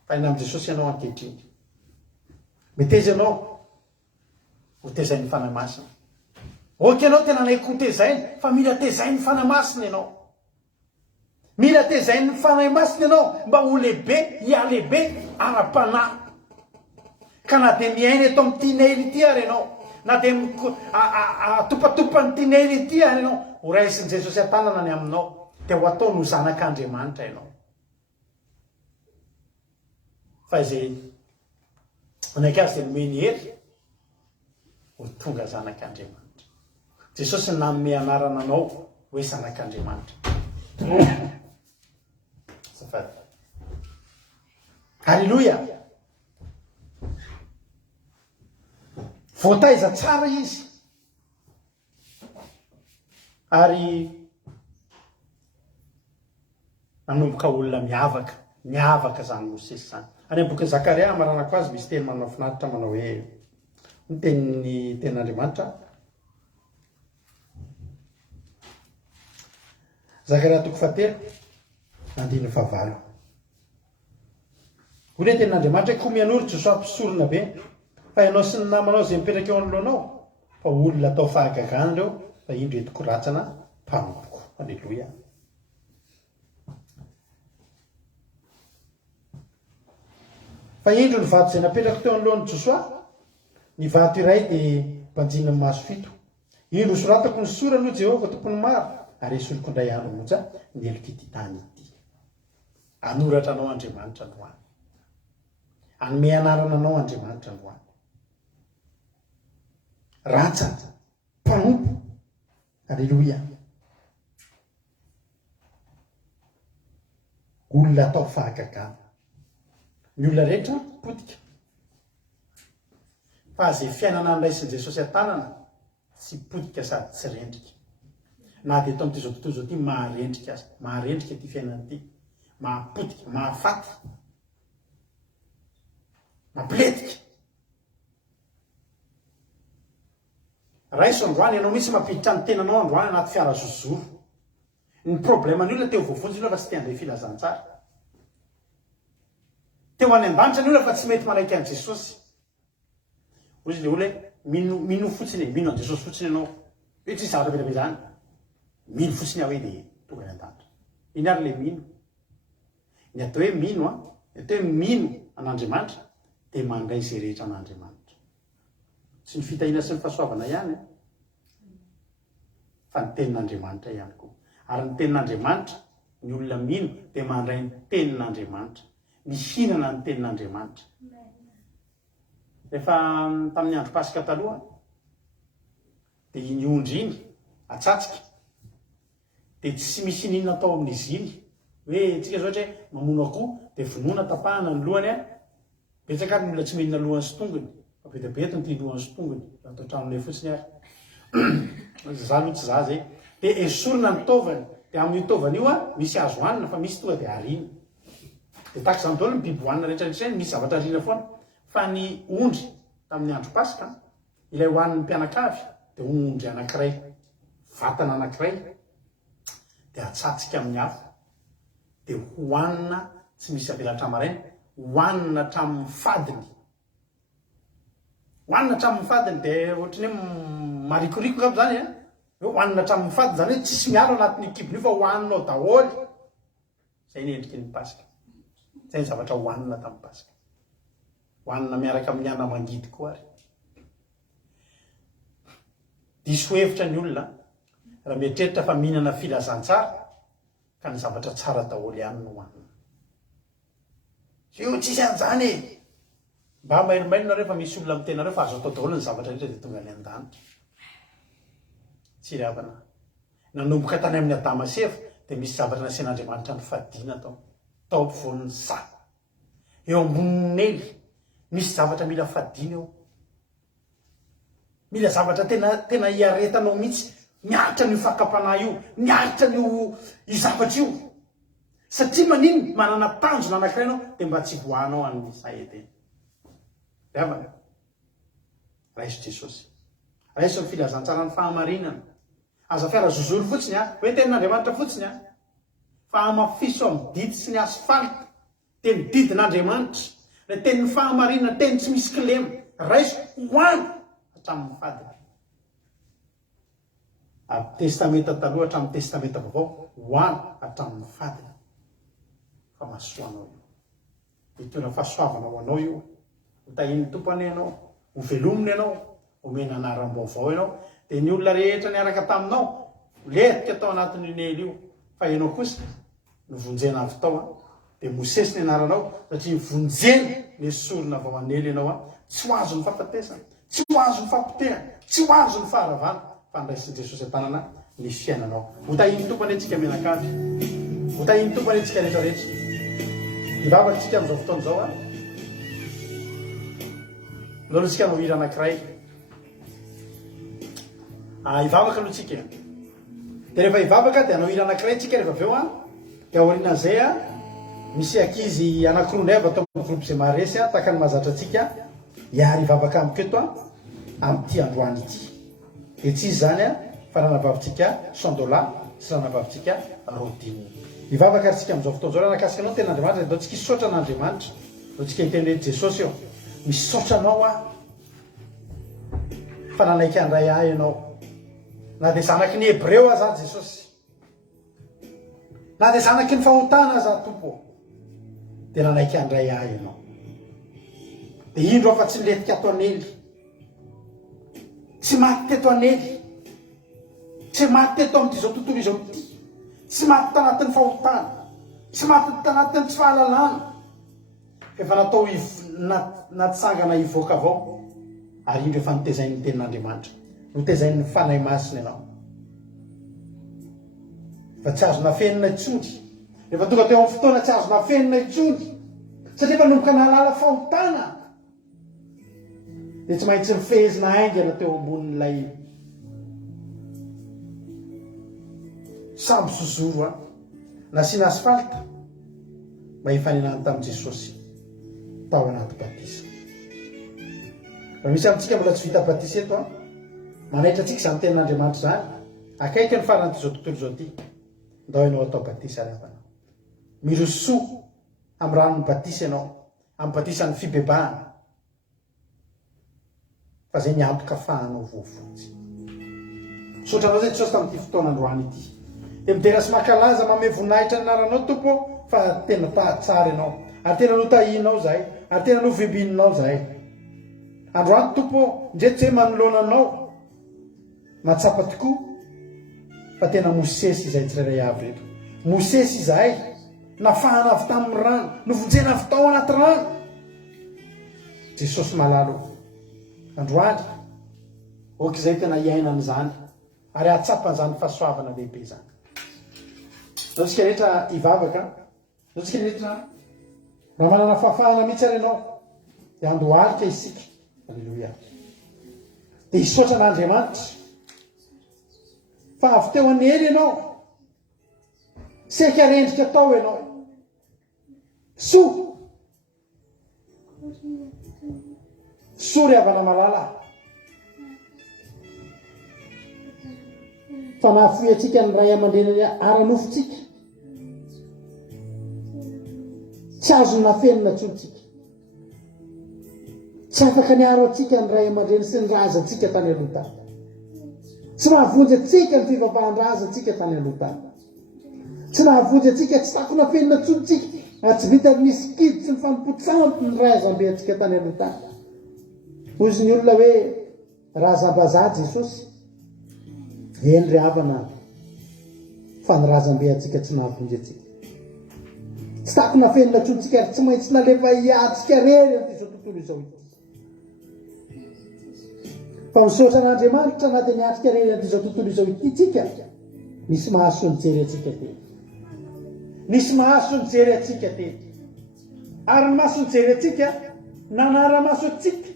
Fa ina amin'i Jesosy ianao ankehitriny. Metezanao ho tezainy fanahy masina. Oka ianao tena naiko ho tezainy, fa mila tezainy fanahy masina ianao. Mila tezainy fanahy masina ianao mba ho lehibe, hialehibe ara-panahy. Ka na dia miaina eto amin'ny tinely ity ary ianao, na dia atopatopany tinely ity ary ianao, ho raisin'i Jesosy an-tanana ny aminao, dia ho ataony ho zanak'Andriamanitra ianao. Fa izay anaiky azy dia nomeny hery ho tonga zanak'Andriamanitra. Jesosy nanome anarana anao hoe zanak'Andriamanitra. Zafady. Halleluia. Voataiza tsara izy. Ary nanomboka olona miavaka zany Mosesy zany. Any amin'ny boky Zakaria maranako azy misy teny manao finaritra manao hoe ny tenin'ny tenin'Andriamanitra. Zakaria 3:9. Hoy ny tenin'Andriamanitra, koa mianoro Josua mpisorona be, fa ianao sy ny namanao izay mipetraka eo anoloanao, fa olona atao fahagagana ireo, fa indro entiko ratsana mpanompo. Halleluia. Fa indro ny vato izay napetraka teo anoloan'i Josua, ny vato iray dia mpanjina amin'ny maso 7. Indro soratako ny sorano Jehovah tompony maro, ary esoloko indray andro monja ny eloko ity tany ity. Anoratra anao Andriamanitra androany. Anome anarana anao Andriamanitra androany. Ratsa, mpanompo. Halleluia. Olona atao fahagagana. Ny olona rehetra potika. Fa izay fiainana an'iraisin'i Jesosy an-tanana tsy potika sady tsy rendrika. Na dia eto amin'ity zao tontolo zao ity maharendrika azy. Maharendrika ity fiainana ity. Mahapotika, mahafaty. Mampiletika. Raiso androany ianao mitsy mampiditra ny tenanao androany anaty fiara zozoro. Ny problema ny olona teo voafonjy ny olona fa tsy te handray filazantsara. Teo any an-danitra ny olona fa tsy mety manaiky an'i Jesosy. Ozy le olona mino fotsiny, mino an'i Jesosy fotsiny ianao. Hoe tsy zavatra be zany. Mino fotsiny aho hoe dia tonga any an-danitra. Iny ary le mino. Ny atao hoe mino a, ny atao hoe mino an'Andriamanitra dia mandray izay rehetra an'Andriamanitra. Tsy ny fitahiana sy ny fahasoavana ihany, fa ny tenin'Andriamanitra ihany koa. Ary ny tenin'Andriamanitra, ny olona mino dia mandray ny tenin'Andriamanitra, mihinana ny tenin'Andriamanitra. Rehefa tamin'ny andro Pasika taloha dia iny ondry iny atsatsika dia tsy misy inona atao amin'izy iny. Hoe tsika zao ohatra hoe mamono akoho dia vonoina tapahana ny lohany a. Betsaka ary ny olona tsy mihinana lohany sy tongony. Betebetony ty lohany sy tongony. Atao tranonay fotsiny ary. Za no tsy za zay. Dia esorina ny tovany. Dia amin'ny tovany io a misy azo hanina fa misy tonga dia harina. Dia tahaka izany daholo ny biby hohanina rehetrarehetra misy zavatra harina foana. Fa ny ondry tamin'ny andro Pasika ilay hohanin'ny mpianakavy dia ondry anankiray, vatana anankiray dia atsatsika amin'ny afo. Dia hohanina tsy misy avelatra maraina, hohanina hatramin'ny fadiny. Hohanina hatramin'ny fadiny dia ohatry ny hoe marikoriko ngamba zany a. Hoe hohanina hatramin'ny fadiny zany hoe tsisy miaro anatin'ny kibony fa hohaninao daholo. Zay ny endriky ny Pasika. Zay ny zavatra hohanina tamin'ny Pasika. Hohanina miaraka amin'ny ana mangidy koa ary. Diso hevitra ny olona raha mieritreritra fa mihinana filazantsara ka ny zavatra tsara daholo ihany no hohanina. Io tsisy an'izany e. Mba mailimailina rehefa misy olona amin'ny tenareo fa azo atao daholo ny zavatra rehetra dia tonga any an-danitra. Tsy ry havana. Nanomboka tany amin'ny Adama sy Eva dia misy zavatra nasian'Andriamanitra ny fadiana tao. Tao ampovoan'ny sa. Eo ambonin'ny ely misy zavatra mila fadiana eo. Mila zavatra tena hiaretanao mihitsy. Miaritra ny fakapanahy io. Miaritra ny zavatra io. Satria manino manana tanjona anankiray ianao dia mba tsy voanao amin'ny sa eteny. Ravana. Raiso Jesosy. raisy ny filazantsarany fahamarinana aza fiara zozoro fotsiny hoe tenin'andriamanitra fotsiny fa amafiso amin'ny dity sy ny asfalta teny didin'andriamanitra le tenin'ny fahamarinana teny tsy misy kilema raiso hoany hatramin'ny fady aby testamenta taloha hatramin'ny testamenta vaovao hoany hatramin'ny fady fa mahasoanao io itona fahasoavana ho anao io hotahiny tompany ianao ho velominy ianao omena anaram-baovao ianao dia ny olona rehetra niaraka taminao letika tao anatin'ny nely io fa ianao kosa novonjena avy tao dia mosesy ny anaranao satria vonjena ny sorona vao anely ianao tsy ho azo ny fahafatesana tsy ho azo ny fampitehana tsy ho azo ny faharavana fa ndraisin'i Jesosy an-tanana ny fiainanao hotahiny tompany antsika menakavy hotahiny tompany antsika rehetrarehetra ivavakantsika amin'izao fotoana izao lolotsika no hira anankiray ivavaka aloha tsika dia rehefa ivavaka dia anao hira anankiray tsika rehefa avy eo dia aorianan'izay misy ankizy anankiroa ndray avy atao amin'ny groupe izay maharesy tahaka ny mahazatra antsika hiary ivavaka amiko eto amin'ity androany ity dia tsy izy zany fa ranavavitsika 100 $ sy ranavavitsika rodiny ivavaka arytsika amin'izao fotoana izao ranakasika anao ten'andriamanitra dao tsika hisaotra n'andriamanitra dao tsika hiteny hoe Jesosy eo misaotra anao fa nanaiky andray ahy ianao na dia zanaky ny Hebreo aza Jesosy na dia zanaky ny fahotana aza tompo dia nanaiky andray ahy ianao dia indro afa tsy miletika ato anely tsy maty teto anely tsy maty teto amin'ity zao tontolo izao ity tsy maty tanatin'ny fahotana tsy maty tanatin'ny tsy fahalalana efa natao natsangana hivoaka avao ary indro efa nitezainy ny tenin'andriamanitra notezainy ny fanahy masina ianao fa tsy azo nafenina itsony rehefa tonga teo amin'ny fotoana tsy azo nafenina itsony satria efa nomboka nahalala fahotana dia tsy maintsy mifehezina aingana teo ambonin'ilay samby zozoro nasiana asfalta mba hifanenany tamin'i Jesosy tao anaty batisa fa misy amintsika mbola tsy vita batisa eto manaitra antsika izany tenin'andriamanitra zany akaiky ny faran'ity zao tontolo zao ity ndao ianao atao batisa rehefanao mirosoa amin'ny ranony batisa ianao amin'ny batisan'ny fibebahana fa zay niantoka fahanao voafotsy sotranao zay Jesosy tamin'ity fotoana androany ity dia midera sy makalaza mame voninahitra ny anaranao tompo fa tena tahatsara ianao ary tena notahinao zahay ary tena novibininao zahay androany tompo ndreto hoe manoloana anao matsapa tokoa fa tena mosesy izay tsirairay avy reto mosesy izahay nafahana avy tamin'ny rano novonjena avy tao anaty rano Jesosy malalo androany okizay tena hiainana zany ary atsapan'izany fahasoavana lehibe zany zao tsika rehetra ivavaka zao tsika rehetra raha manana fahafahana mihitsy ary ianao dia andohalika isika alleloia dia hisaotra an'Andriamanitra fa avy teo anely ianao seka rendrika tao ianao soa ry havana malala fa mahafoy atsika ny ray aman-dreny ara-nofotsika tsy azo nafenina tsontsika tsy afaka niaro atsika ny ray aman-dreny sy ny raza atsika tany aloha tany tsy mahavonjy atsika ny fivavahan-draza atsika tany aloha tany tsy mahavonjy atsika tsy tako nafenina tsontsika ary tsy vita misy kidy sy ny fampotsampy ny razam-be atsika tany aloha tany ozy ny olona hoe razam-bazaha Jesosy eny ry havana fa ny razam-be atsika tsy nahavonjy atsika tsy tako nafenina tsontsika ary tsy maintsy nalefa hiatsika rery amin'izao tontolo izao ity fa misaotra an'Andriamanitra na dia niatrika rery amin'izao tontolo izao ity tsika nisy mahaso nijery atsika teny nisy mahaso nijery atsika teny ary ny maso nijery atsika nanara-maso atsika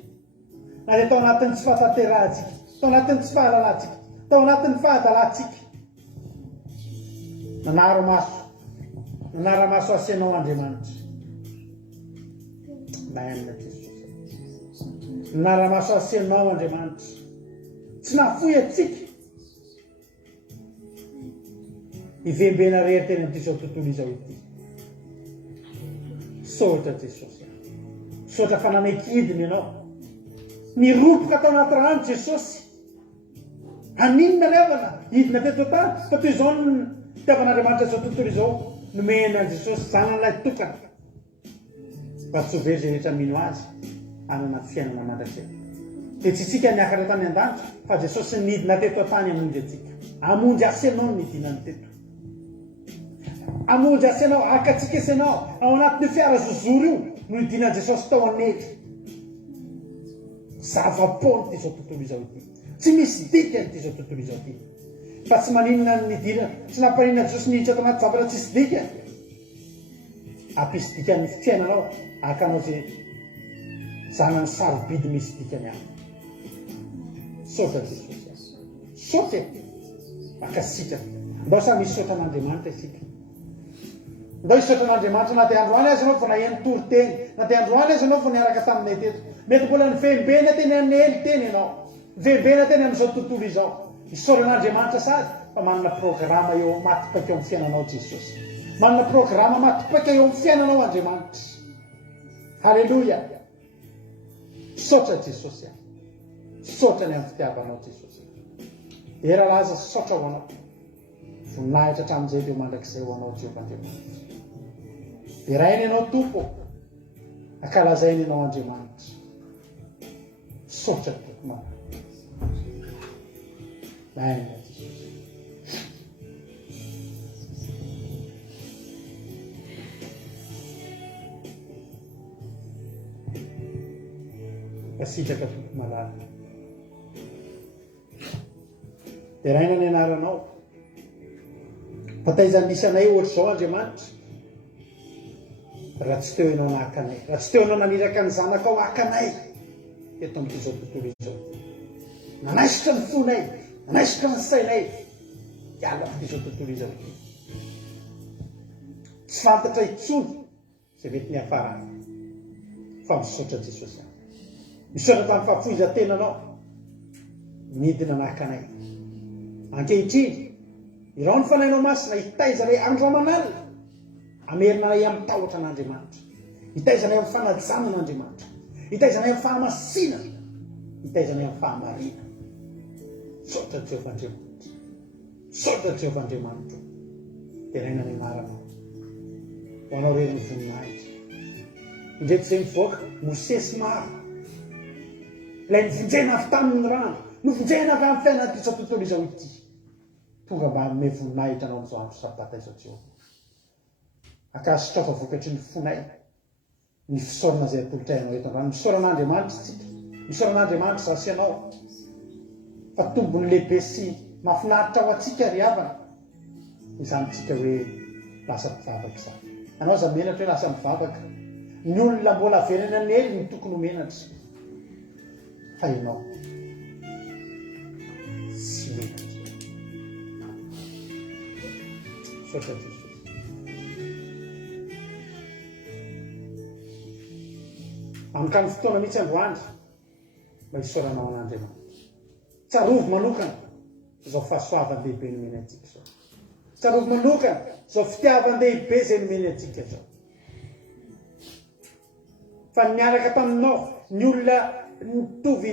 na dia tao anatin'ny tsy fahafaterahantsika tao anatin'ny tsy fahalalantsika tao anatin'ny fahadalantsika nanara-maso asianao Andriamanitra maina Jesosy nanara-maso asianao Andriamanitra tsy nafoy atsika ivembena rery teny am'ty zao tontolo izao ity. Sotra Jesosy, sotra fa nanakidiny ianao, niropoka tao anaty rano Jesosy, aninona revana hidina teto tany fa toy izao ny fitiavan'Andriamanitra zao tontolo izao nomena Jesosy zanan'ilay tokana fa tsy ho very zay rehetra mino azy anana fiainana mandrakzay. Dia tsy isika niakatra tany an-danitra fa Jesosy nidina teto tany amonjy atsika, amonjy asenao ny nidinany teto, amonjy asenao akatsika isenao ao anatin'ny fiara zozoro io no hidinan Jesosy tao anely. Zava-pony ty zao tontolo izao ity, tsy misy dikany ty zao tontolo izao ity, fa tsy maninona ny nidina, tsy nampaninona Jesosy niditra tao anaty zavatra tsisy dikany. Ampisy dikany fiainanao akanao zay zanany sarobidy misy dikany any. Sotra Jesosy, sotra akasitraka, ndao sa misy sotra an'Andriamanitra isika. Ndao hisotra an'Andriamanitra na dia androany azy anao vao naheno tory teny, na dia androany azy anao vao niaraka taminay teto, mety mbola nivembena teny anely teny ianao, nivembena teny amin'izao tontolo izao. Hisaora an'Andriamanitra sady fa manana programa eo matipaky eo amin'ny fiainanao Jesosy, manana programa matipaky eo amin'ny fiainanao Andriamanitra. Halleluja. Sotra Jesosy, sotra ny amin'ny fitiavanao Jesosy. Era laza sotra ho anao, voninahitra hatramin'izay dia mandrakizay ho anao Jehovah Andriamanitra. Irainy ianao tompo, ankalazainy ianao Andriamanitra. Sotra tokomana. Amen. Asitraka tompo malala. Iraina ny anaranao, fataizanisanay ohatra zao Andriamanitra, raha tsy teo ianao nahaka anay, raha tsy teo ianao naniraka ny zanakao haka anay eto amin'ity zao tontolo izao, nanaisitra ny fonay, nanaisitra ny sainay hiala amin'ity zao tontolo izao. Tsy fantatra itsony zay mety niafarana fa misaotra Jesosy any, misaotra tamin'ny fahafoizan-tenanao midina nahaka anay. Ankehitriny irao ny fanainao masina hitaizanay andro aman'alina amerinanay amin'ny tahotra an'Andriamanitra, hitaizanay amin'ny fanajanana an'Andriamanitra, hitaizanay amin'ny fahamasinana, hitaizanay amin'ny fahamarina. Sotra Jehovah Andriamanitra, sotra Jehovah Andriamanitra, teraina ny maranao ho anao reny ny voninahitra indreky izay mivoaka Mosesy maro, ilay nivonjena avy tamin'ny rano, novonjena avy amin'ny fiainana ty zao tontolo izao ity, tonga mba hanome voninahitra anao amin'izao andro sabata izao Jehovah. Akasotra fa vokatry ny fonay, ny fisaorana izay atolotrainao eto androany, misaoran'Andriamanitra tsika, misaoran'Andriamanitra zasy ianao, fa tombony lehibe sy mahafinaritra ho atsika ry havana izany tsika hoe lasa mpivavaka izany. Anao za menatra hoe lasa mivavaka, ny olona mbola averina anely ny tokony menatra, fa ianao tsy menatra. Sotra Jesosy. Amin'kany fotoana mihitsy androandro mba hisaoranao an'Andriamanitra. Tsarovy manokana zao fahasoavan-dehibe nomeny atsika zao, tsarovy manokana zao fitiavan-dehibe zay nomeny atsika zao. Fa niaraka taminao ny olona nitovy,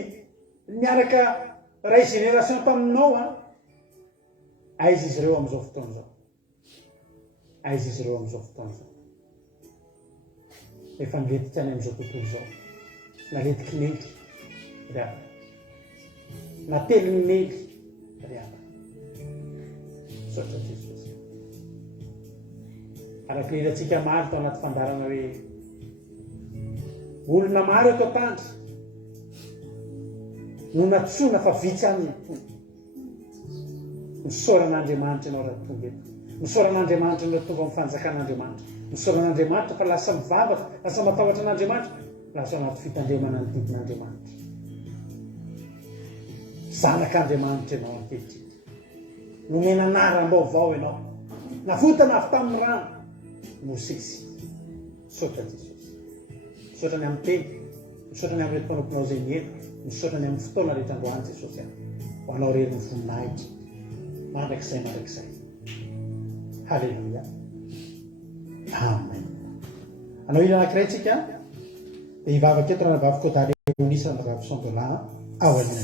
niaraka ray génération taminao aiza izy ireo amin'izao fotoana zao, aiza izy ireo amin'izao fotoana zao. Efa niletika any amin'izao tontolo zao, naletiky nely ry havana, nately ny nely ry havana. Sotra Jesosy. Araka lirantsika maro tao anaty fandarana hoe olona maro eto an-tany no natsoina fa vitsy aminy tompo. Misaoran'Andriamanitra ianao raha tonga eto, misaoran'Andriamanitra ianao tonga amin'ny fanjakan'Andriamanitra, misaoran'Andriamanitra fa lasa mivavaka, lasa matahotra an'Andriamanitra, lasa anaty fitandremana ny didin'Andriamanitra. Zanak'Andriamanitra ianao ankehitriny, nomena anaram-baovao ianao, navotana avy tamin'ny rano Mosesy. Sotra Jesosy, misaotrany amin'ny teny, misaotrany amin'ny reto mpanomponao zay miena, misaotrany amin'ny fotoana rehetra androany Jesosy any. ho anao rery ny voninahitra mandrakizay halleluia amen. Anao ila anankiray tsika dia hivavaka eto raha vavaka daly onisana na vavaka $100 ao alina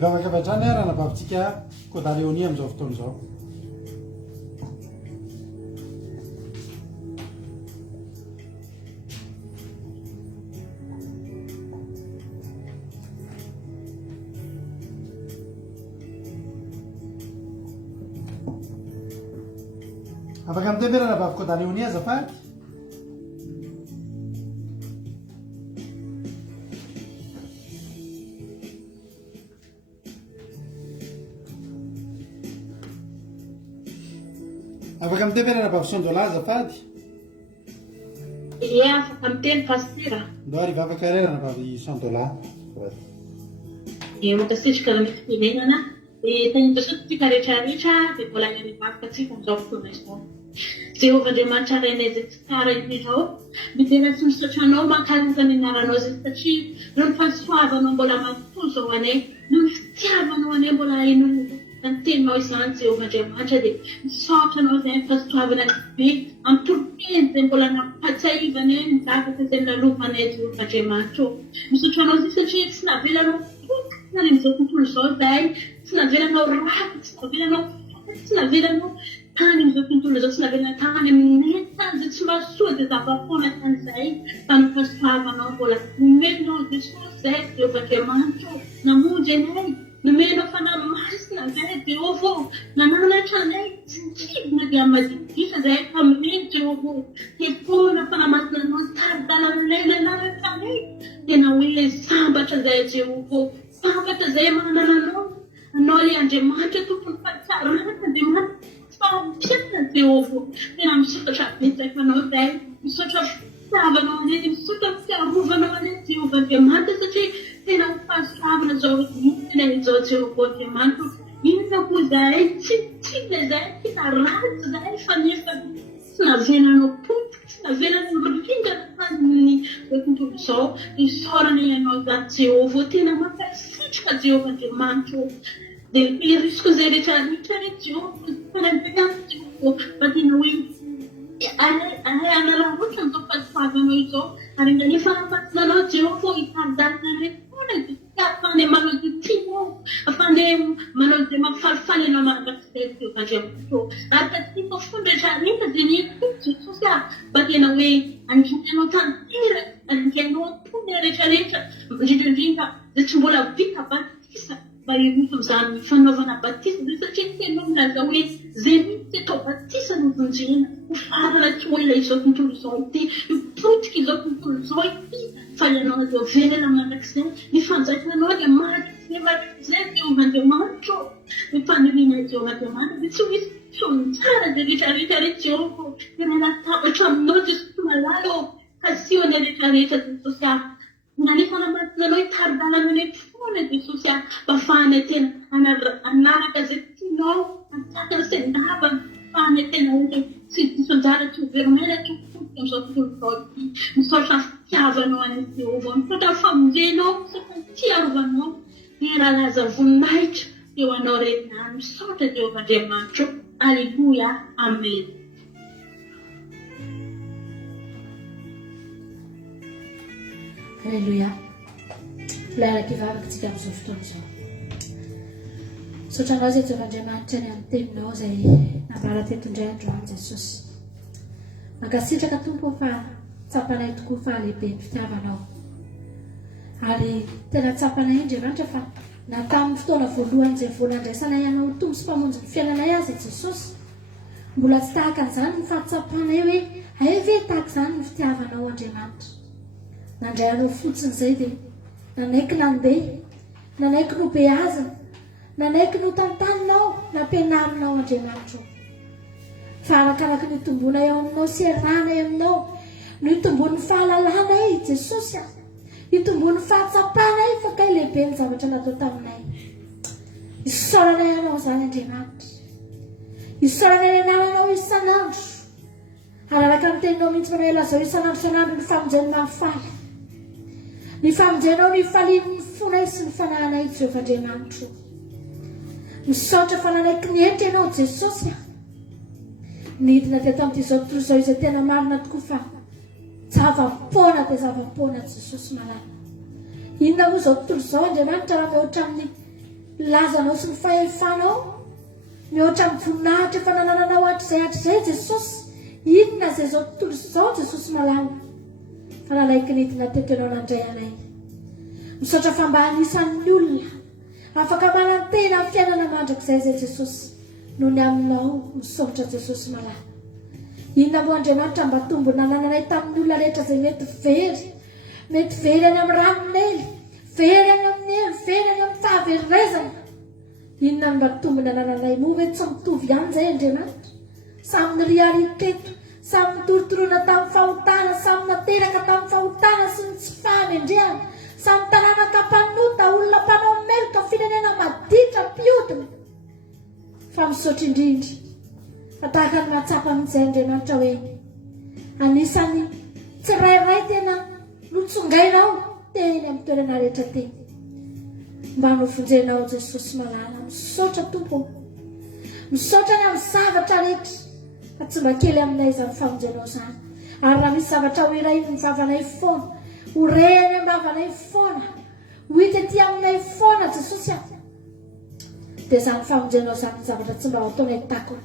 hivavaka avy hatrany a raha nabavitsika kodaleonia amin'izao fotoana izao. afaka miteverana vavaka danioni azafady afaka miteverana vavosondola azafady Ia, afaka miteny pasitera. ndo ary vavaka rerana vavy $100 Makasitraka ny fitenenana tany pasotika rehetrarehetra dia mbola iarivavaka tsika amin'izao fotoana izao. Jehovah Andriamanitra rainay izay tsy tsara indrindra midera tsy misaotra anao mankasika ny anaranao izay satria no ny fahasoavanao mbola manontolo izao anay no ny fitiavanao anay mbola hainao ny teninao izany Jehovah Andriamanitra dia misaotra anao izay ny fahasoavana be amin'ny torompeny izay mbola nampatsiahivana ny zavatra izay nalovana Jehovah Andriamanitra. Misaotra anao izay satria tsy navelanao na amin'izao tontolo izao izahay tsy navelanao raty, tsy navelanao tsy navelanao tany amin'izao tontolo izao, tsy navelana tany aminay tany izay tsy mahasoa dia zava-poana tany izay fa ny fahasoavanao mbola nomenao Jesosy izay Jehovah Andriamanitra namonjy anay, nomenao fanahy masina izay Jehovah nananatra anay tsy nikivona dia madidisa izay amin'iny Jehovah tepona fanahy masina anao taridalaminay nananatra anay tena hoe sambatra izay Jehovah sambatra izay manananao anao ilay Andriamanitra tompony fahatsarana Andriamanitra fahampiana Jehovah tena misaotra betsaka anao izay misaotra fitiavanao anay misaotra fitiarovanao anay Jehovah Andriamanitra satria tena fahasoavana izao inona izao Jehovah Andriamanitra inona koa izahay tsy tiana izahay tina ratsy izahay fa nefa tsy navenanao potika tsy navenanao ringana taniny tontolo izao isaorana ianao izany Jehovah tena mampasitraka Jehovah Andriamanitra dia irisiko izay rehetrarehetra Jehovah fanambena Jehovah mba tena hoe anay anaraha ohatra n'izao fahasoavanao izao ary nefa nampatinanao Jehovah hitandalina rehetra afany manao izay tianao afany manao izay mampifalifaly anao mandrakizay Jehovah Andriamanitra ary tatiako fony rehetrarehetra dia ny Jesosy mba tena hoe andringanao tantera andringanao tony rehetrarehetra indrindraindrindra izay tsy mbola vita batisa mba hiroso amin'izany fanaovana batisa dia satria tenao milaza hoe izay mitsy atao batisa no vonjena ho farana tsy hoe ilay izao tontolo izao ity hipotika izao tontolo izao ity fa ianao izao velona mandrakizay ny fanjakananao dia marakizay Jehovah Andriamanitra ny faniriana Jehovah Andriamanitra dia tsy misy fony tsara dia rehetrarehetra rehetra Jehovah tena latabatra aminao Jesosy malalo kasioana rehetrarehetra Jesosy nanefa namatinanao hitaridalana ny foana Jesosy ahafahanay tena anaraka izay tianao antsakana izay ndavana ahafahanay tena hoe tsy diso anjara tsy overonay tsy fotika amin'izao tontolo izao ity misaotra fitiavanao anay Jehovah misaotra famonjenao misaotra fitiarovanao raha laza voninahitra eo anao rehetra misaotra Jehovah Andriamanitra alleluia amen. Alleluia. Lalaka ivavakantsika amin'izao fotoana izao. Misaotra anao izay Jehovah Andriamanitra ny amin'ny teninao izay nambara teto indray androany Jesosy. Mankasitraka tompo fa tsapanay tokoa fa lehibe ny fitiavanao. Ary tena tsapanay Andriamanitra fa na tamin'ny fotoana voalohany izay voalandraisana ianao tombo sy mpamonjy ny fiainanay azy Jesosy. Mbola tsy tahaka an'izany ny fahatsapanay hoe ve tahaka izany ny fitiavanao Andriamanitra. Nandray anao fotsiny izay dia nanaiky nandeha, nanaiky no beazina, nanaiky no tantaninao, nampianarinao Andriamanitra. Fa arakaraka ny tombona eo aminao sy rana eo aminao, no itombony fahalalana Jesosy itombony fahatsapana fa kay lehibe ny zavatra natao taminay. Isaorana ianao izany Andriamanitra. Isaorana ianarana isan'andro. Ary araka ny teninao mihitsy manao ilazao isan'andro ny famonjeny mahafaly. Ny famonjenao ny faliany ny fonay sy ny fanahinay Jehovah Andriamanitra. Misaotra fa nanaiky ny entry ianao Jesosy. Nidina teto amin'izao tontolo izao izay tena marina tokoa fa zava-poana dia zava-poana Jesosy malala. Inona moa izao tontolo izao Andriamanitra raha mihoatra amin'ny lazanao sy ny fahefanao, mihoatra amin'ny voninahitra efa nanananao hatr'izay Jesosy. Inona izay izao tontolo izao Jesosy malala. Fa nalaiky nidina teto ianao nandray anay. Misaotra fa mba anisan'ny olona afaka manantena amin'ny fiainana mandrakizay izay Jesosy noho ny aminao. Misaotra Jesosy malala. Inona moa Andriamanitra mba tombo nanananay tamin'ny olona rehetra izay mety very any amin'ny ranonely, very any amin'ny elo, very any amin'ny fahaverezana. Inona mba tombo nanananay moa hoe tsy mitovy ihany izay Andriamanitra. Samy ny realiteto, samy nitorotoroana tamin'ny fahotana, samy nateraka tamin'ny fahotana sy ny tsy fahamendrehana, samy tanàna kapanota, olona mpanao meloka, firenena maditra, mpiodina. Fa misaotra indrindra, fa tahaka ny mahatsapa amin'izay Andriamanitra hoe anisany tsirairay tena notsongainao teny amin'ny toerana rehetra teny mba nofonjenao Jesosy malala. Misaotra Tompo, misaotra ny amin'ny zavatra rehetra, fa tsy mba kely aminay izany famonjenao izany. Ary raha misy zavatra ho iray ny vavanay foana, ho reny amin'ny vavanay foana, ho hita ety aminay foana Jesosy dia izany famonjenao izany zavatra tsy mba ho ataonay takona,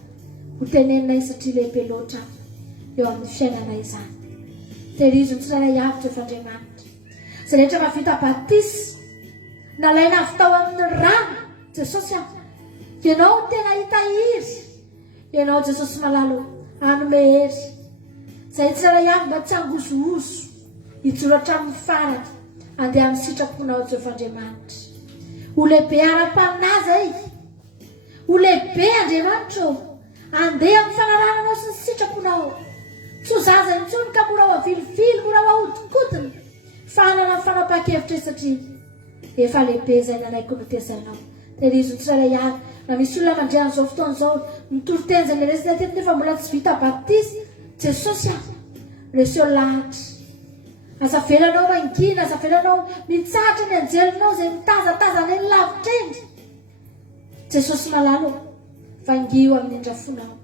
ho tenenay satria lehibe loatra eo amin'ny fiainanay izany. Tehirizony tsirairay avy Jehovah Andriamanitra, izay rehetra mahavita batisy nalaina avy tao amin'ny rano Jesosy, ianao tena hitahiry, ianao Jesosy malalo hanome hery. Izay tsirairay avy mba tsy hangozohozo, hijoro hatramin'ny farany, andeha amin'ny sitraponao Jehovah Andriamanitra. Ho lehibe ara-panaza ho lehibe Andriamanitra, andeha amin'ny fanarananao sy ny sitraponao. Tsy ho zaza intsony ka mora ho avilivily, mora ho ahodikodina, fa hanana fanapahan-kevitra satria efa lehibe izay nanaiko notezainao. Tehirizony tsirairay avy, na misy olona mandriana izao fotoana izao mitoroteny izay niresina teto nefa mbola tsy vita batisy Jesosy, reseo lahatra. Aza velanao mangina, aza velanao mitsahatra ny anjelinao izay mitazatazana eny lavitra eny. Jesosy malalo, vangio amin'ny indrafonao.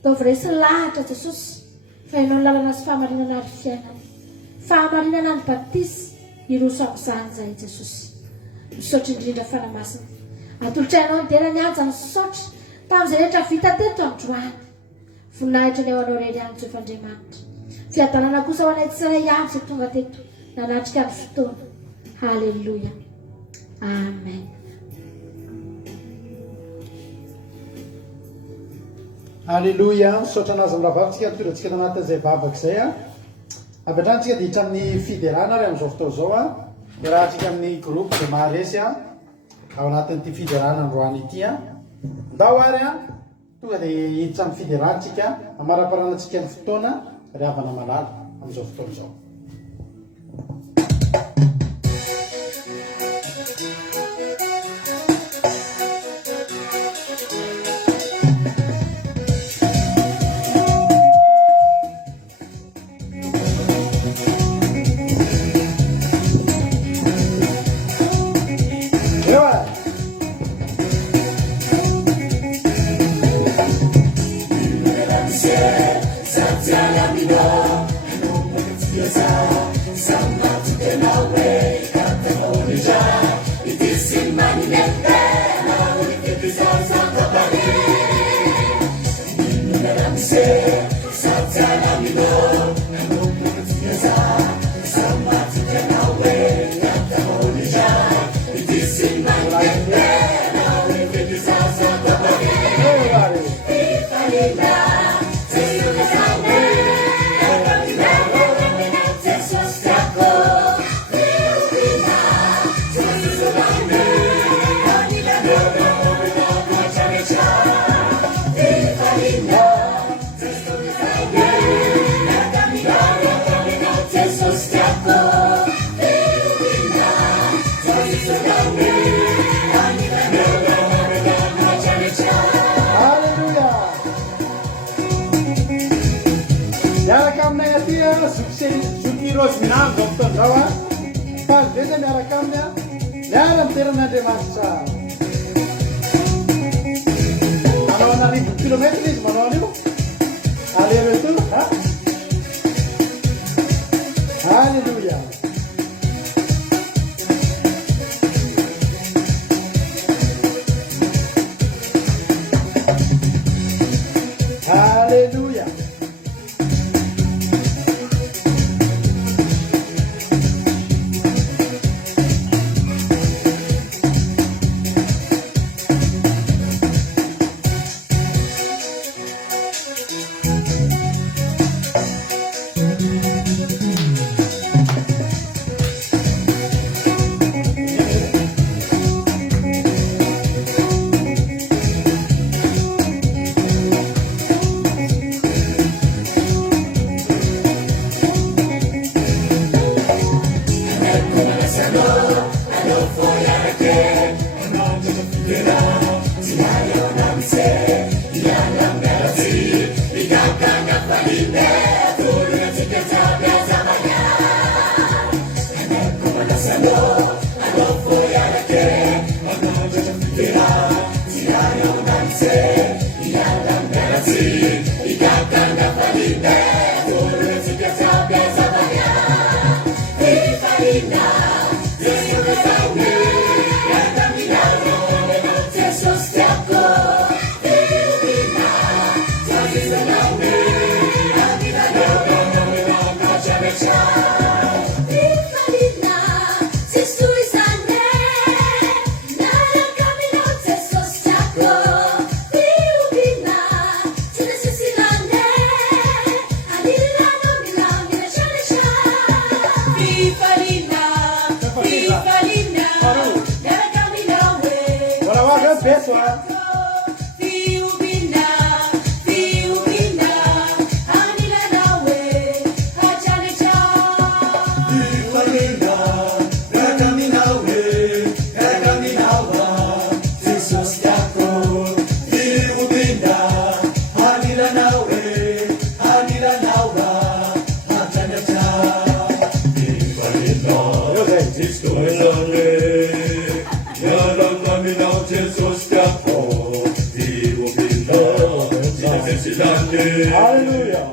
Ataovy resy lahatra Jesosy, fa ianao ny lalana sy fahamarinana ary fiainana. Fahamarinana ny batisy iroso amin'izany izay Jesosy. Misaotra indrindra fanamasina. Atolotrainao ny dera ny anja misaotra tamin'izay rehetra vita teto androany. Voninahitra ny eo anao rery any Jehovah Andriamanitra. Fiadanana kosa ho anay tsirairay avy izay tonga teto nanatrika ny fotoana. Haleluia. Amen. Alleluia. Misaotra anazy amin'ny rahavavitsika torantsika tanatin'izay vavaka izay ampiatrantsika dia hitra amin'ny fiderana ary amin'izao fotoana izao dia raha tsika amin'ny groupe dia maharesy ao anatin'ity fiderana androany ity ndao ary tonga dia hiditra amin'ny fiderantsika amaraparanantsika ny fotoana ry havana malala amin'izao fotoana izao. Hallelujah.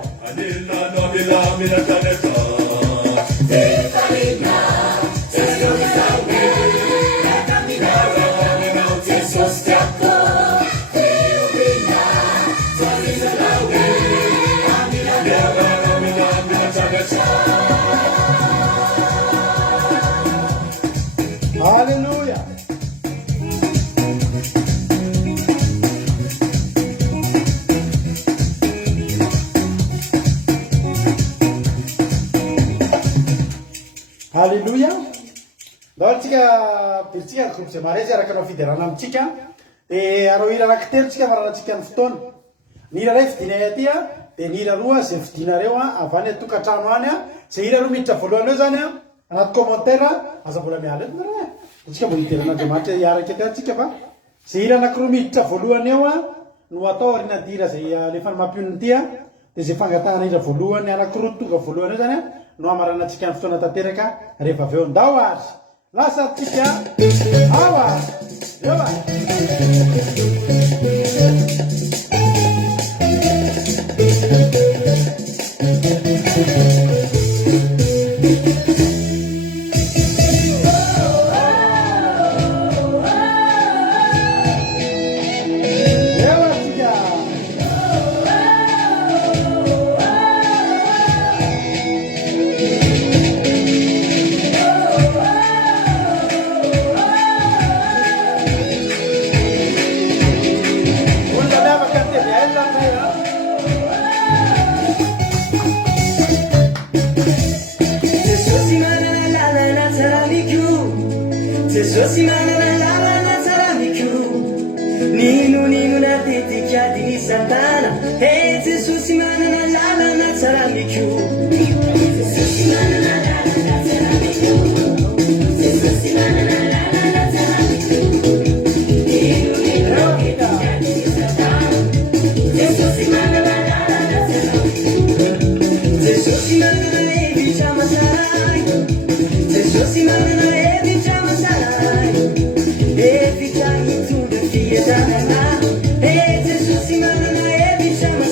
Hallelujah. Hallelujah. Laha tsika groupe zay mare zay araka nao fiderana amitsika dia arao hira anankitelo tsika varanatsika ny fotoana. Ny hira ray fidinay aty dia ny hira roa zay fidinareo avy any atokantrano any zay hira roa miditra voalohany eo zany anaty commentaire aza mbola miala eto nareo tsika mbola hiteran'Andriamanitra hiaraka eto tsika fa zay hira anankiroa miditra voalohany eo no atao arinadira zay alefa mampion'ny ity dia zay fangatahana hira voalohany anankiroa tonga voalohany eo zany no amaranantsika ny fotoana tanteraka rehefa avy eo ndao azy lasa tsika ao azy eo Jesús manana lalana saramiko Nino na titikia di Satana Hey Jesús manana lalana saramiko Jesús manana lalana saramiko Jesús manana lalana saramiko Nino na titikia di Satana Jesús manana lalana saramiko Jesús manana evi chama sarai Jesús manana evi chama Every time you do the theater, hey, Jesus, Imana, every time I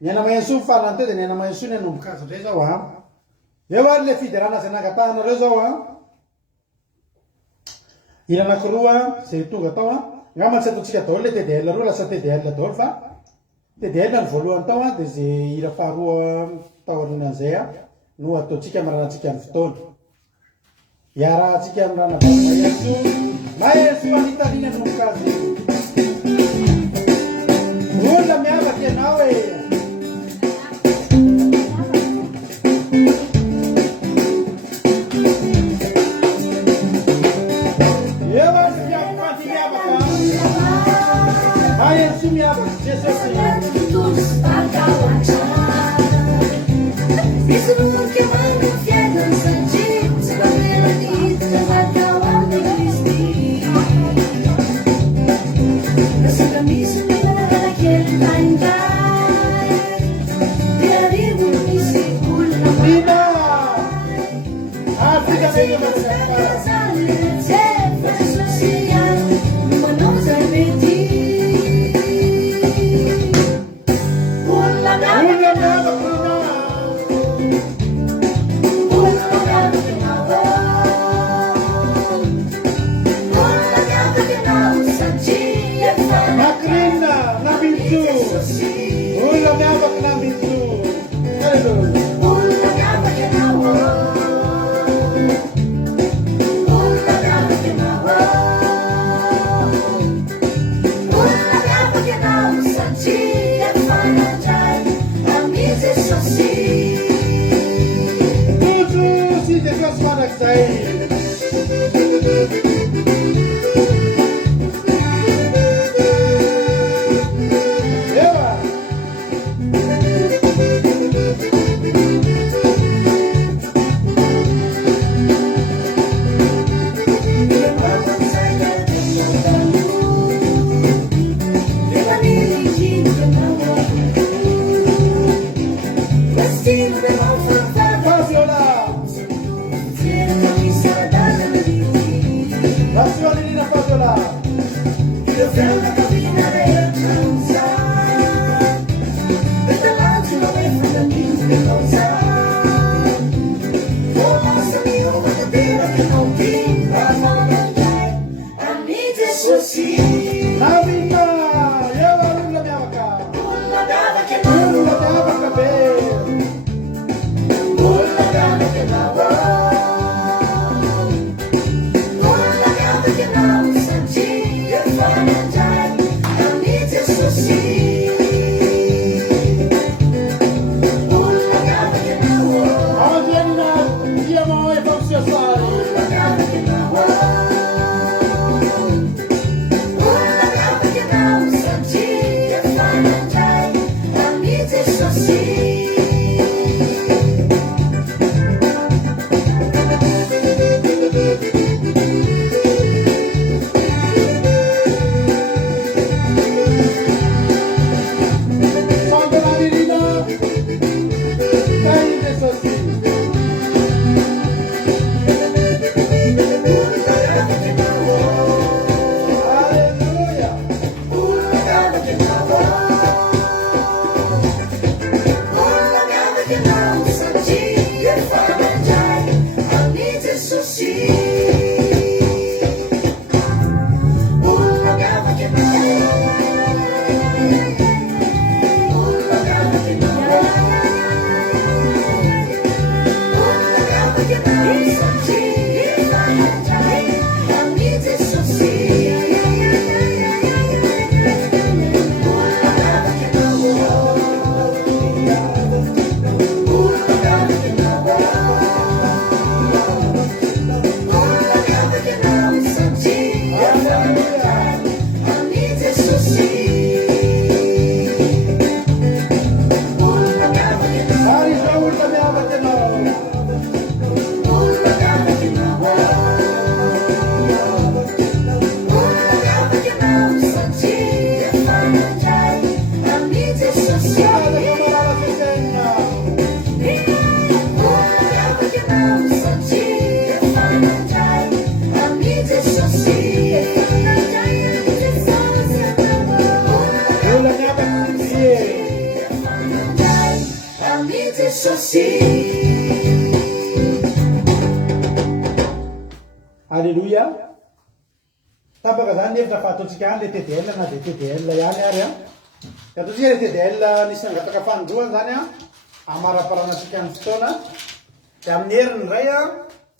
Niana Mayesu farante de Niana Mayesu ne numka soteza wa. Yewa le fiderana senagata no rezo wa. Ina nakurua se tu gatawa. Ngama se tu chika tole te de la rula sa te de la dolfa. Te de la volu antawa de se ira farua tawarina zea. No to chika marana chika fton. Yara chika marana Mayesu anita dina numka. Rula me aba ke nawe. Alléluia. Tapaka zany hevitra fa ataontsika any le TDL na de TDL ihany ary a. Ataontsika le TDL nisy nangataka fanondroana zany a amara-paranantsika ny fotoana. De amin'ny heriny iray a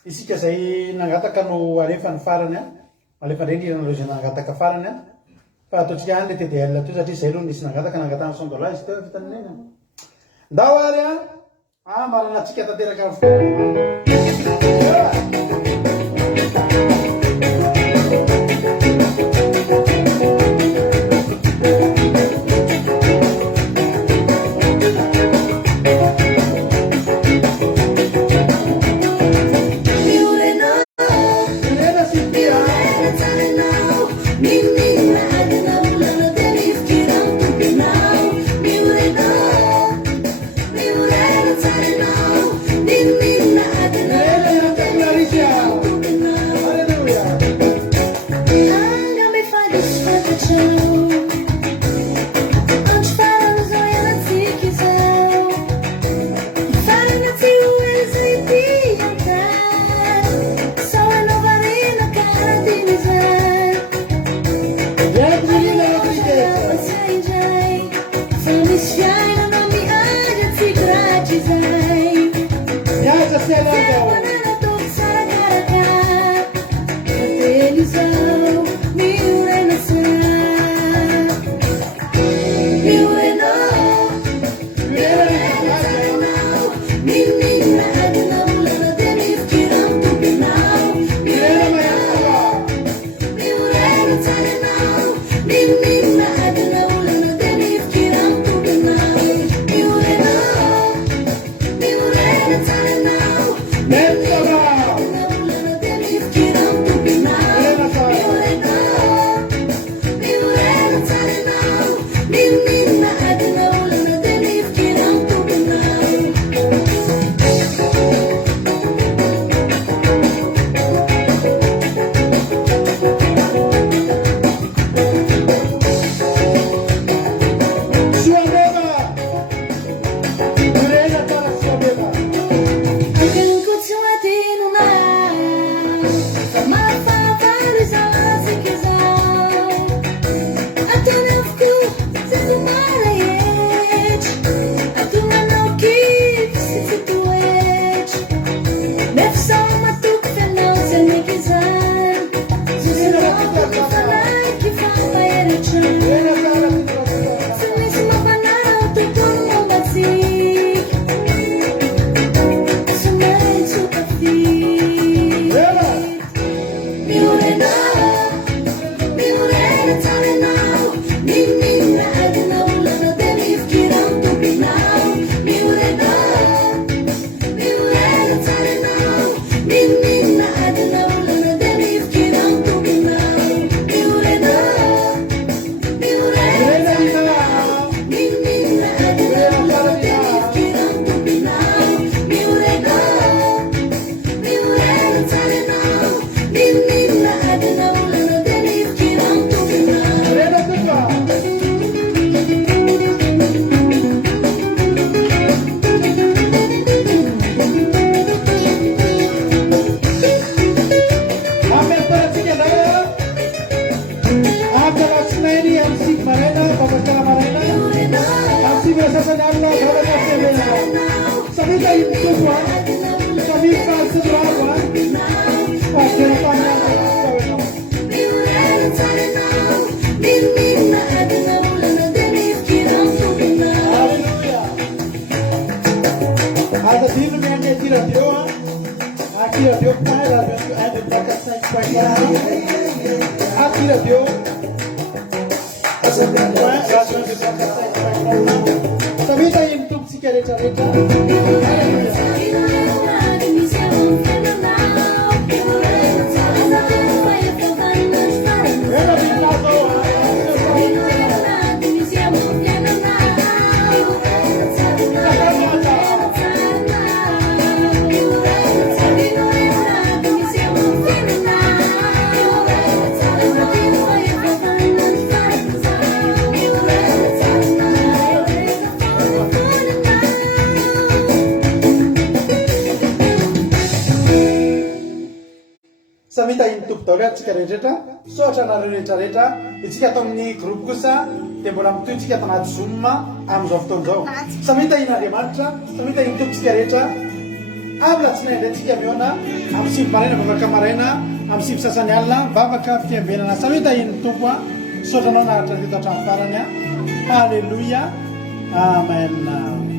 isika zay nangataka no alefa ny farany a. Alefa indrindra ireo zay nangataka farany a. Fa ataontsika any le TDL to satria zay aloha nisy nangataka nangatana $100 izy teo vitany nena. Ndao ary a maranatsika tanteraka ny fotoana. vaovaka tsika rehetrarehetra sotra nareo rehetrarehetra itsika atao amin'ny groupe kosa dia mbola mitoy tsika tanaty zoom amin'izao fotoan'izao samy hitahin'Andriamanitra samy hitahiny tompontsika rehetra avy latsinainy indray tsika miona amin'ny sivy maraina vavaka maraina amin'ny sivy sasany alina vavaka fiambenana samy hitahiny tompo sotranao naharitra teto hatramin'ny farany. Halleluja, amen.